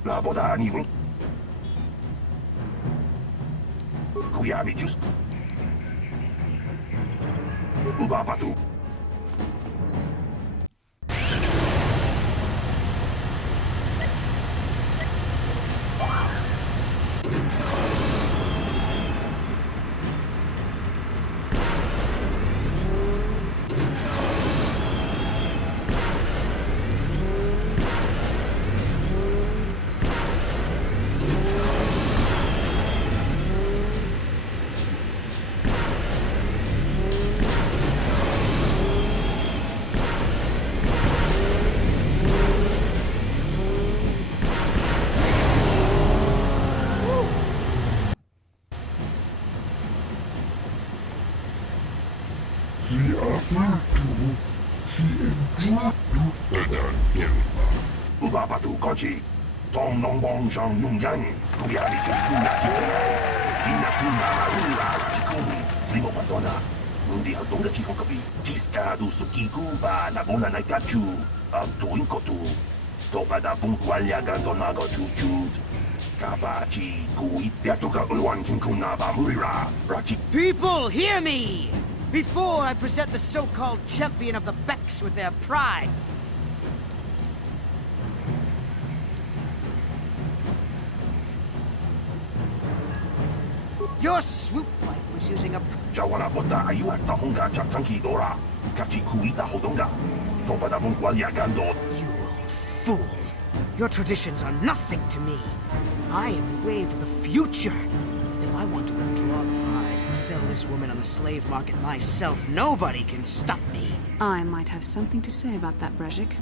나보다 아니군. 구야미 주스. 우바바두. Ubapatu kochi. Tom nongbong shang nungyan. Kuyabi Juskuna Jitanai. Ina kuna marula rachikuni. Sligo patona. Mundi hadonga chiko kapi. Chiska du suki kuba na bona naikachu. Aktu inkotu. Topada bungwalia gandonago chuchut. Kabachi kui piatuka ulwan kinkunaba murira. Rachik. People, hear me! Before I present the so-called champion of the Becks with their pride. Your swoop bike was using a... Jawana bota ayuat tahonga chakanki dora. Kachikuita hodonga. Topada bungwalia gando. You old fool. Your traditions are nothing to me. I am the wave of the future. If I want to withdraw the prize and sell this woman on the slave market myself, nobody can stop me. I might have something to say about that, Brejik.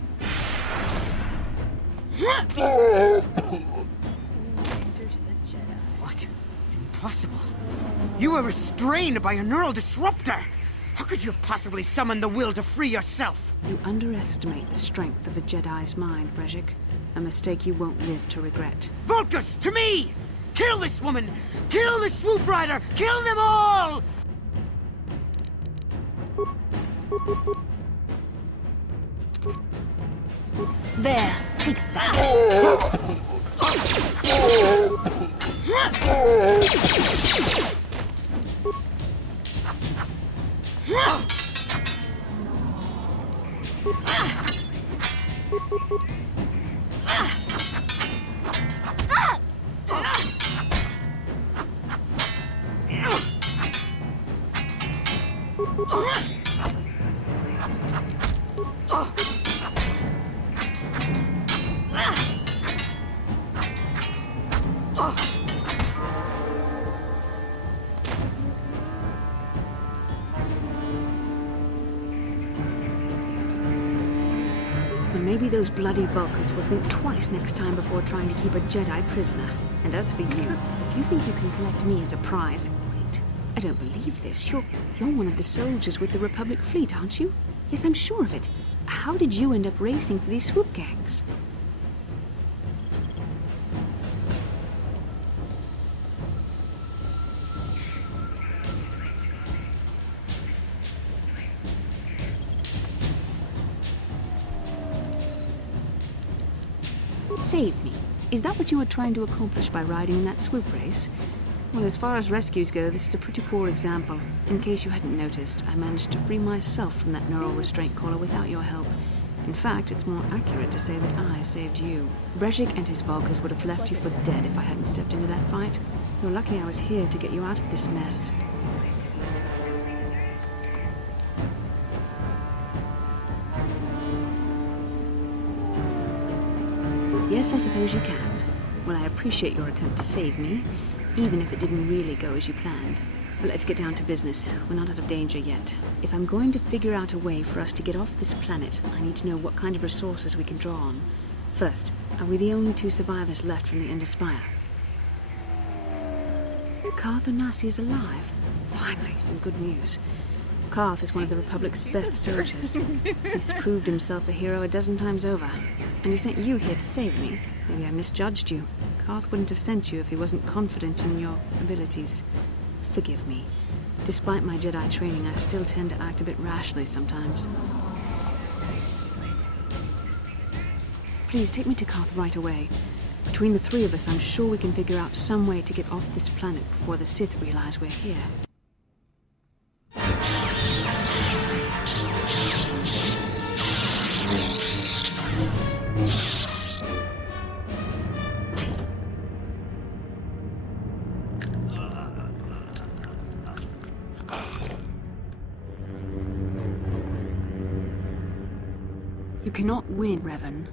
What? Impossible. You were restrained by a neural disruptor. How could you have possibly summoned the will to free yourself? You underestimate the strength of a Jedi's mind, Brejik. A mistake you won't live to regret. Vulcus, to me! Kill this woman! Kill the swoop rider! Kill them all! There, take that. Maybe those bloody Vulkars will think twice next time before trying to keep a Jedi prisoner. And as for you, if you think you can collect me as a prize... Wait, I don't believe this. You're one of the soldiers with the Republic fleet, aren't you? Yes, I'm sure of it. How did you end up racing for these swoop gangs? Save me. Is that what you were trying to accomplish by riding in that swoop race? Well, as far as rescues go, this is a pretty poor example. In case you hadn't noticed, I managed to free myself from that neural restraint collar without your help. In fact, it's more accurate to say that I saved you. Brejik and his Vulkars would have left you for dead if I hadn't stepped into that fight. You're lucky I was here to get you out of this mess. Yes, I suppose you can. Well, I appreciate your attempt to save me, even if it didn't really go as you planned. But let's get down to business. We're not out of danger yet. If I'm going to figure out a way for us to get off this planet, I need to know what kind of resources we can draw on. First, are we the only two survivors left from the Ender Spire? Carth Onasi is alive. Finally, some good news. Carth is one of the Republic's best soldiers. He's proved himself a hero a dozen times over. And he sent you here to save me. Maybe I misjudged you. Carth wouldn't have sent you if he wasn't confident in your abilities. Forgive me. Despite my Jedi training, I still tend to act a bit rashly sometimes. Please, take me to Carth right away. Between the three of us, I'm sure we can figure out some way to get off this planet before the Sith realize we're here. You cannot win, Revan.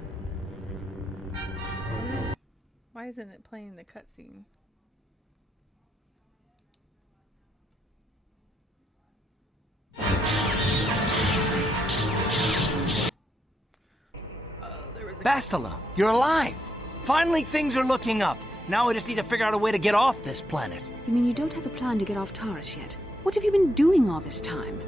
Why isn't it playing the cutscene? Bastila, you're alive! Finally, things are looking up. Now we just need to figure out a way to get off this planet. You mean you don't have a plan to get off Taris yet? What have you been doing all this time?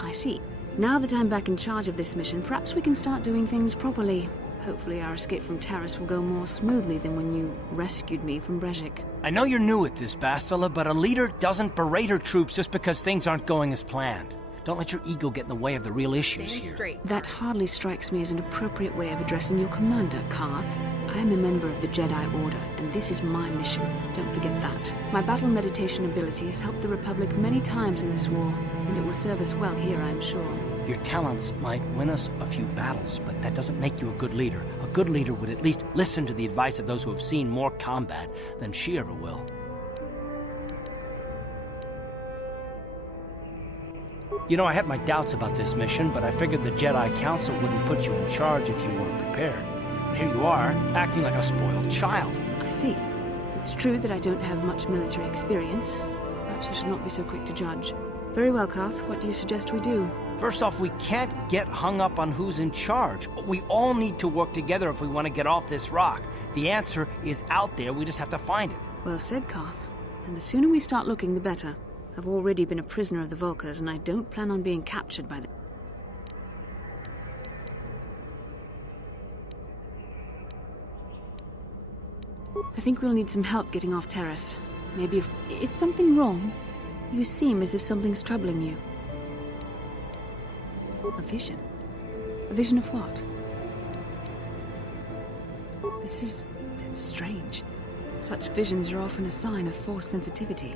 I see. Now that I'm back in charge of this mission, perhaps we can start doing things properly. Hopefully our escape from Taris will go more smoothly than when you rescued me from Brejik. I know you're new at this, Bastila, but a leader doesn't berate her troops just because things aren't going as planned. Don't let your ego get in the way of the real issues here. That hardly strikes me as an appropriate way of addressing your commander, Carth. I am a member of the Jedi Order, and this is my mission. Don't forget that. My battle meditation ability has helped the Republic many times in this war, and it will serve us well here, I'm sure. Your talents might win us a few battles, but that doesn't make you a good leader. A good leader would at least listen to the advice of those who have seen more combat than she ever will. You know, I had my doubts about this mission, but I figured the Jedi Council wouldn't put you in charge if you weren't prepared. And here you are, acting like a spoiled child. I see. It's true that I don't have much military experience. Perhaps I should not be so quick to judge. Very well, Carth. What do you suggest we do? First off, we can't get hung up on who's in charge. We all need to work together if we want to get off this rock. The answer is out there, we just have to find it. Well said, Carth. And the sooner we start looking, the better. I've already been a prisoner of the Vulkars, and I don't plan on being captured by them. I think we'll need some help getting off Taris. Maybe if... Is something wrong? You seem as if something's troubling you. A vision? A vision of what? This is... it's strange. Such visions are often a sign of force sensitivity.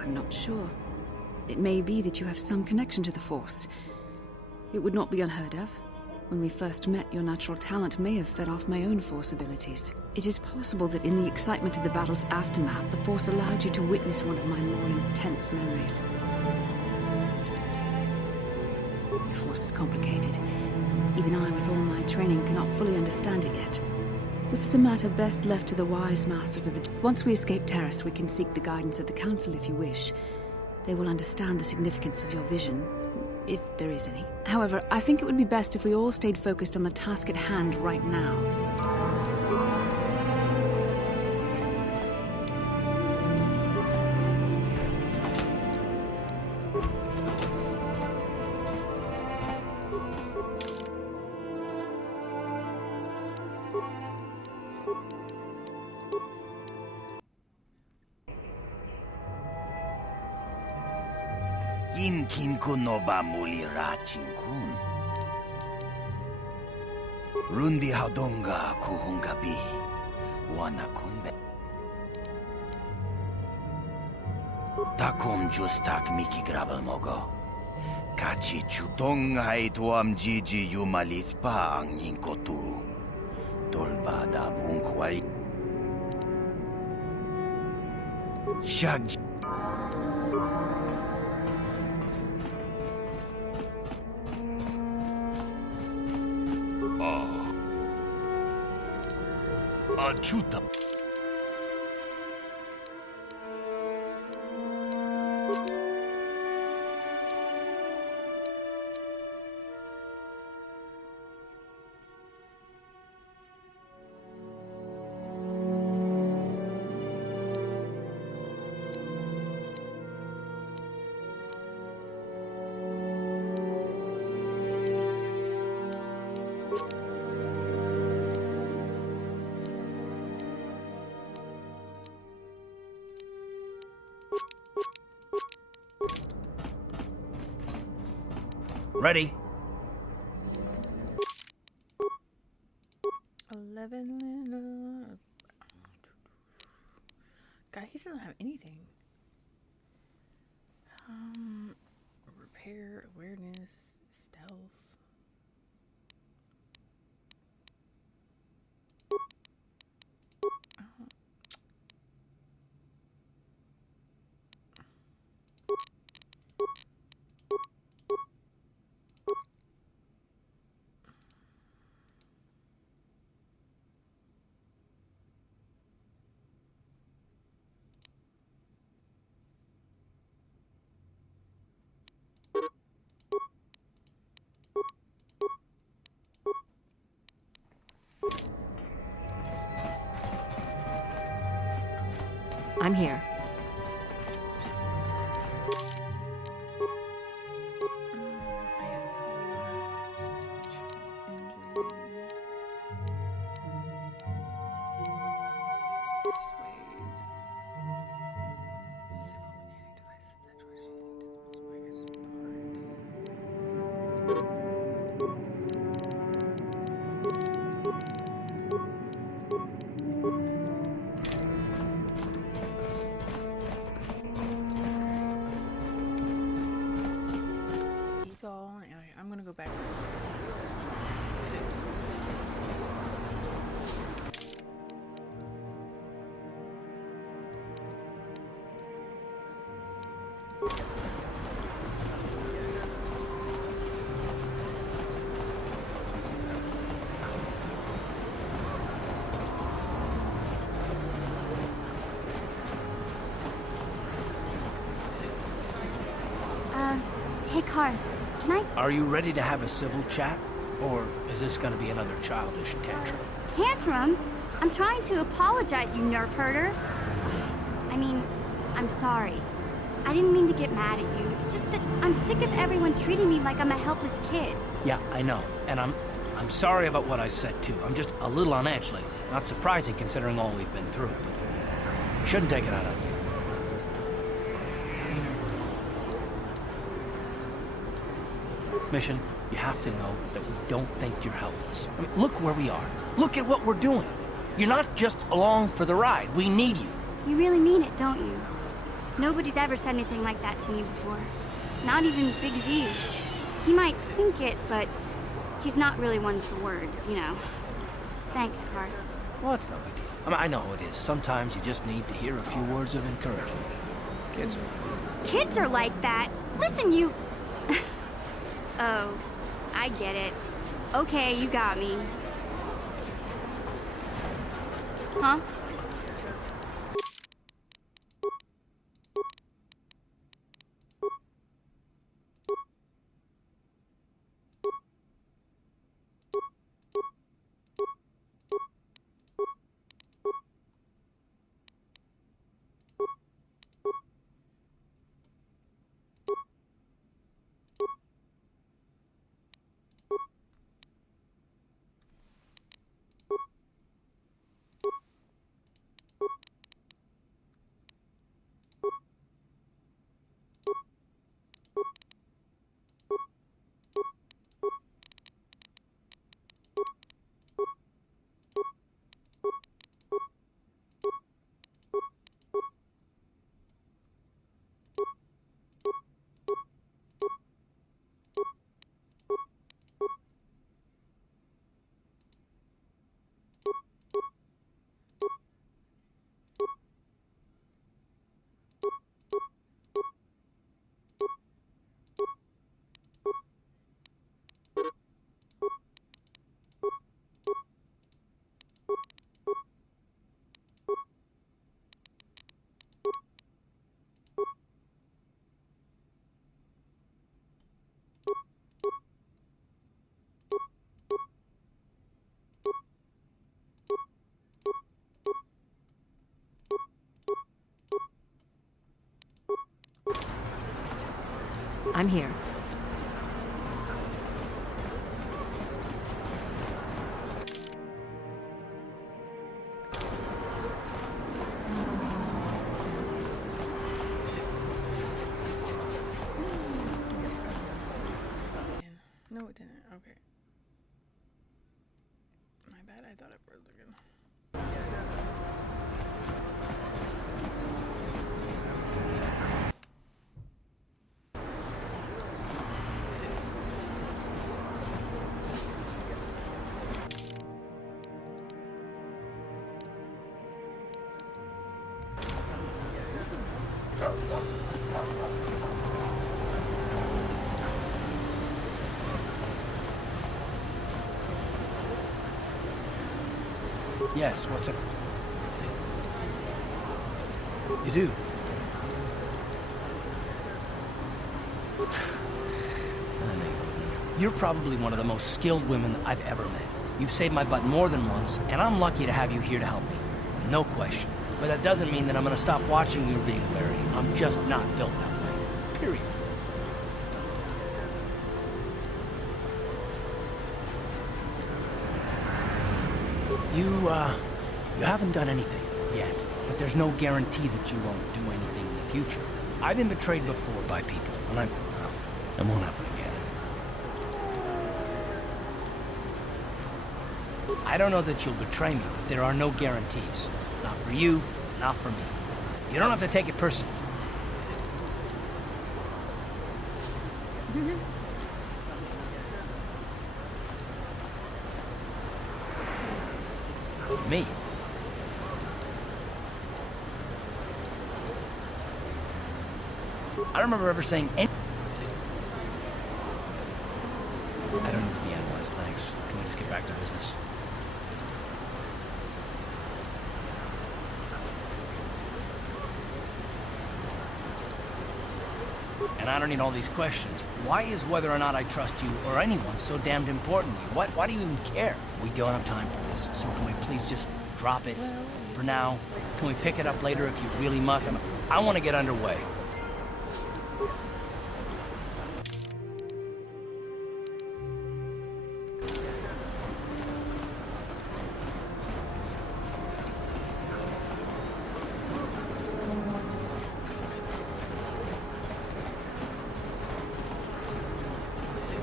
I'm not sure. It may be that you have some connection to the Force. It would not be unheard of. When we first met, your natural talent may have fed off my own Force abilities. It is possible that in the excitement of the battle's aftermath, the Force allowed you to witness one of my more intense memories. The Force is complicated. Even I, with all my training, cannot fully understand it yet. This is a matter best left to the wise masters of the... Once we escape Terrace, we can seek the guidance of the Council if you wish. They will understand the significance of your vision, if there is any. However, I think it would be best if we all stayed focused on the task at hand right now. Inkin kuno ba muli rachin kun? Rundi haudonga kuhungabi wana kunbe. Takom justak miki grabel mogo. Kachi chutong hai tuam jiji yumalith pa ang yinkotu. Dolba da bunkwali. Shag. Achuta. Ready? 11 little... God, he doesn't have anything. Repair, awareness, stealth. I'm here. I'm gonna go back to Hey, Carth, can I... Are you ready to have a civil chat? Or is this gonna be another childish tantrum? Tantrum? I'm trying to apologize, you nerf herder. I mean, I'm sorry. I didn't mean to get mad at you. It's just that I'm sick of everyone treating me like I'm a helpless kid. Yeah, I know. And I'm sorry about what I said, too. I'm just a little on edge lately. Not surprising considering all we've been through, but I shouldn't take it out on you. Mission, you have to know that we don't think you're helpless. I mean, look where we are. Look at what we're doing. You're not just along for the ride. We need you. You really mean it, don't you? Nobody's ever said anything like that to me before. Not even Big Z. He might think it, but he's not really one for words, you know. Thanks, Carl. Well, it's no big deal. I mean, I know how it is. Sometimes you just need to hear a few words of encouragement. Kids are like that. Listen, you... Oh, I get it. Okay, you got me. Huh? I'm here. No, it didn't. Okay. My bad. I thought it was again. Yes, what's up? You do? You're probably one of the most skilled women I've ever met. You've saved my butt more than once, and I'm lucky to have you here to help me. No question. But that doesn't mean that I'm gonna stop watching you being wary. I'm just not built that way. Period. You haven't done anything yet, but there's no guarantee that you won't do anything in the future. I've been betrayed before by people, and it won't happen again. I don't know that you'll betray me, but there are no guarantees. Not for you, not for me. You don't have to take it personally. Me? I don't remember ever saying any... I don't need to be analyzed, thanks. Can we just get back to business? And I don't need all these questions. Why is whether or not I trust you or anyone so damned important to you? Why do you even care? We don't have time for this, so can we please just drop it for now? Can we pick it up later if you really must? I want to get underway.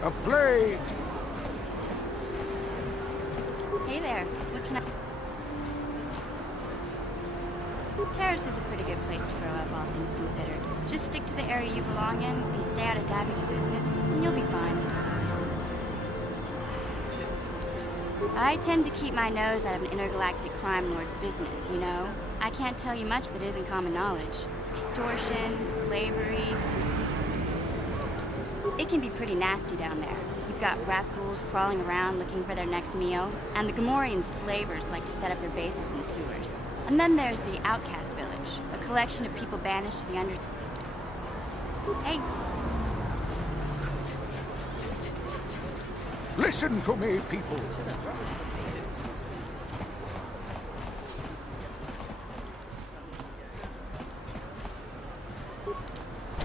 A plate! Hey there. What can I... Terrace is a pretty good place to grow up, all things considered. Just stick to the area you belong in and stay out of Davik's business, and you'll be fine. I tend to keep my nose out of an intergalactic crime lord's business, you know? I can't tell you much that isn't common knowledge. Extortion, slavery... It can be pretty nasty down there. You've got rat ghouls crawling around looking for their next meal, and the Gamorrean slavers like to set up their bases in the sewers. And then there's the Outcast Village, a collection of people banished to the under... Hey! Listen to me, people.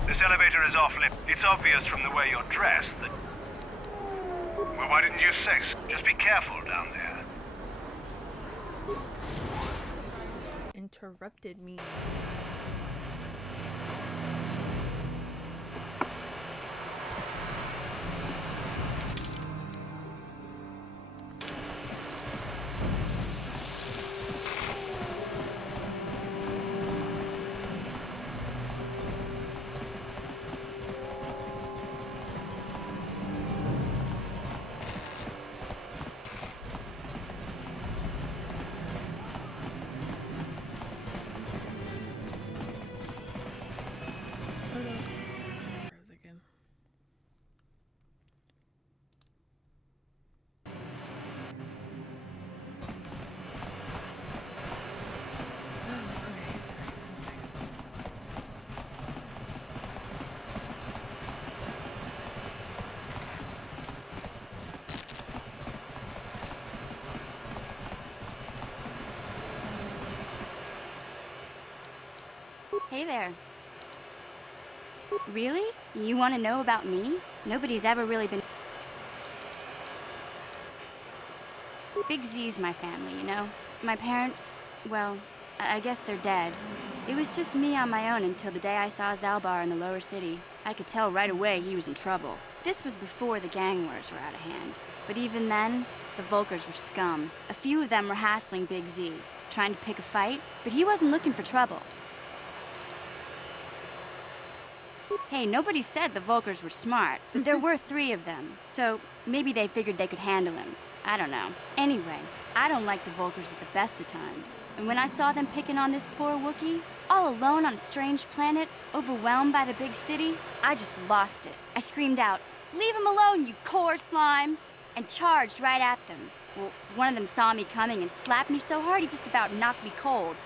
This elevator is off-limit. It's obvious from the way you're dressed that... Well, why didn't you say so? Just be careful down there. Interrupted me. Hey there. Really? You want to know about me? Nobody's ever really been... Big Z's my family, you know? My parents, well, I guess they're dead. It was just me on my own until the day I saw Zalbar in the lower city. I could tell right away he was in trouble. This was before the gang wars were out of hand. But even then, the Volkers were scum. A few of them were hassling Big Z, trying to pick a fight, but he wasn't looking for trouble. Hey, nobody said the Volkers were smart, but there were 3 of them, so maybe they figured they could handle him. I don't know. Anyway, I don't like the Volkers at the best of times. And when I saw them picking on this poor Wookiee, all alone on a strange planet, overwhelmed by the big city, I just lost it. I screamed out, "Leave him alone, you core slimes!" and charged right at them. Well, one of them saw me coming and slapped me so hard he just about knocked me cold.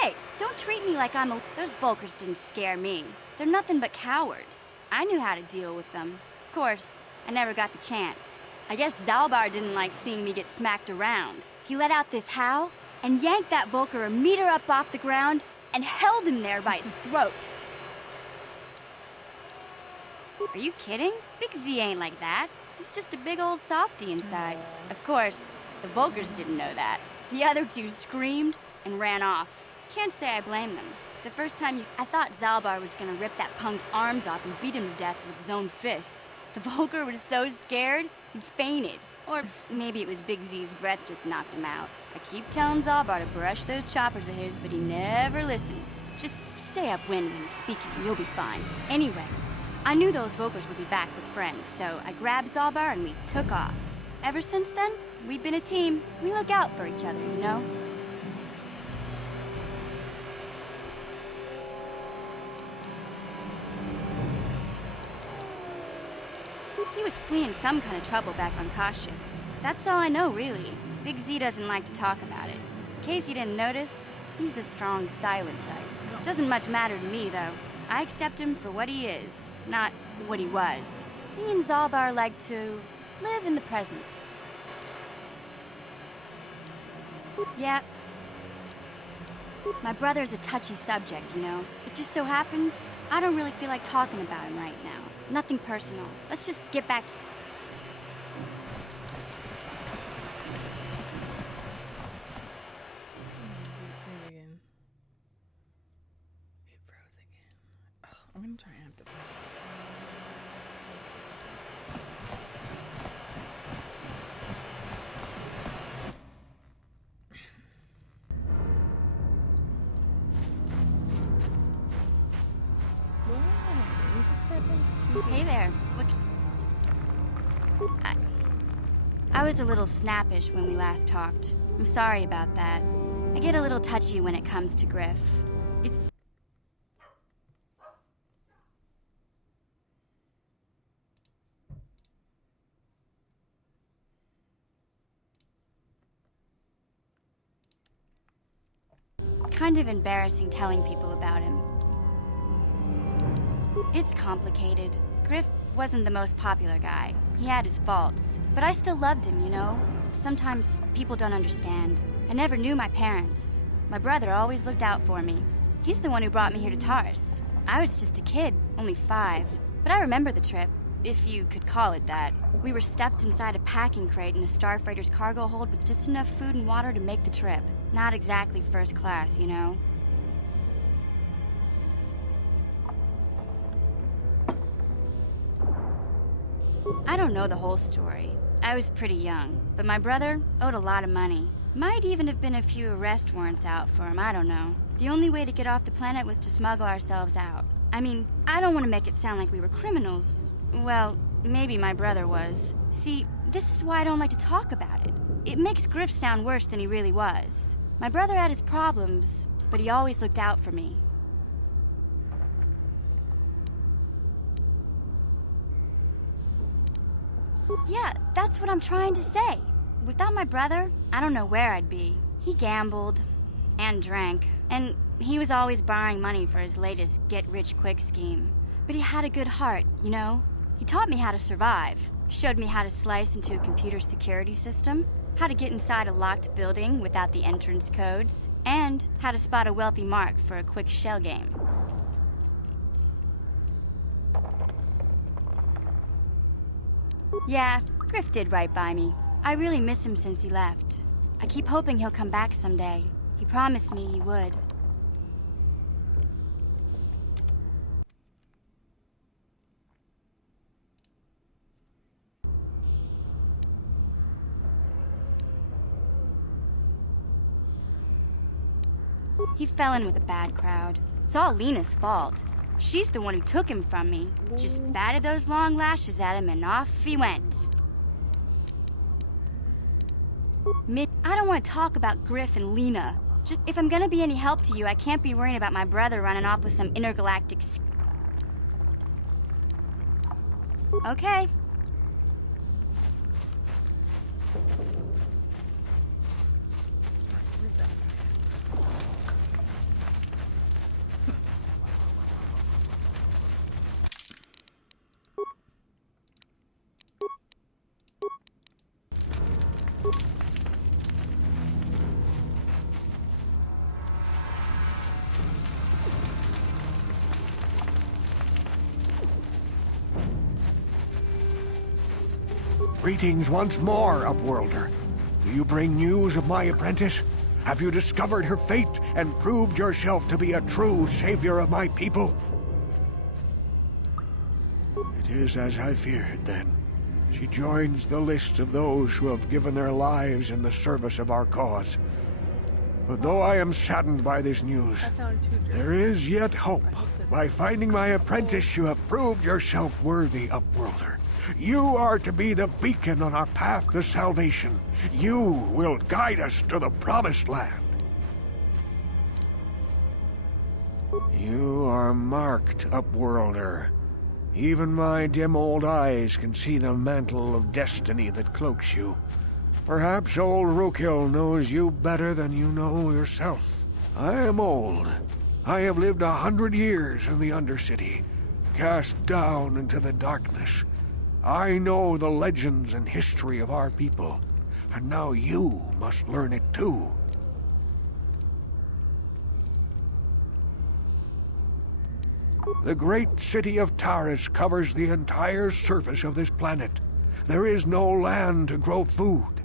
Hey, don't treat me like I'm a... Those Volkers didn't scare me. They're nothing but cowards. I knew how to deal with them. Of course, I never got the chance. I guess Zalbar didn't like seeing me get smacked around. He let out this howl and yanked that Volker a meter up off the ground and held him there by his throat. Are you kidding? Big Z ain't like that. He's just a big old softy inside. Of course, the Volkers didn't know that. The other 2 screamed and ran off. Can't say I blame them. The first time I thought Zalbar was gonna rip that punk's arms off and beat him to death with his own fists. The Volker was so scared, he fainted. Or maybe it was Big Z's breath just knocked him out. I keep telling Zalbar to brush those choppers of his, but he never listens. Just stay upwind when he's speaking and you'll be fine. Anyway, I knew those Volkers would be back with friends, so I grabbed Zalbar and we took off. Ever since then, we've been a team. We look out for each other, you know? He was fleeing some kind of trouble back on Kashyyyk. That's all I know, really. Big Z doesn't like to talk about it. In case you didn't notice, he's the strong, silent type. Doesn't much matter to me, though. I accept him for what he is, not what he was. Me and Zalbar like to live in the present. Yeah. My brother's a touchy subject, you know. It just so happens, I don't really feel like talking about him right now. Nothing personal. Let's just get back to... It froze again. Oh, I'm gonna try and have to find it. there. I was a little snappish when we last talked. I'm sorry about that. I get a little touchy when it comes to Griff. It's... kind of embarrassing telling people about him. It's complicated. Griff wasn't the most popular guy. He had his faults. But I still loved him, you know? Sometimes people don't understand. I never knew my parents. My brother always looked out for me. He's the one who brought me here to Taurus. I was just a kid, only 5. But I remember the trip, if you could call it that. We were stuffed inside a packing crate in a starfreighter's cargo hold with just enough food and water to make the trip. Not exactly first class, you know? I don't know the whole story. I was pretty young, but my brother owed a lot of money. Might even have been a few arrest warrants out for him, I don't know. The only way to get off the planet was to smuggle ourselves out. I mean, I don't want to make it sound like we were criminals. Well, maybe my brother was. See, this is why I don't like to talk about it. It makes Griff sound worse than he really was. My brother had his problems, but he always looked out for me. Yeah, that's what I'm trying to say. Without my brother, I don't know where I'd be. He gambled and drank, and he was always borrowing money for his latest get-rich-quick scheme. But he had a good heart, you know? He taught me how to survive, showed me how to slice into a computer security system, how to get inside a locked building without the entrance codes, and how to spot a wealthy mark for a quick shell game. Yeah, Griff did right by me. I really miss him since he left. I keep hoping he'll come back someday. He promised me he would. He fell in with a bad crowd. It's all Lena's fault. She's the one who took him from me. Just batted those long lashes at him and off he went. I don't want to talk about Griff and Lena. Just, if I'm gonna be any help to you, I can't be worrying about my brother running off with some intergalactic Okay. Greetings once more, Upworlder. Do you bring news of my apprentice? Have you discovered her fate and proved yourself to be a true savior of my people? It is as I feared, then. She joins the list of those who have given their lives in the service of our cause. But though I am saddened by this news, there is yet hope. By finding my apprentice, you have proved yourself worthy, Upworlder. You are to be the beacon on our path to salvation. You will guide us to the promised land. You are marked, Upworlder. Even my dim old eyes can see the mantle of destiny that cloaks you. Perhaps old Rookhill knows you better than you know yourself. I am old. I have lived 100 years in the Undercity, cast down into the darkness. I know the legends and history of our people, and now you must learn it too. The great city of Taurus covers the entire surface of this planet. There is no land to grow food.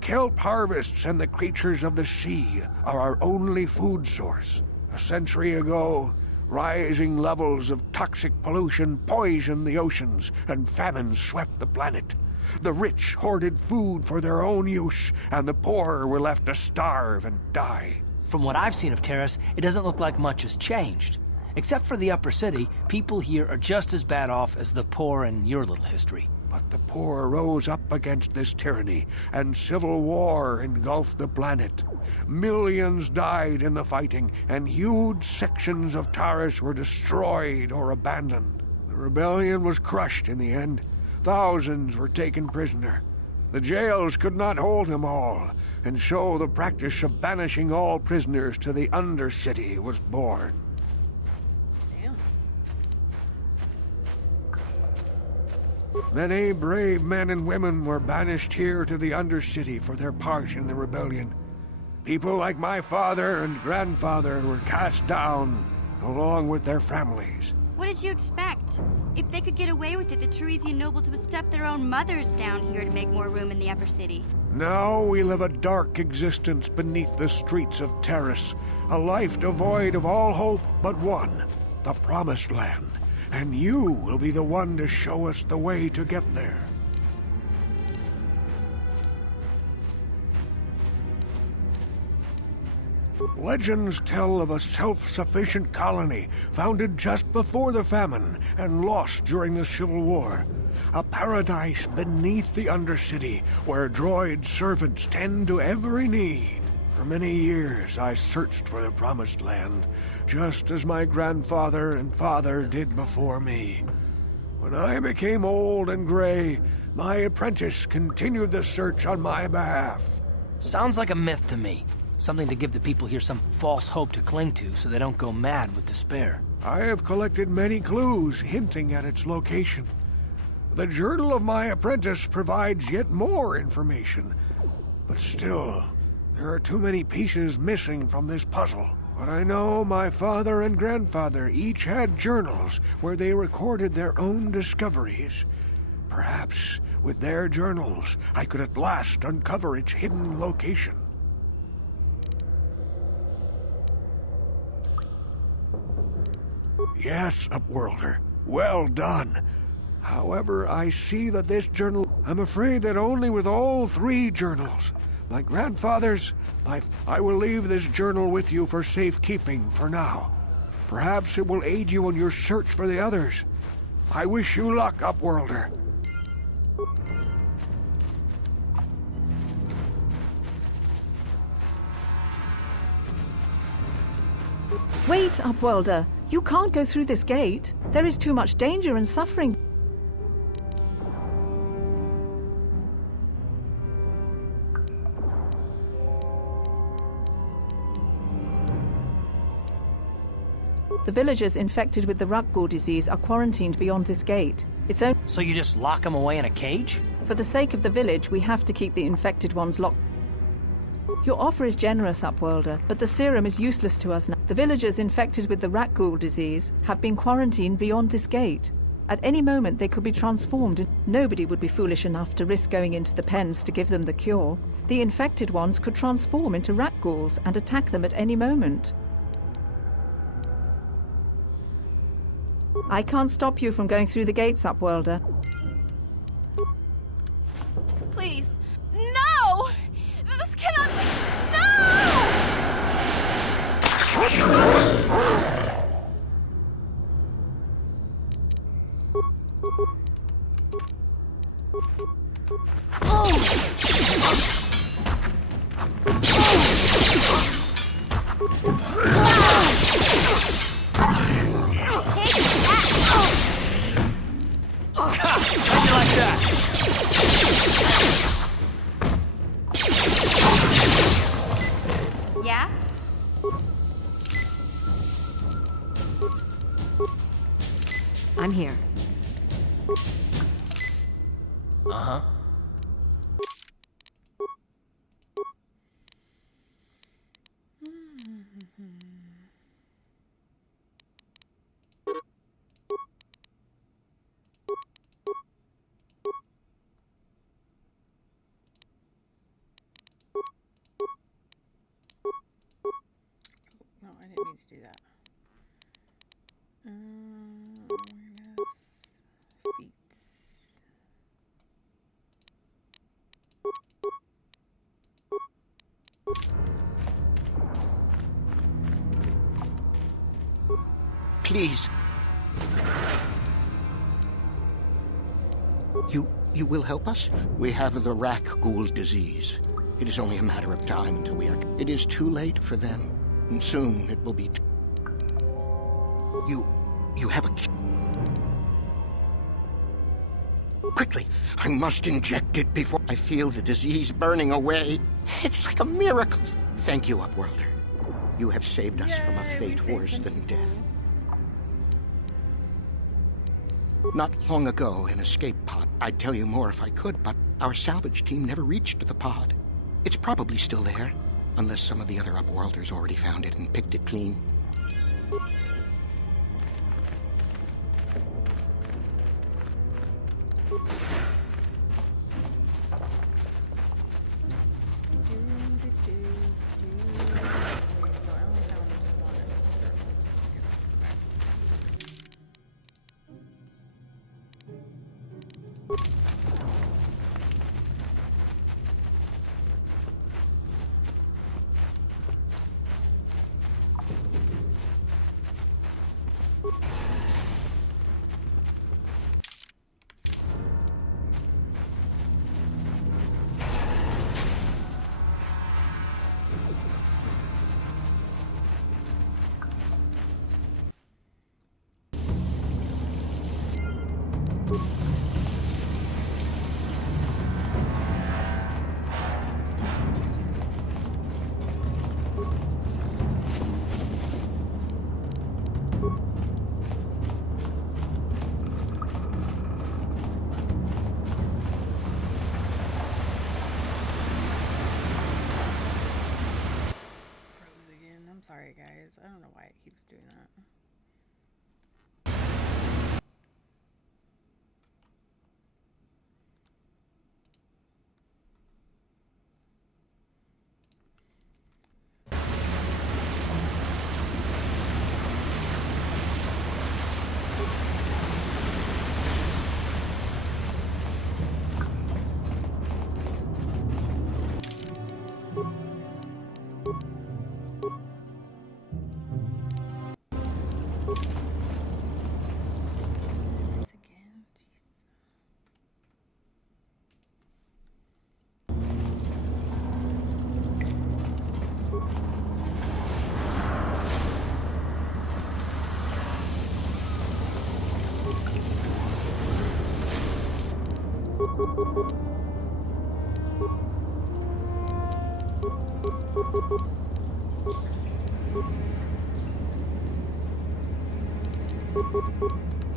Kelp harvests and the creatures of the sea are our only food source. A century ago, rising levels of toxic pollution poisoned the oceans, and famine swept the planet. The rich hoarded food for their own use, and the poor were left to starve and die. From what I've seen of Taurus, it doesn't look like much has changed. Except for the upper city, people here are just as bad off as the poor in your little history. But the poor rose up against this tyranny, and civil war engulfed the planet. Millions died in the fighting, and huge sections of Taris were destroyed or abandoned. The rebellion was crushed in the end. Thousands were taken prisoner. The jails could not hold them all, and so the practice of banishing all prisoners to the Undercity was born. Many brave men and women were banished here to the Undercity for their part in the rebellion. People like my father and grandfather were cast down, along with their families. What did you expect? If they could get away with it, the Teresian nobles would step their own mothers down here to make more room in the upper city. Now we live a dark existence beneath the streets of Taris, a life devoid of all hope but one, the Promised Land. And you will be the one to show us the way to get there. Legends tell of a self-sufficient colony founded just before the famine and lost during the Civil War. A paradise beneath the Undercity where droid servants tend to every need. For many years I searched for the Promised Land, just as my grandfather and father did before me. When I became old and gray, my apprentice continued the search on my behalf. Sounds like a myth to me. Something to give the people here some false hope to cling to so they don't go mad with despair. I have collected many clues hinting at its location. The journal of my apprentice provides yet more information. But still, there are too many pieces missing from this puzzle. But I know my father and grandfather each had journals where they recorded their own discoveries. Perhaps with their journals, I could at last uncover its hidden location. Yes, Upworlder. Well done. However, I see that this journal... I'm afraid that only with all three journals, my grandfather's, I will leave this journal with you for safekeeping for now. Perhaps it will aid you in your search for the others. I wish you luck, Upworlder. Wait, Upworlder. You can't go through this gate. There is too much danger and suffering. The villagers infected with the Rakghoul disease are quarantined beyond this gate. It's only... So you just lock them away in a cage? For the sake of the village, we have to keep the infected ones locked. Your offer is generous, Upworlder, but the serum is useless to us now. The villagers infected with the Rakghoul disease have been quarantined beyond this gate. At any moment, they could be transformed. Nobody would be foolish enough to risk going into the pens to give them the cure. The infected ones could transform into Rakghouls and attack them at any moment. I can't stop you from going through the gates, Upworlder. Please, no! This cannot be. How'd you like that? Yeah? I'm here. Uh-huh. No, I didn't mean to do that. Feats. please. You will help us? We have the Rakghoul disease. It is only a matter of time until we are... It is too late for them. And soon it will be... You have a... Quickly, I must inject it before I feel the disease burning away. It's like a miracle. Thank you, Upworlder. You have saved us from a fate worse than death. Not long ago, an escape pod. I'd tell you more if I could, but our salvage team never reached the pod. It's probably still there, unless some of the other Upworlders already found it and picked it clean. Sorry, guys. I don't know why it keeps doing that.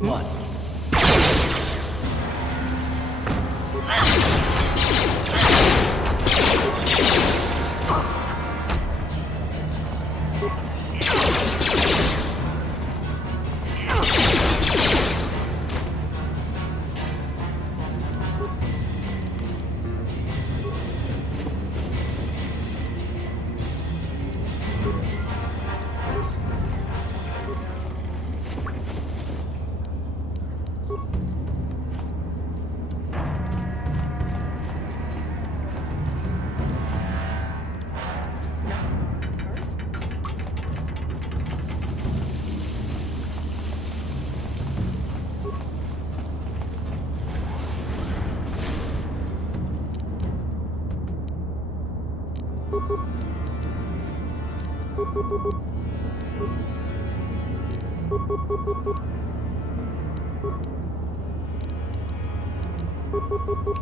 What?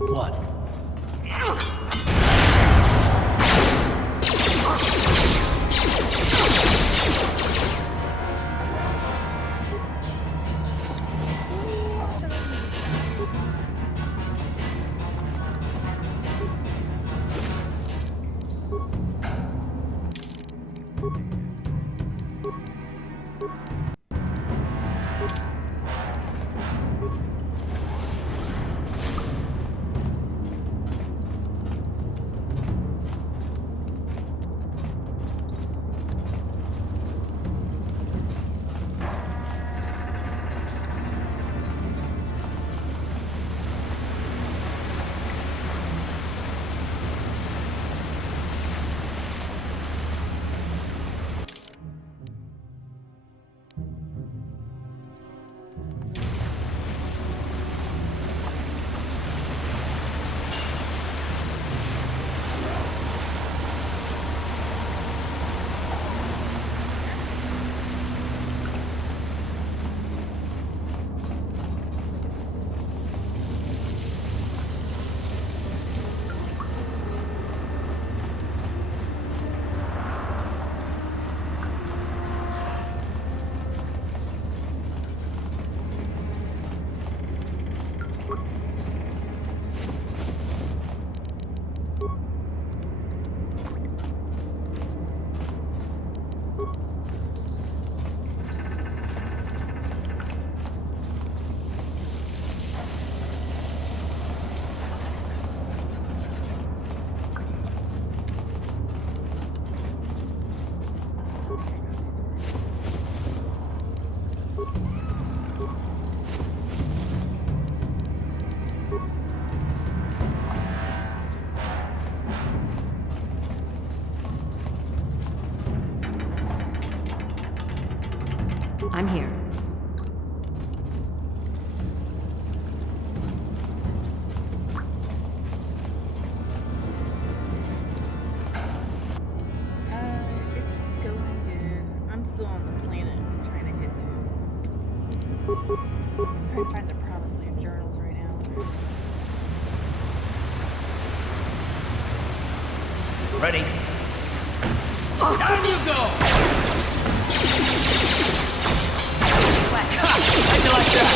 What? I'm here. It's going good. I'm still on the planet I'm trying to get to. I'm trying to find the Promised Land journals right now. Ready? Down you go! How'd you like that?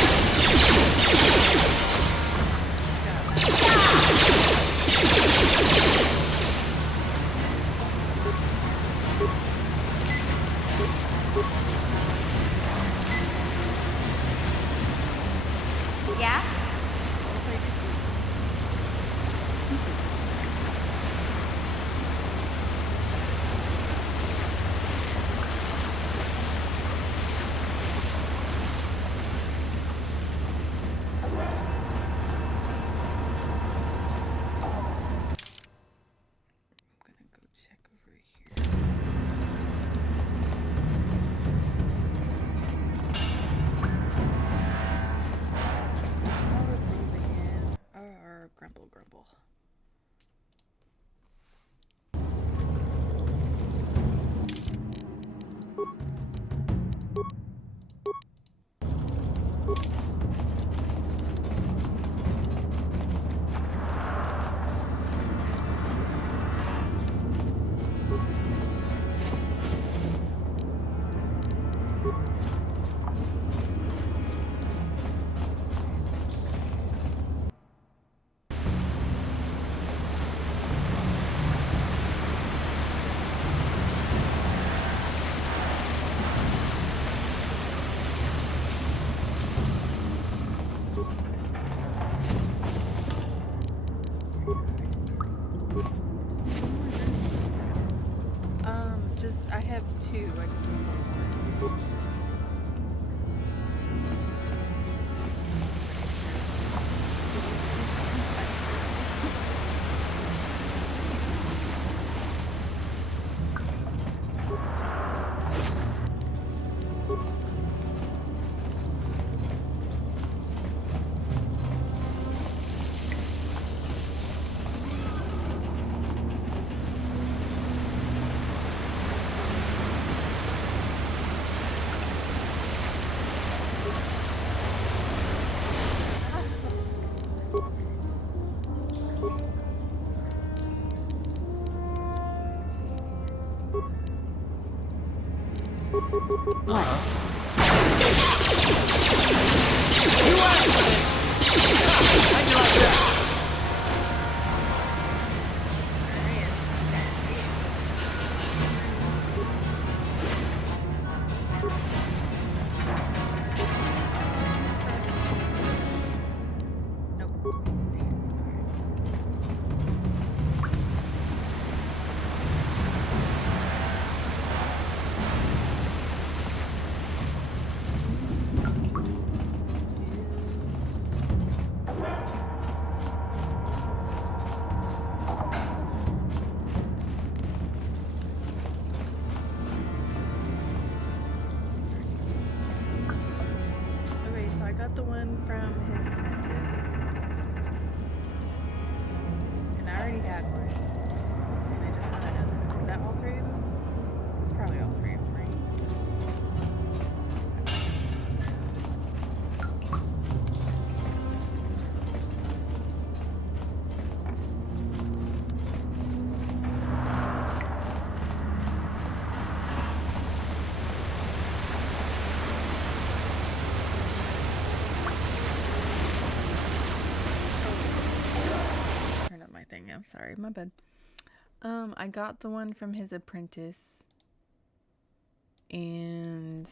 Yeah? Grumble, grumble. I have two. I just need one more. The one from his apprentice, and I already had one, and I just want another one. Is that all three of them? It's probably all three of them, right? Thing. I'm sorry, my bad. I got the one from his apprentice, and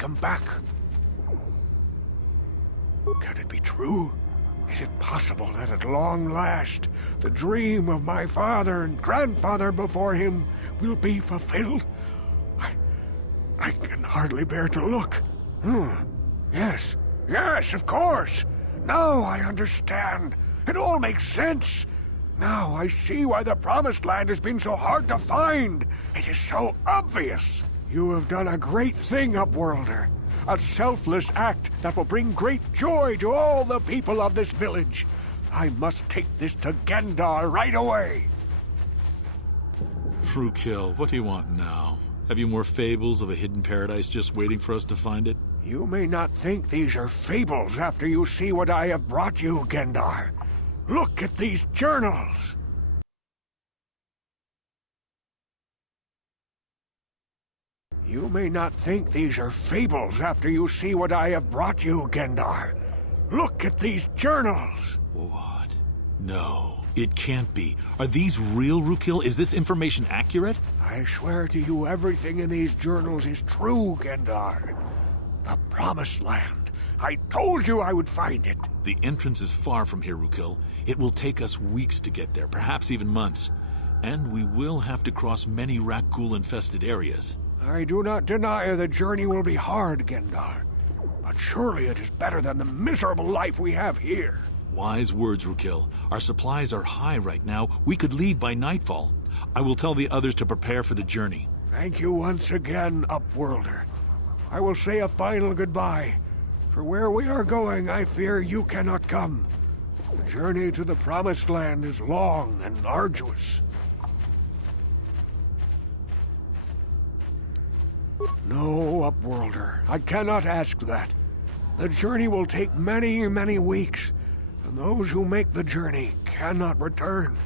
come back. Can it be true? Is it possible that at long last the dream of my father and grandfather before him will be fulfilled? I can hardly bear to look. Yes, of course. Now I understand. It all makes sense. Now I see why the Promised Land has been so hard to find. It is so obvious. You have done a great thing, Upworlder. A selfless act that will bring great joy to all the people of this village. I must take this to Gendar right away. Rookil, what do you want now? Have you more fables of a hidden paradise just waiting for us to find it? You may not think these are fables after you see what I have brought you, Gendar. Look at these journals. You may not think these are fables after you see what I have brought you, Gendar. Look at these journals. What? No, it can't be. Are these real, Rookil? Is this information accurate? I swear to you everything in these journals is true, Gendar. The Promised Land. I told you I would find it. The entrance is far from here, Rookil. It will take us weeks to get there, perhaps even months. And we will have to cross many Rakghoul-infested areas. I do not deny the journey will be hard, Gendar. But surely it is better than the miserable life we have here. Wise words, Rookil. Our supplies are high right now. We could leave by nightfall. I will tell the others to prepare for the journey. Thank you once again, Upworlder. I will say a final goodbye. For where we are going, I fear you cannot come. The journey to the Promised Land is long and arduous. No, Upworlder, I cannot ask that. The journey will take many, many weeks, and those who make the journey cannot return.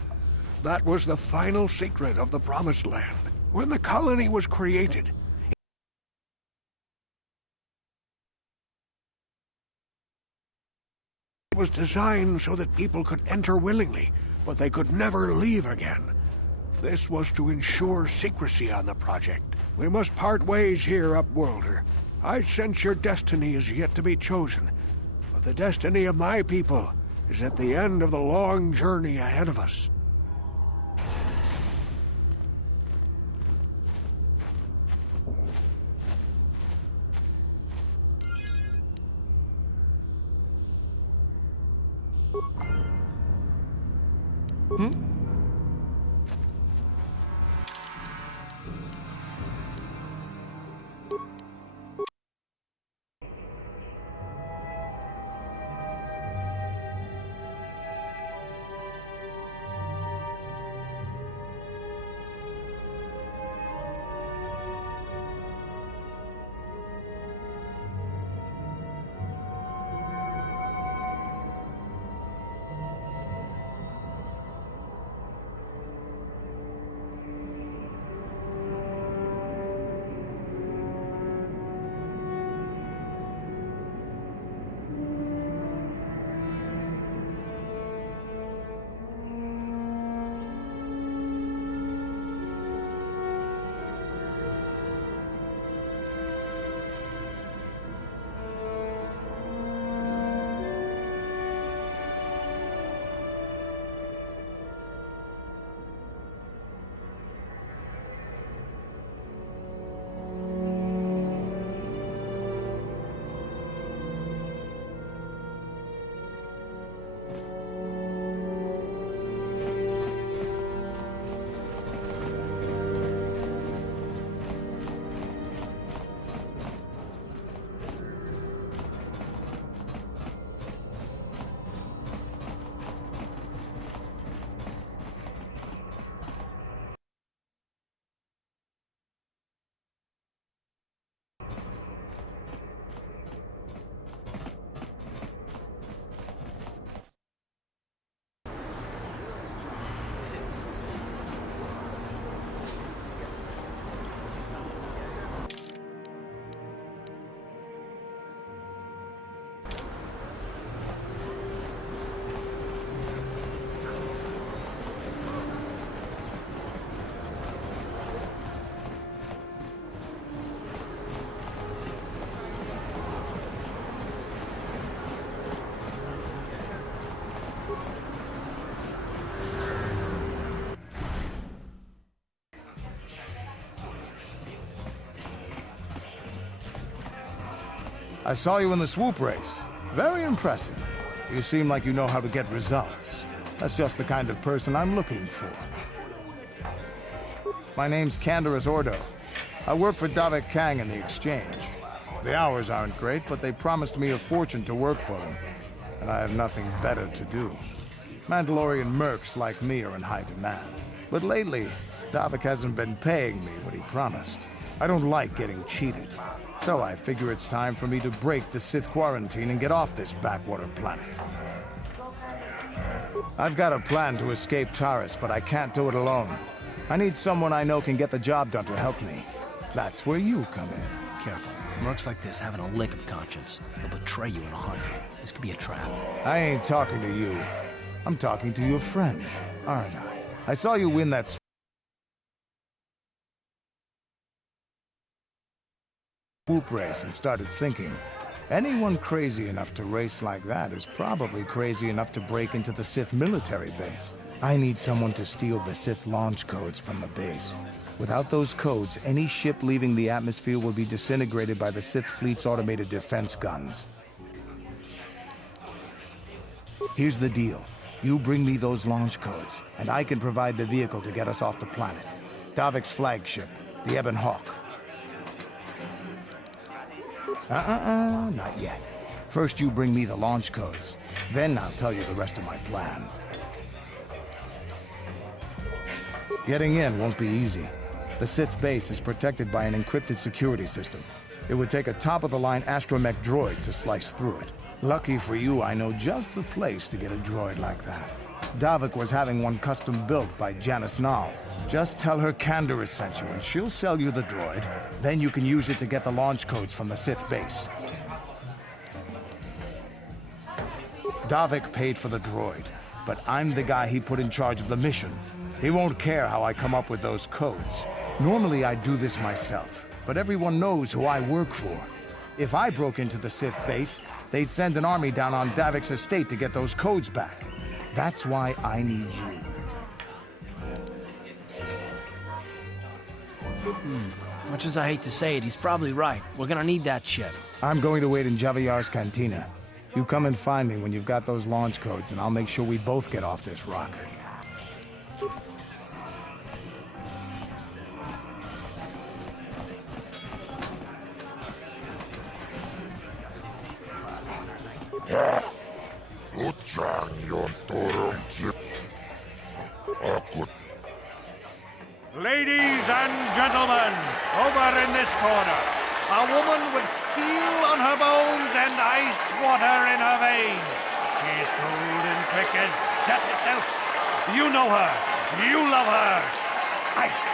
That was the final secret of the Promised Land. When the colony was created, it was designed so that people could enter willingly, but they could never leave again. This was to ensure secrecy on the project. We must part ways here, Upworlder. I sense your destiny is yet to be chosen, but the destiny of my people is at the end of the long journey ahead of us. I saw you in the swoop race. Very impressive. You seem like you know how to get results. That's just the kind of person I'm looking for. My name's Canderous Ordo. I work for Davik Kang in the Exchange. The hours aren't great, but they promised me a fortune to work for them. And I have nothing better to do. Mandalorian mercs like me are in high demand. But lately, Davik hasn't been paying me what he promised. I don't like getting cheated. So I figure it's time for me to break the Sith quarantine and get off this backwater planet. I've got a plan to escape Taris, but I can't do it alone. I need someone I know can get the job done to help me. That's where you come in. Careful. Mercs like this haven't a lick of conscience. They'll betray you in a heartbeat. This could be a trap. I ain't talking to you. I'm talking to your friend, aren't I? I saw you win that swoop race and started thinking, anyone crazy enough to race like that is probably crazy enough to break into the Sith military base. I need someone to steal the Sith launch codes from the base. Without those codes, any ship leaving the atmosphere will be disintegrated by the Sith fleet's automated defense guns. Here's the deal. You bring me those launch codes, and I can provide the vehicle to get us off the planet. Davik's flagship, the Ebon Hawk. Not yet. First you bring me the launch codes. Then I'll tell you the rest of my plan. Getting in won't be easy. The Sith base is protected by an encrypted security system. It would take a top-of-the-line astromech droid to slice through it. Lucky for you, I know just the place to get a droid like that. Davik was having one custom built by Janice Nall. Just tell her Canderous sent you and she'll sell you the droid. Then you can use it to get the launch codes from the Sith base. Davik paid for the droid, but I'm the guy he put in charge of the mission. He won't care how I come up with those codes. Normally I'd do this myself, but everyone knows who I work for. If I broke into the Sith base, they'd send an army down on Davik's estate to get those codes back. That's why I need you. Much as I hate to say it, he's probably right. We're gonna need that shit. I'm going to wait in Javier's cantina. You come and find me when you've got those launch codes, and I'll make sure we both get off this rock. Ladies and gentlemen, over in this corner, a woman with steel on her bones and ice water in her veins. She's cool and quick as death itself. You know her. You love her. Ice.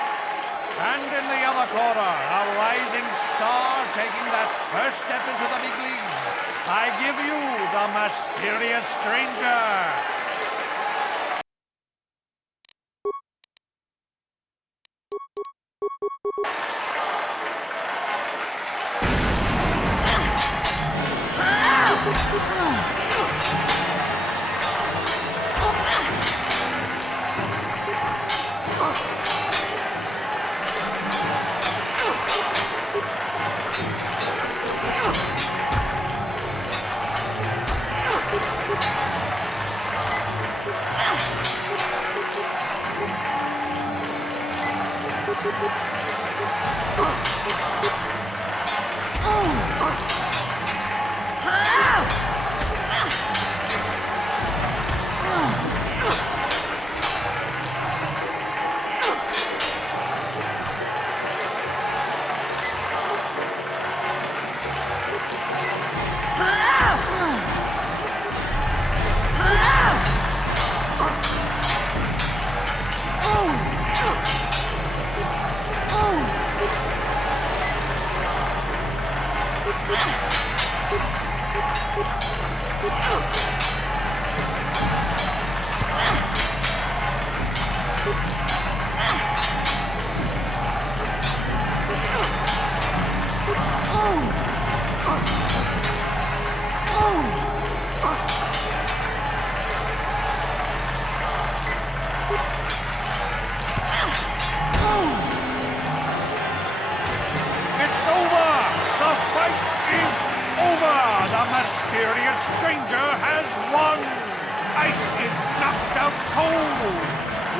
And in the other corner, a rising star taking that first step into the big leagues. I give you the mysterious stranger.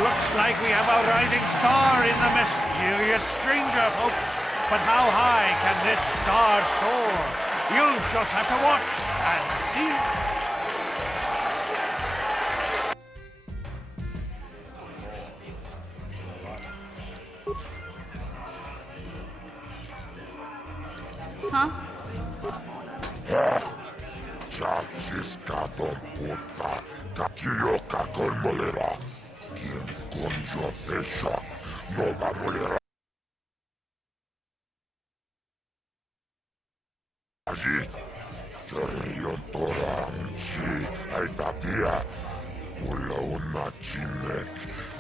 Looks like we have a rising star in the mysterious stranger, folks. But how high can this star soar? You'll just have to watch and see. Huh? Chachiscaton puta, Kachioka colmolera. Quien conjo pesha, no va molera. Allí, Cherion Toramchi, Aitatia, Ula una chinek,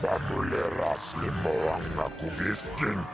va molera slimoanga kubiskin.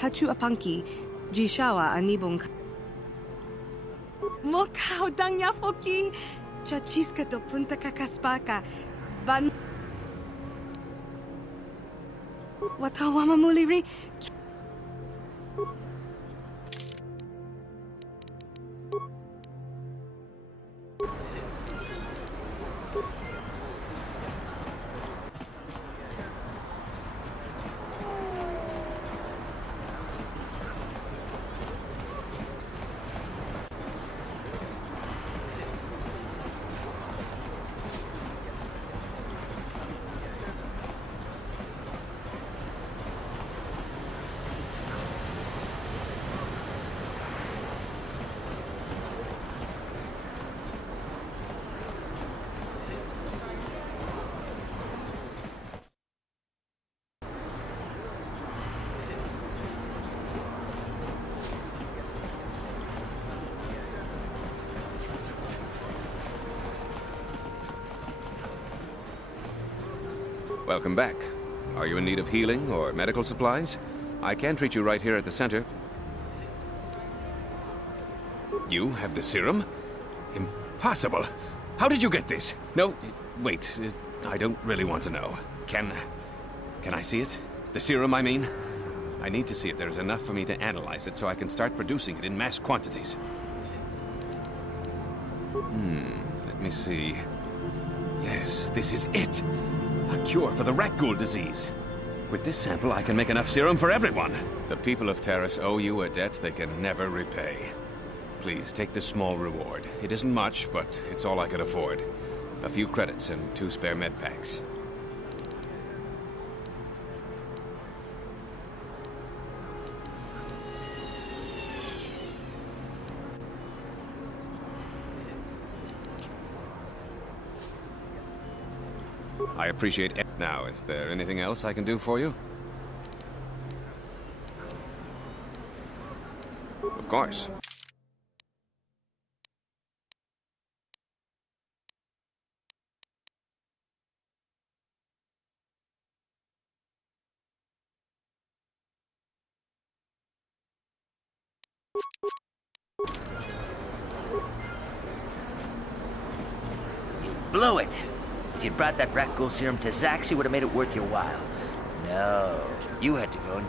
Hachu apanki, Jishawa anibong. Mokau dangya foki, Chachiska do punta kakaspaka, Ban. Watawama muliri. Welcome back. Are you in need of healing or medical supplies? I can treat you right here at the center. You have the serum? Impossible. How did you get this? No, wait. I don't really want to know. Can I see it? The serum, I mean? I need to see if there's enough for me to analyze it so I can start producing it in mass quantities. Let me see. Yes, this is it. A cure for the rat ghoul disease. With this sample, I can make enough serum for everyone. The people of Terrace owe you a debt they can never repay. Please, take this small reward. It isn't much, but it's all I can afford. A few credits and 2 spare med packs. I appreciate it. Now, is there anything else I can do for you? Of course. Blew it. If you'd brought that rat ghoul serum to Zax, you would have made it worth your while. No, you had to go and...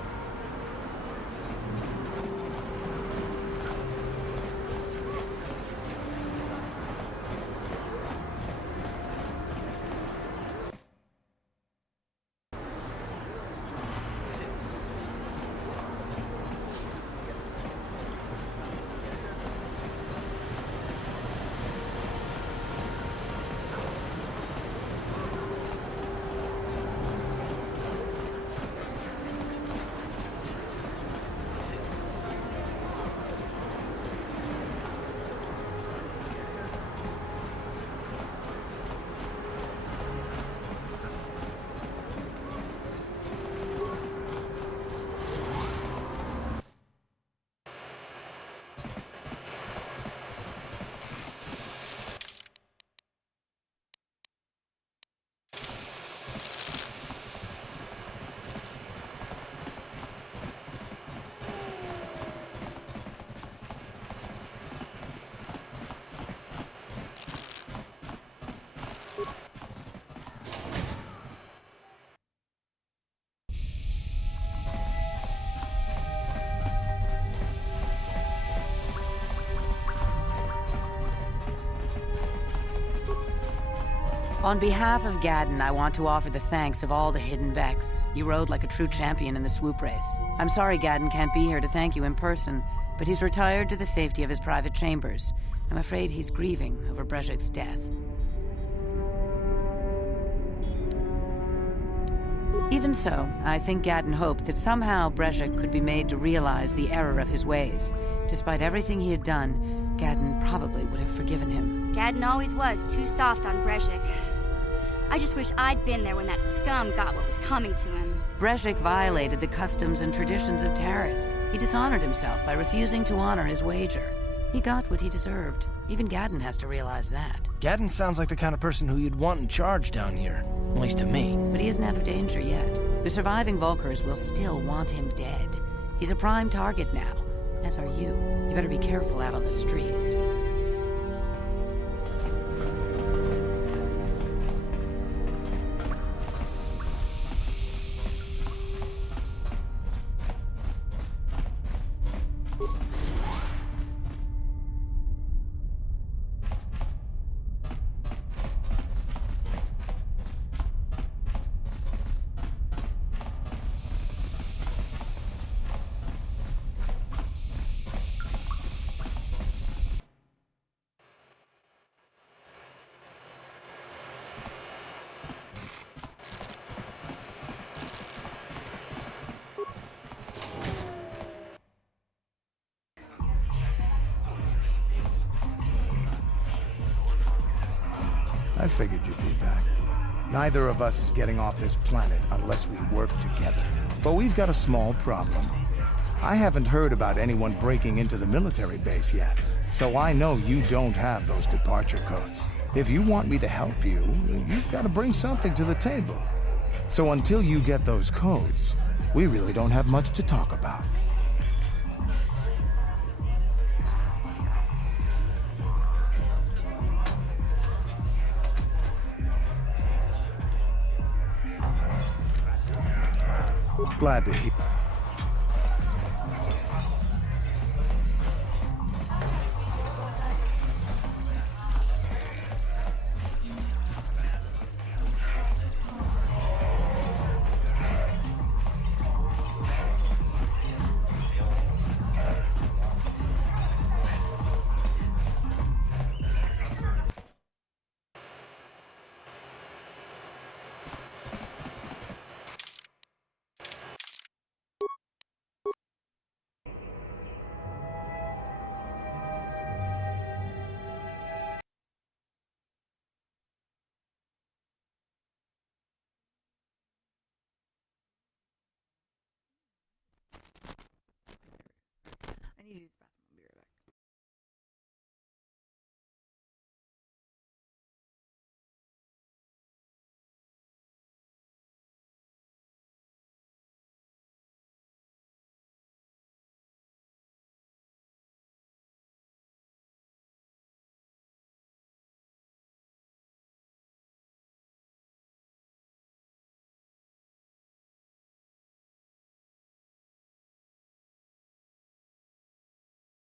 On behalf of Gaddon, I want to offer the thanks of all the hidden Vex. You rode like a true champion in the swoop race. I'm sorry Gaddon can't be here to thank you in person, but he's retired to the safety of his private chambers. I'm afraid he's grieving over Brejik's death. Even so, I think Gaddon hoped that somehow Brejik could be made to realize the error of his ways. Despite everything he had done, Gaddon probably would have forgiven him. Gaddon always was too soft on Brejik. I just wish I'd been there when that scum got what was coming to him. Brejik violated the customs and traditions of Taris. He dishonored himself by refusing to honor his wager. He got what he deserved. Even Gaddon has to realize that. Gaddon sounds like the kind of person who you'd want in charge down here. At least to me. But he isn't out of danger yet. The surviving Vulkars will still want him dead. He's a prime target now, as are you. You better be careful out on the streets. I figured you'd be back. Neither of us is getting off this planet unless we work together. But we've got a small problem. I haven't heard about anyone breaking into the military base yet, so I know you don't have those departure codes. If you want me to help you, you've got to bring something to the table. So until you get those codes, we really don't have much to talk about. Glad to hear. need to use the bathroom. I'll be right back.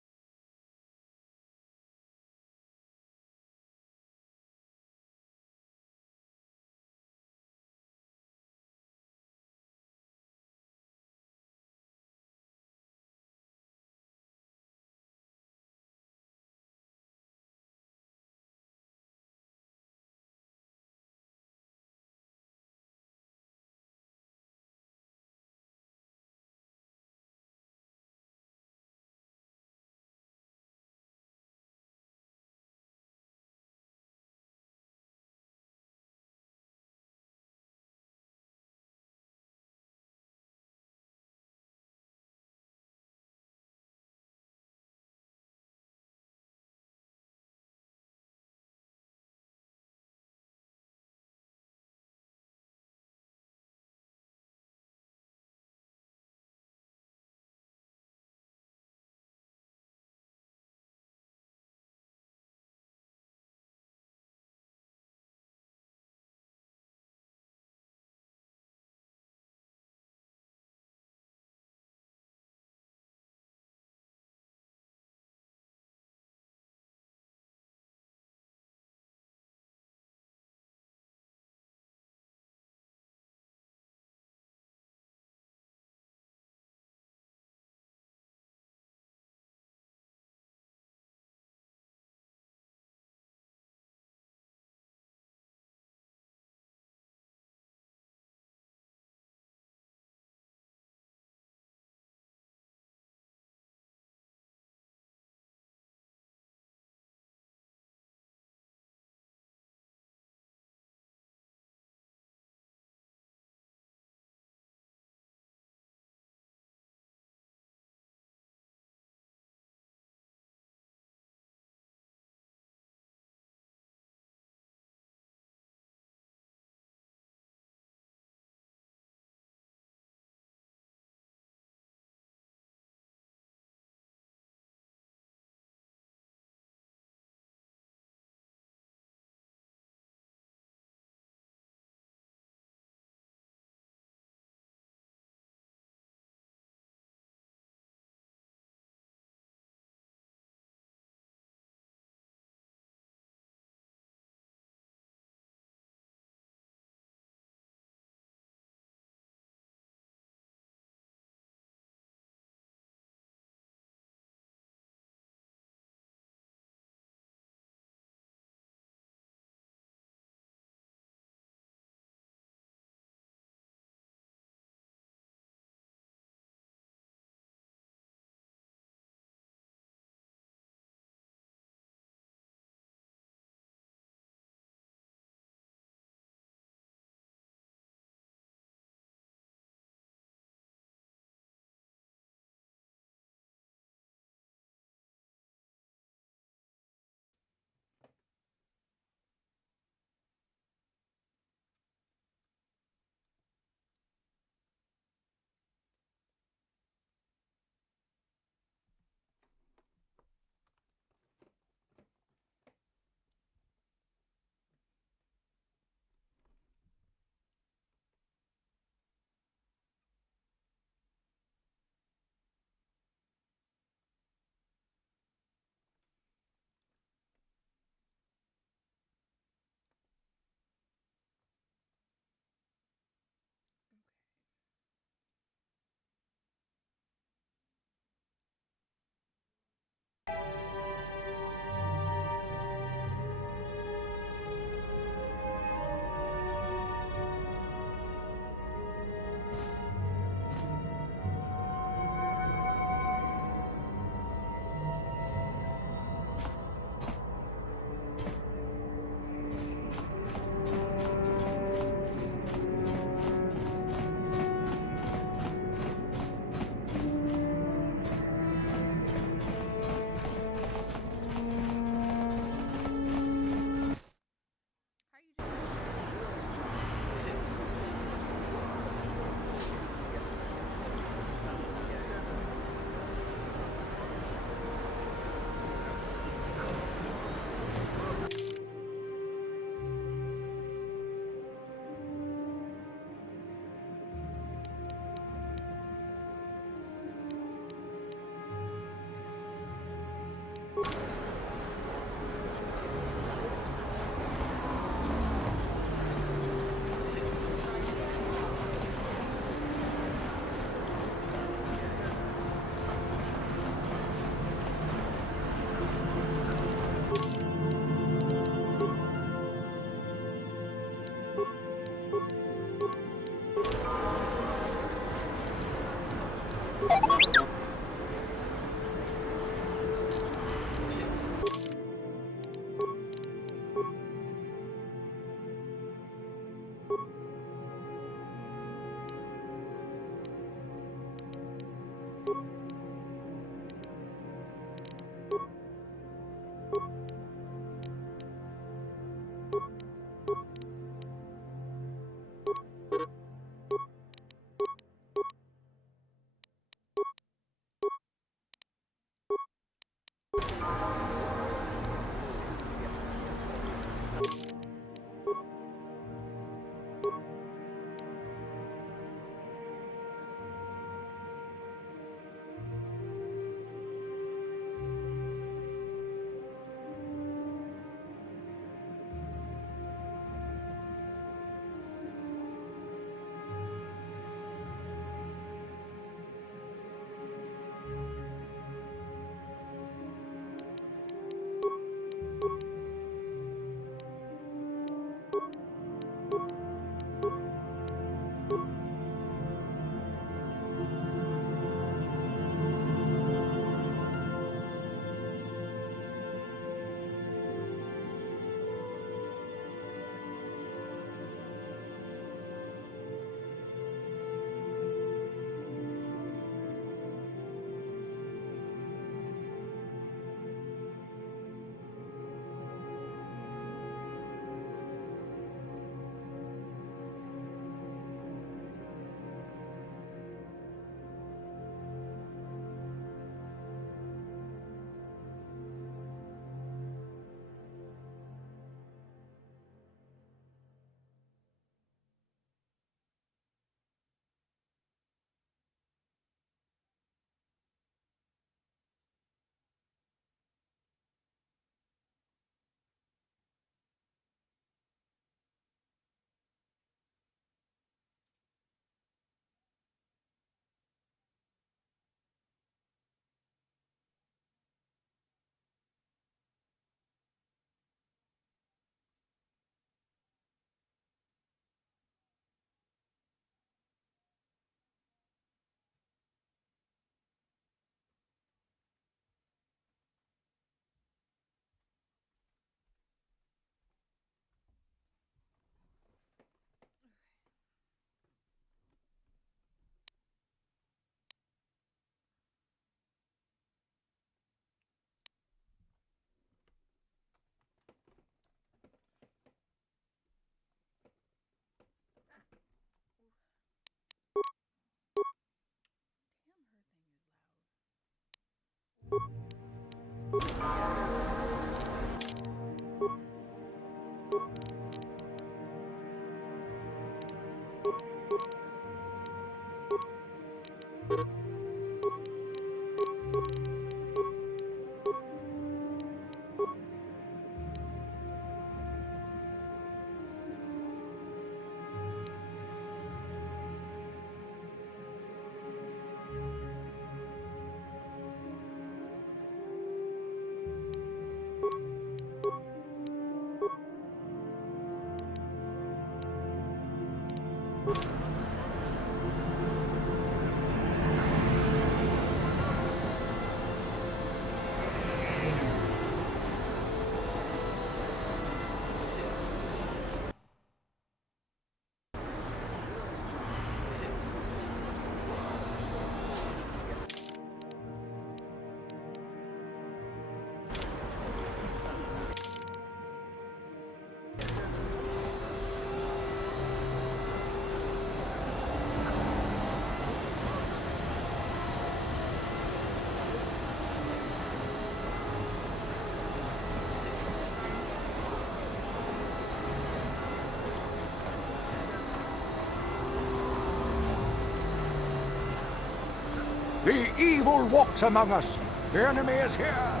The evil walks among us. The enemy is here.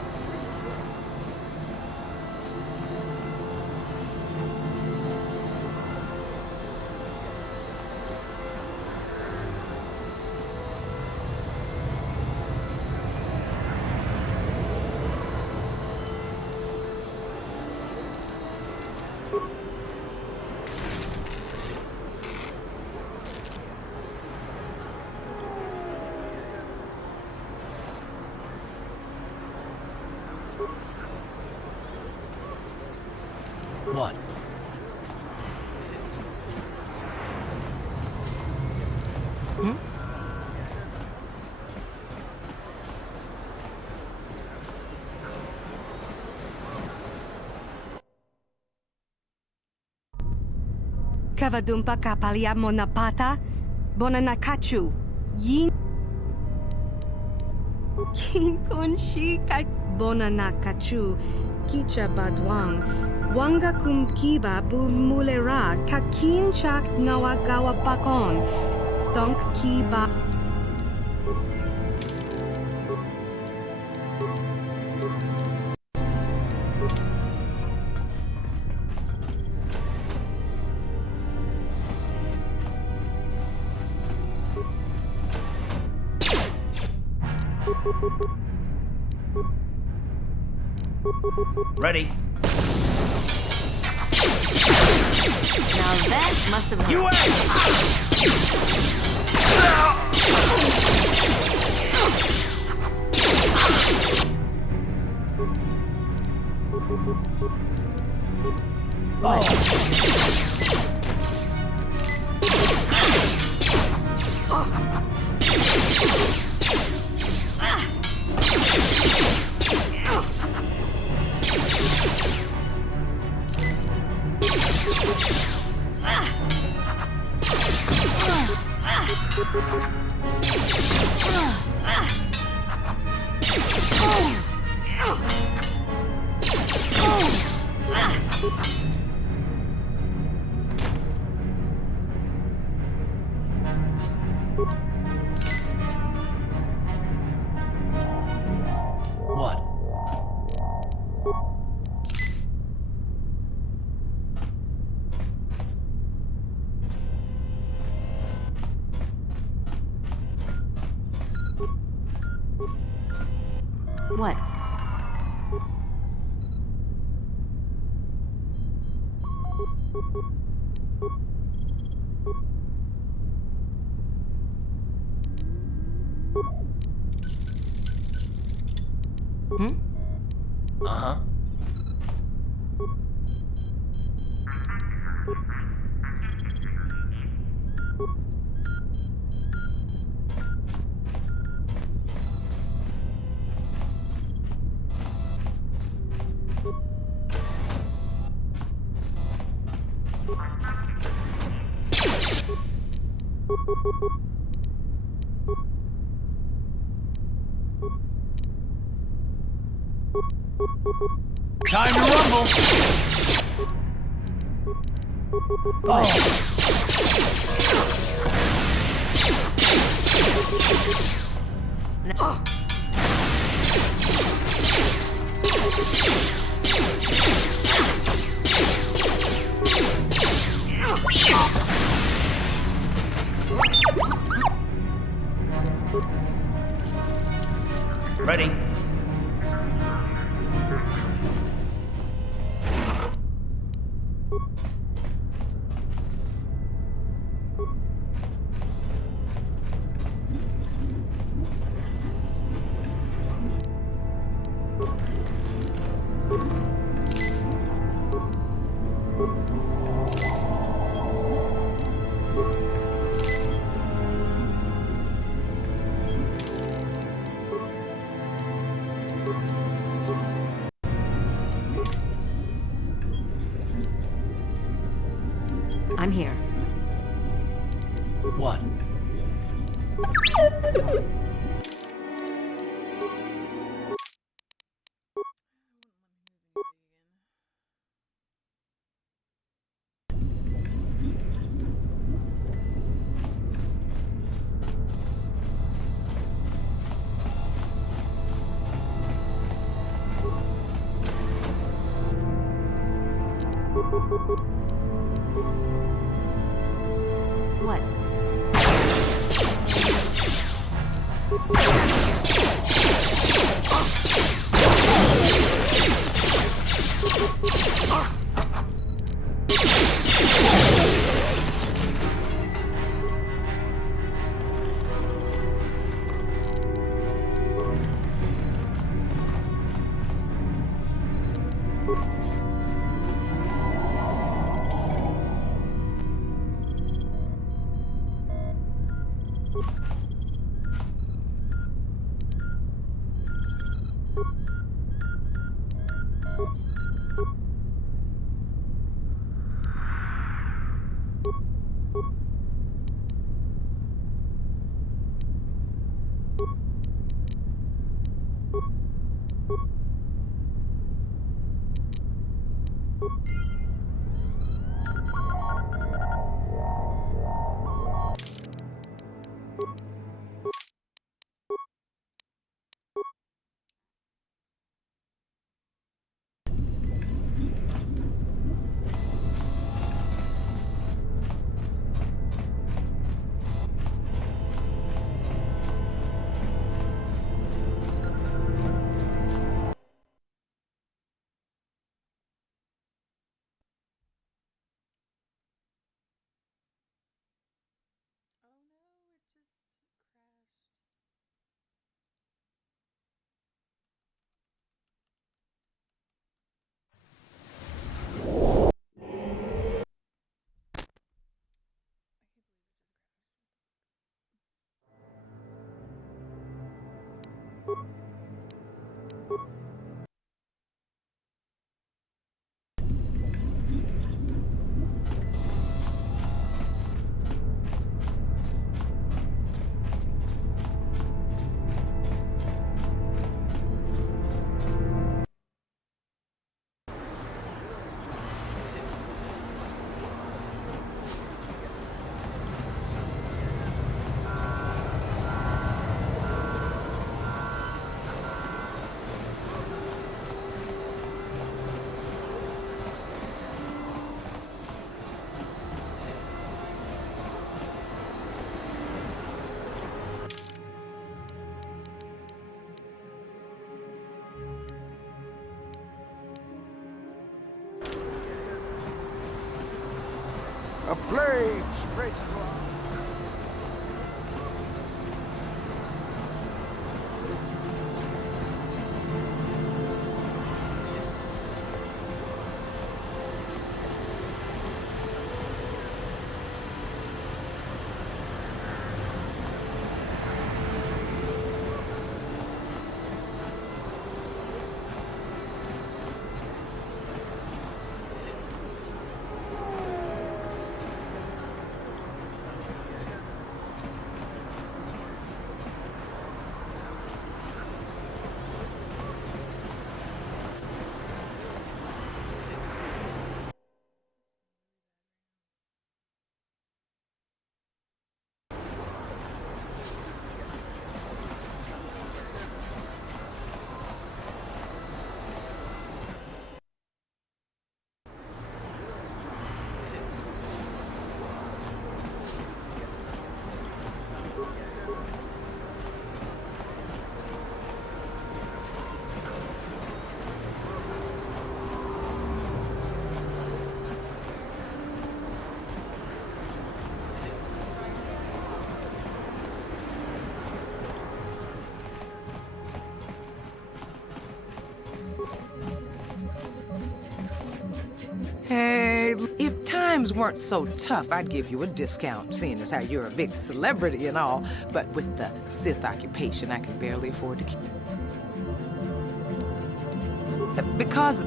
What? Kavadumpa kapalia monapata, bonanakachu, yin. Kinkonshi ka bonanakachu, kicha badwang, wanga kumkiba bu mulera, kakin chak nawagawa pakon, donk kiba. Ready? Now that must have hurt. You What? What? Uh-huh. Time to rumble! Ready? I'm here. What? What? A plague spreads throughout. Hey, if times weren't so tough, I'd give you a discount, seeing as how you're a big celebrity and all. But with the Sith occupation, I can barely afford to keep... Because...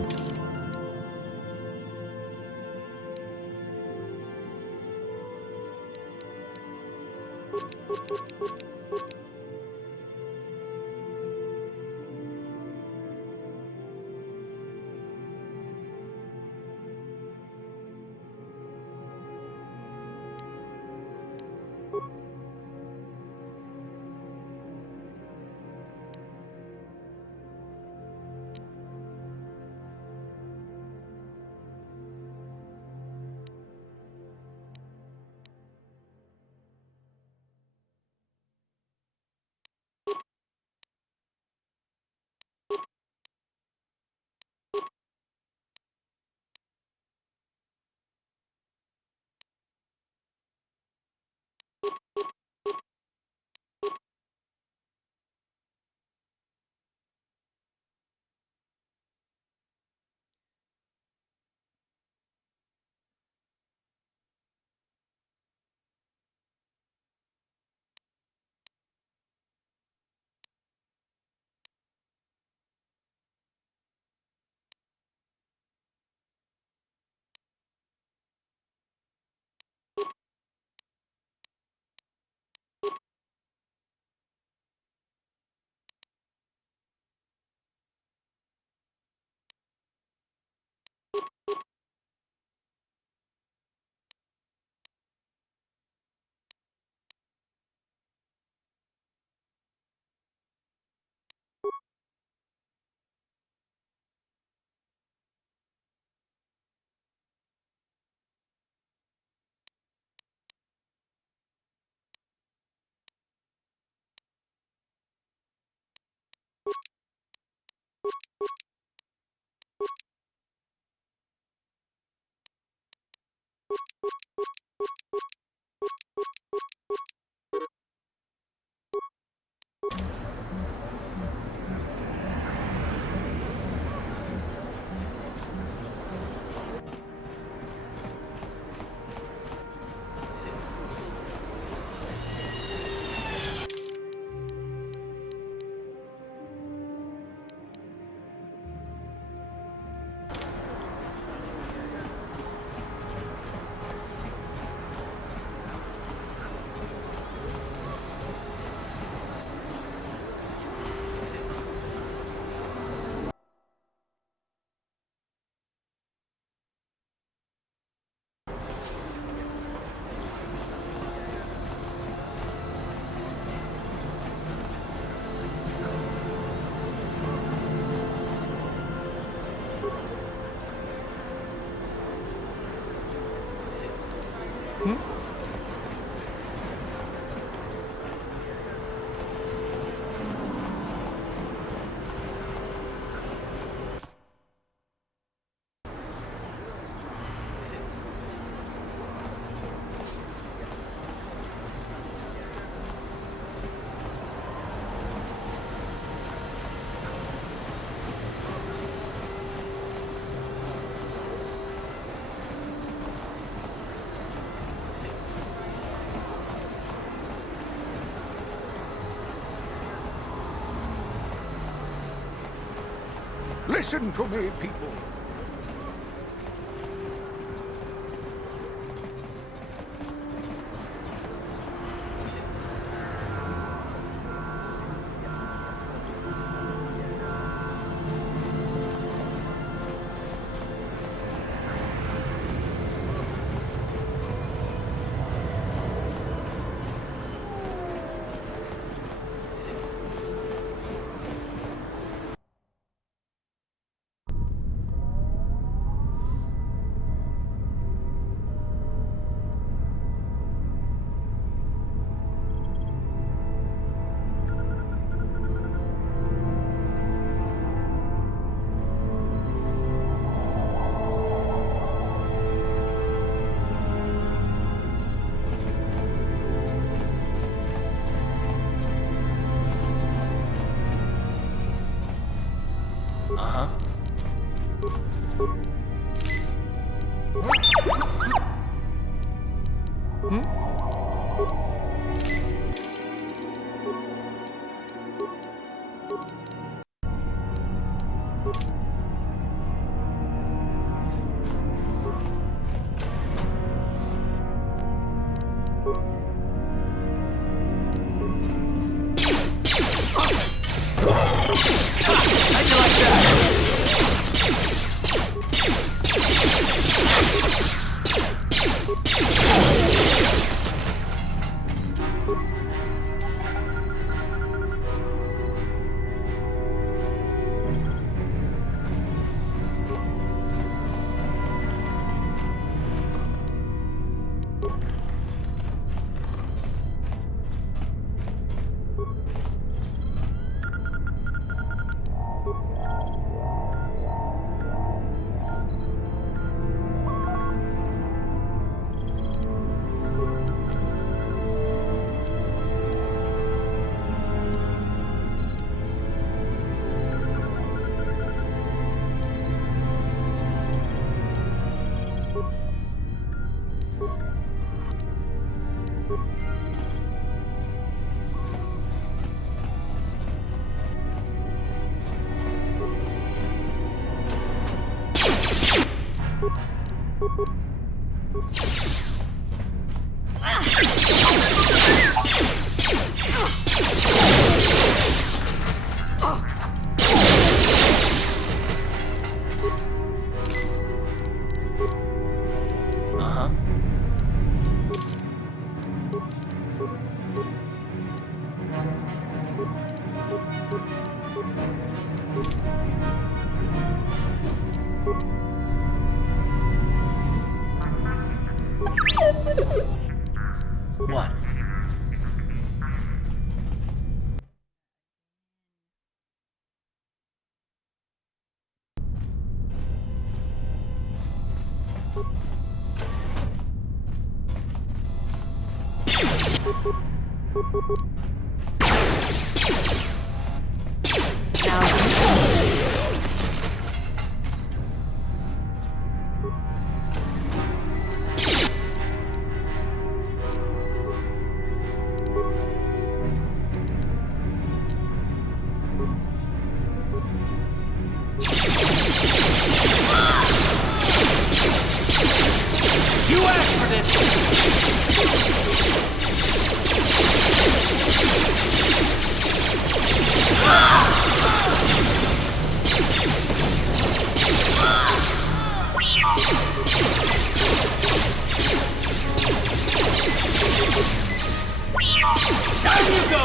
Listen to me, people. You asked for this! Down you go!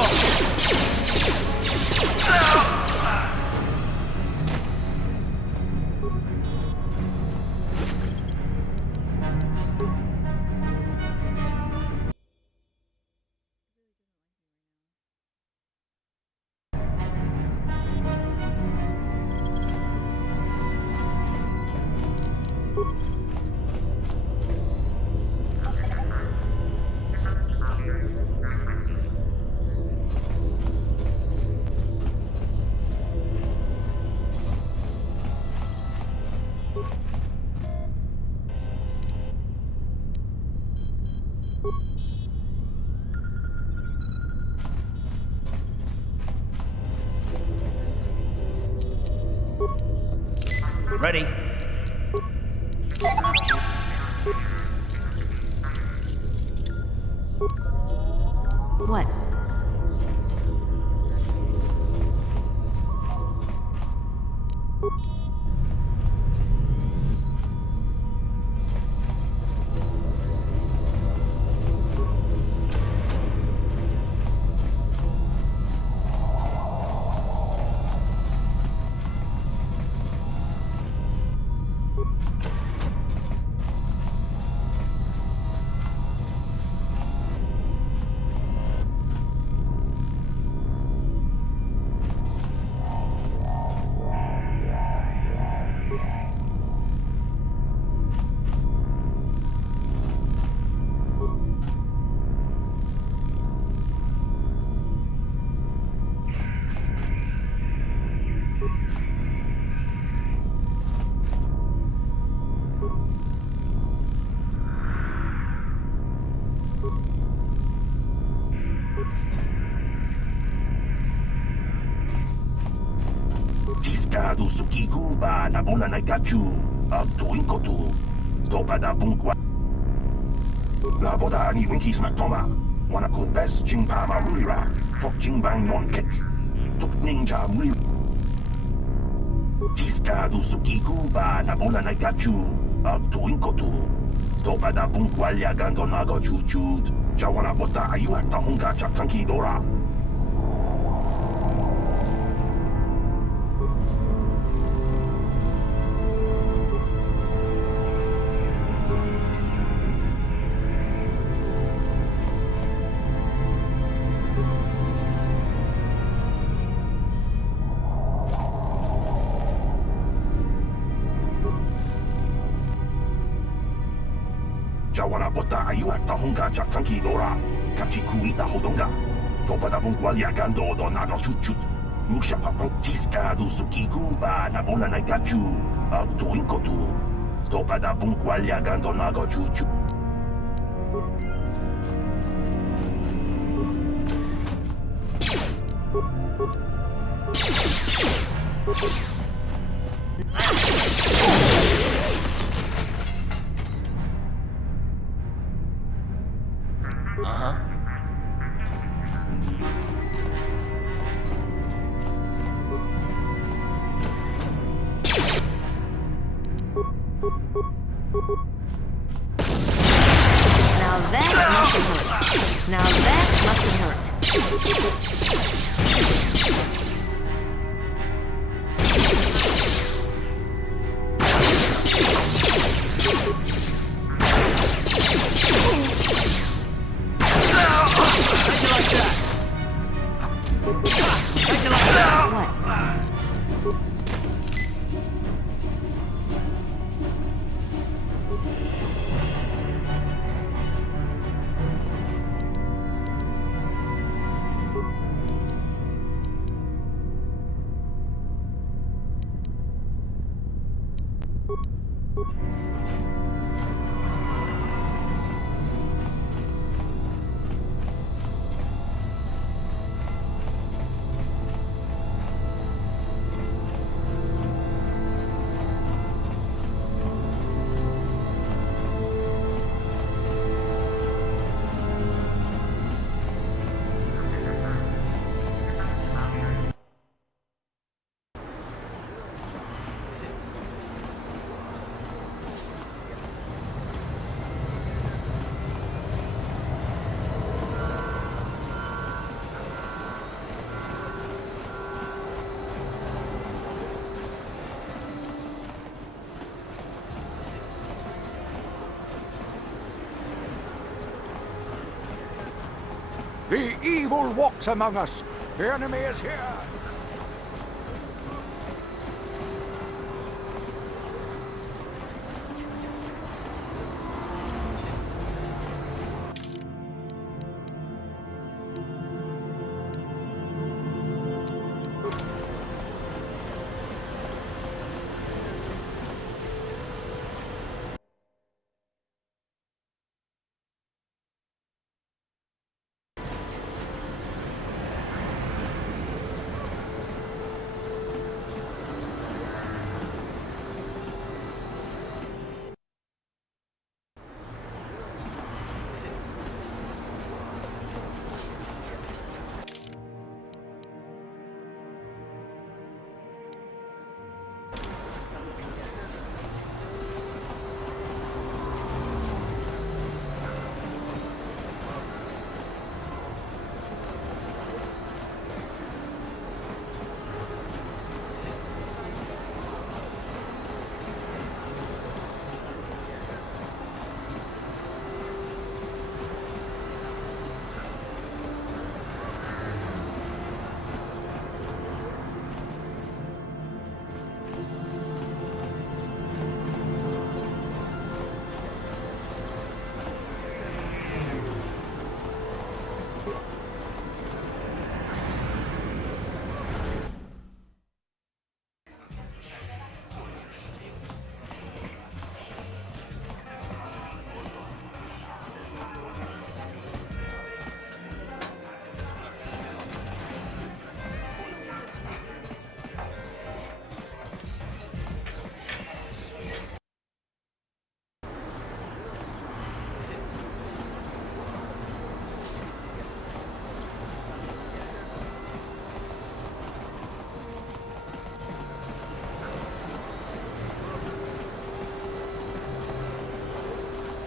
Ready. What? Jiska du Sukiguba na bona na gachu, Tuinkotu, Topa da Bunkwa. La boda ni Winkis Matoma, Wanakun Bes Jingpa Marulira, Tok Jingbang Non Kek, Tok Ninja Muli. Jiska du Sukiguba na bona na gachu, Tuinkotu, Topa da Bunkwa Liagando Nago Chuchut, Jawana Bota Ayuata Hunga Chakanki Dora. Jawana Bota Ayuata Hunga Chakanki Dora, Kachikuita Hodonga, Topa da Bunkwa Liagando do Nago Chuchut, Musha Papang Jiska du Sukiguba na bona na gachu, Tuinkotu, Topa da Bunkwa Liagando Nago Chuchut. Uh-huh. Now that must have hurt. Now that must have hurt. The evil walks among us. The enemy is here.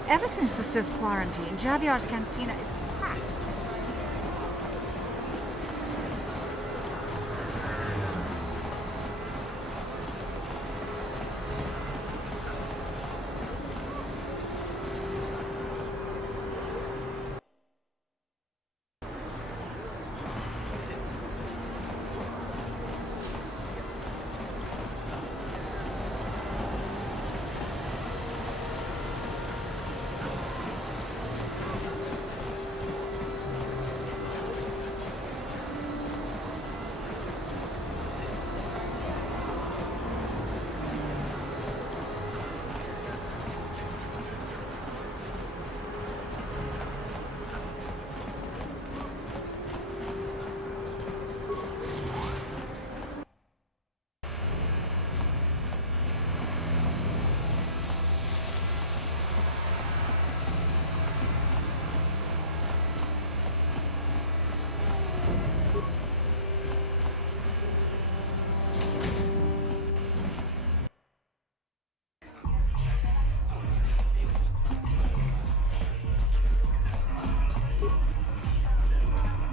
Ever since the Sith quarantine, Javier's cantina is packed.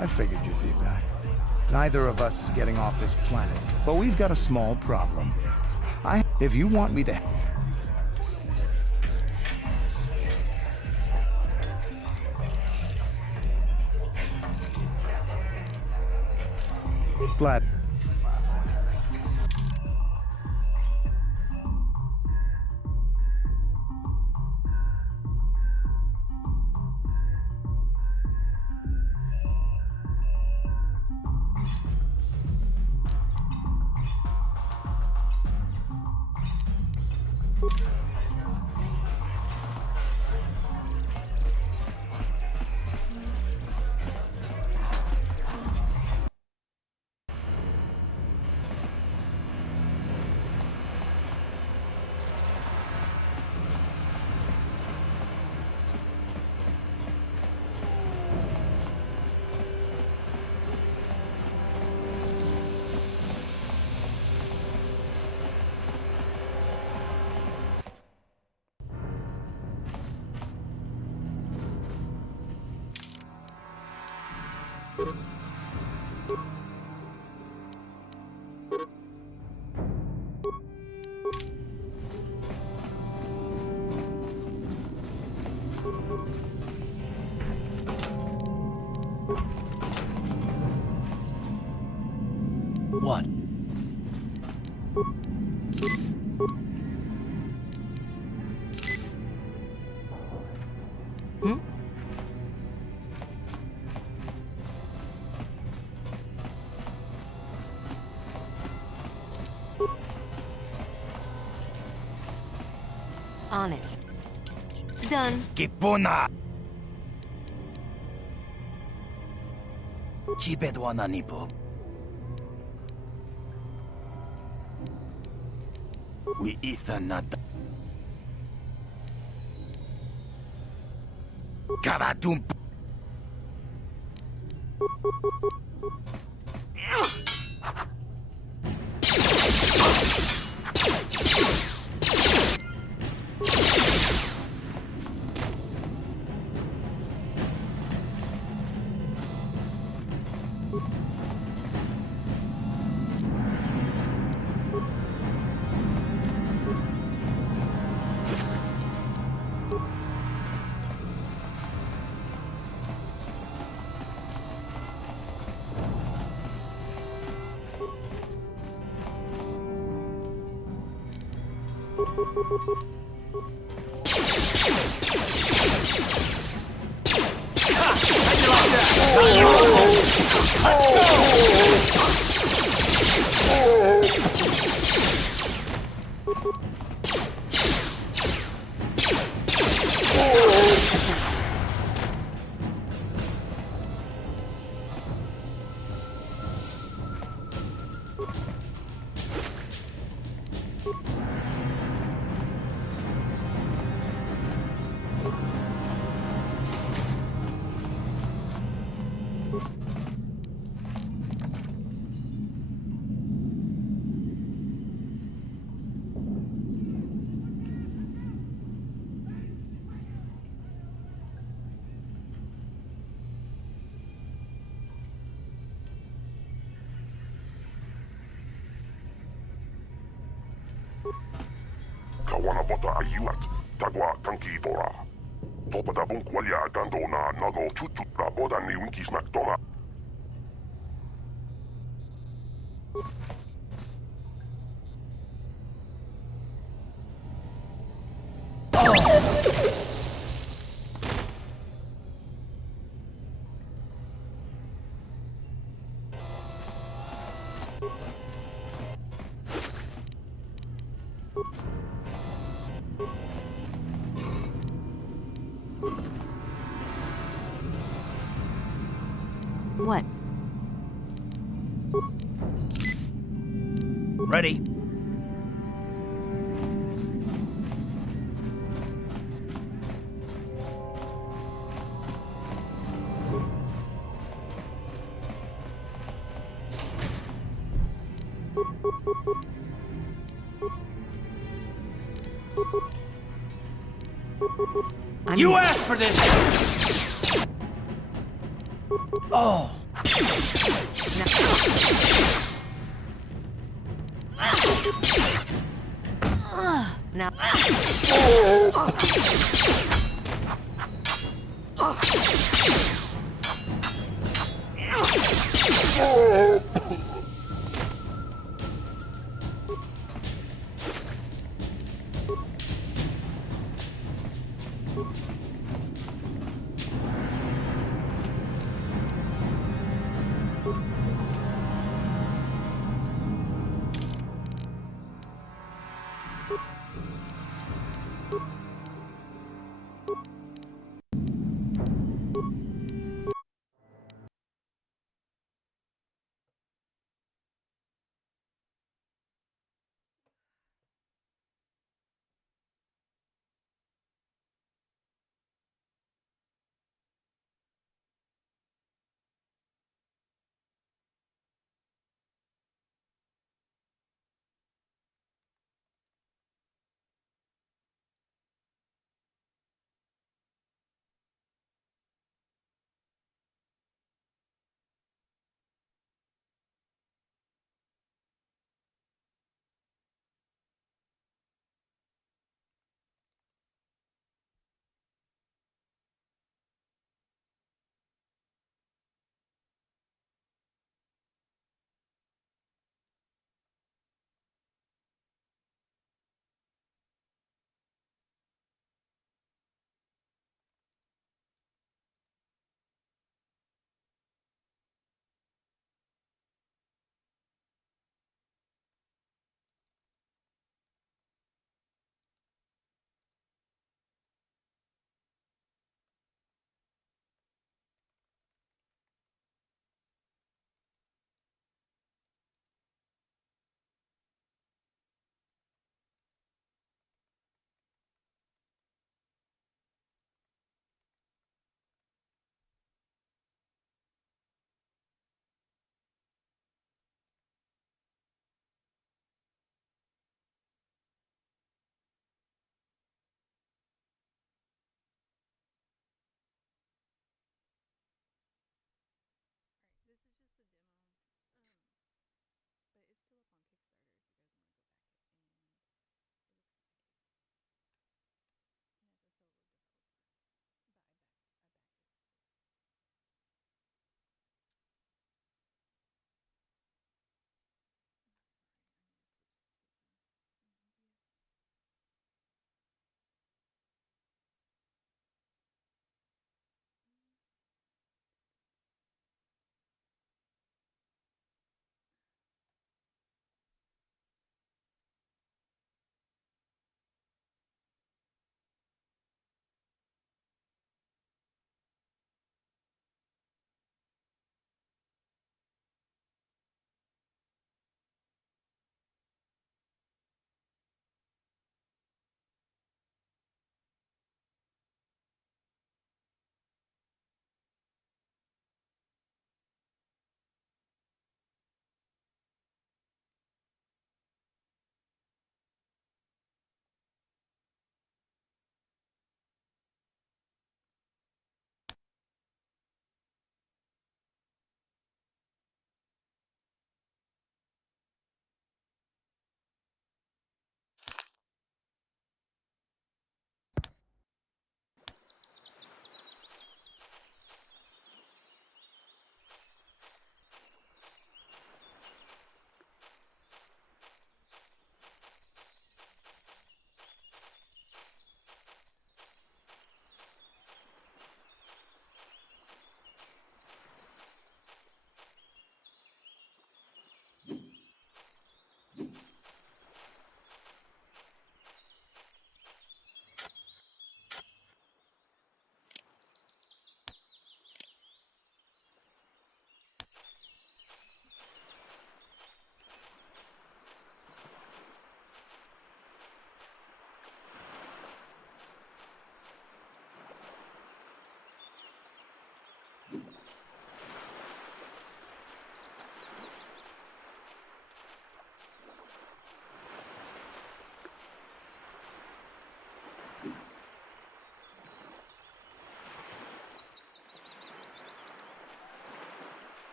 I figured you'd be back. Neither of us is getting off this planet, but we've got a small problem. If you want me to... Glad. What? Hmm? On it. Done. Kipuna! Chibedwana nipo. We ithanata. Kavatum. Kawanabota ayuat, tagwa kanki bora. Topada bunkwalia gando na nago chuchut la boda ni winkis maktoma. What? Ready? You asked for this! Oh! Now.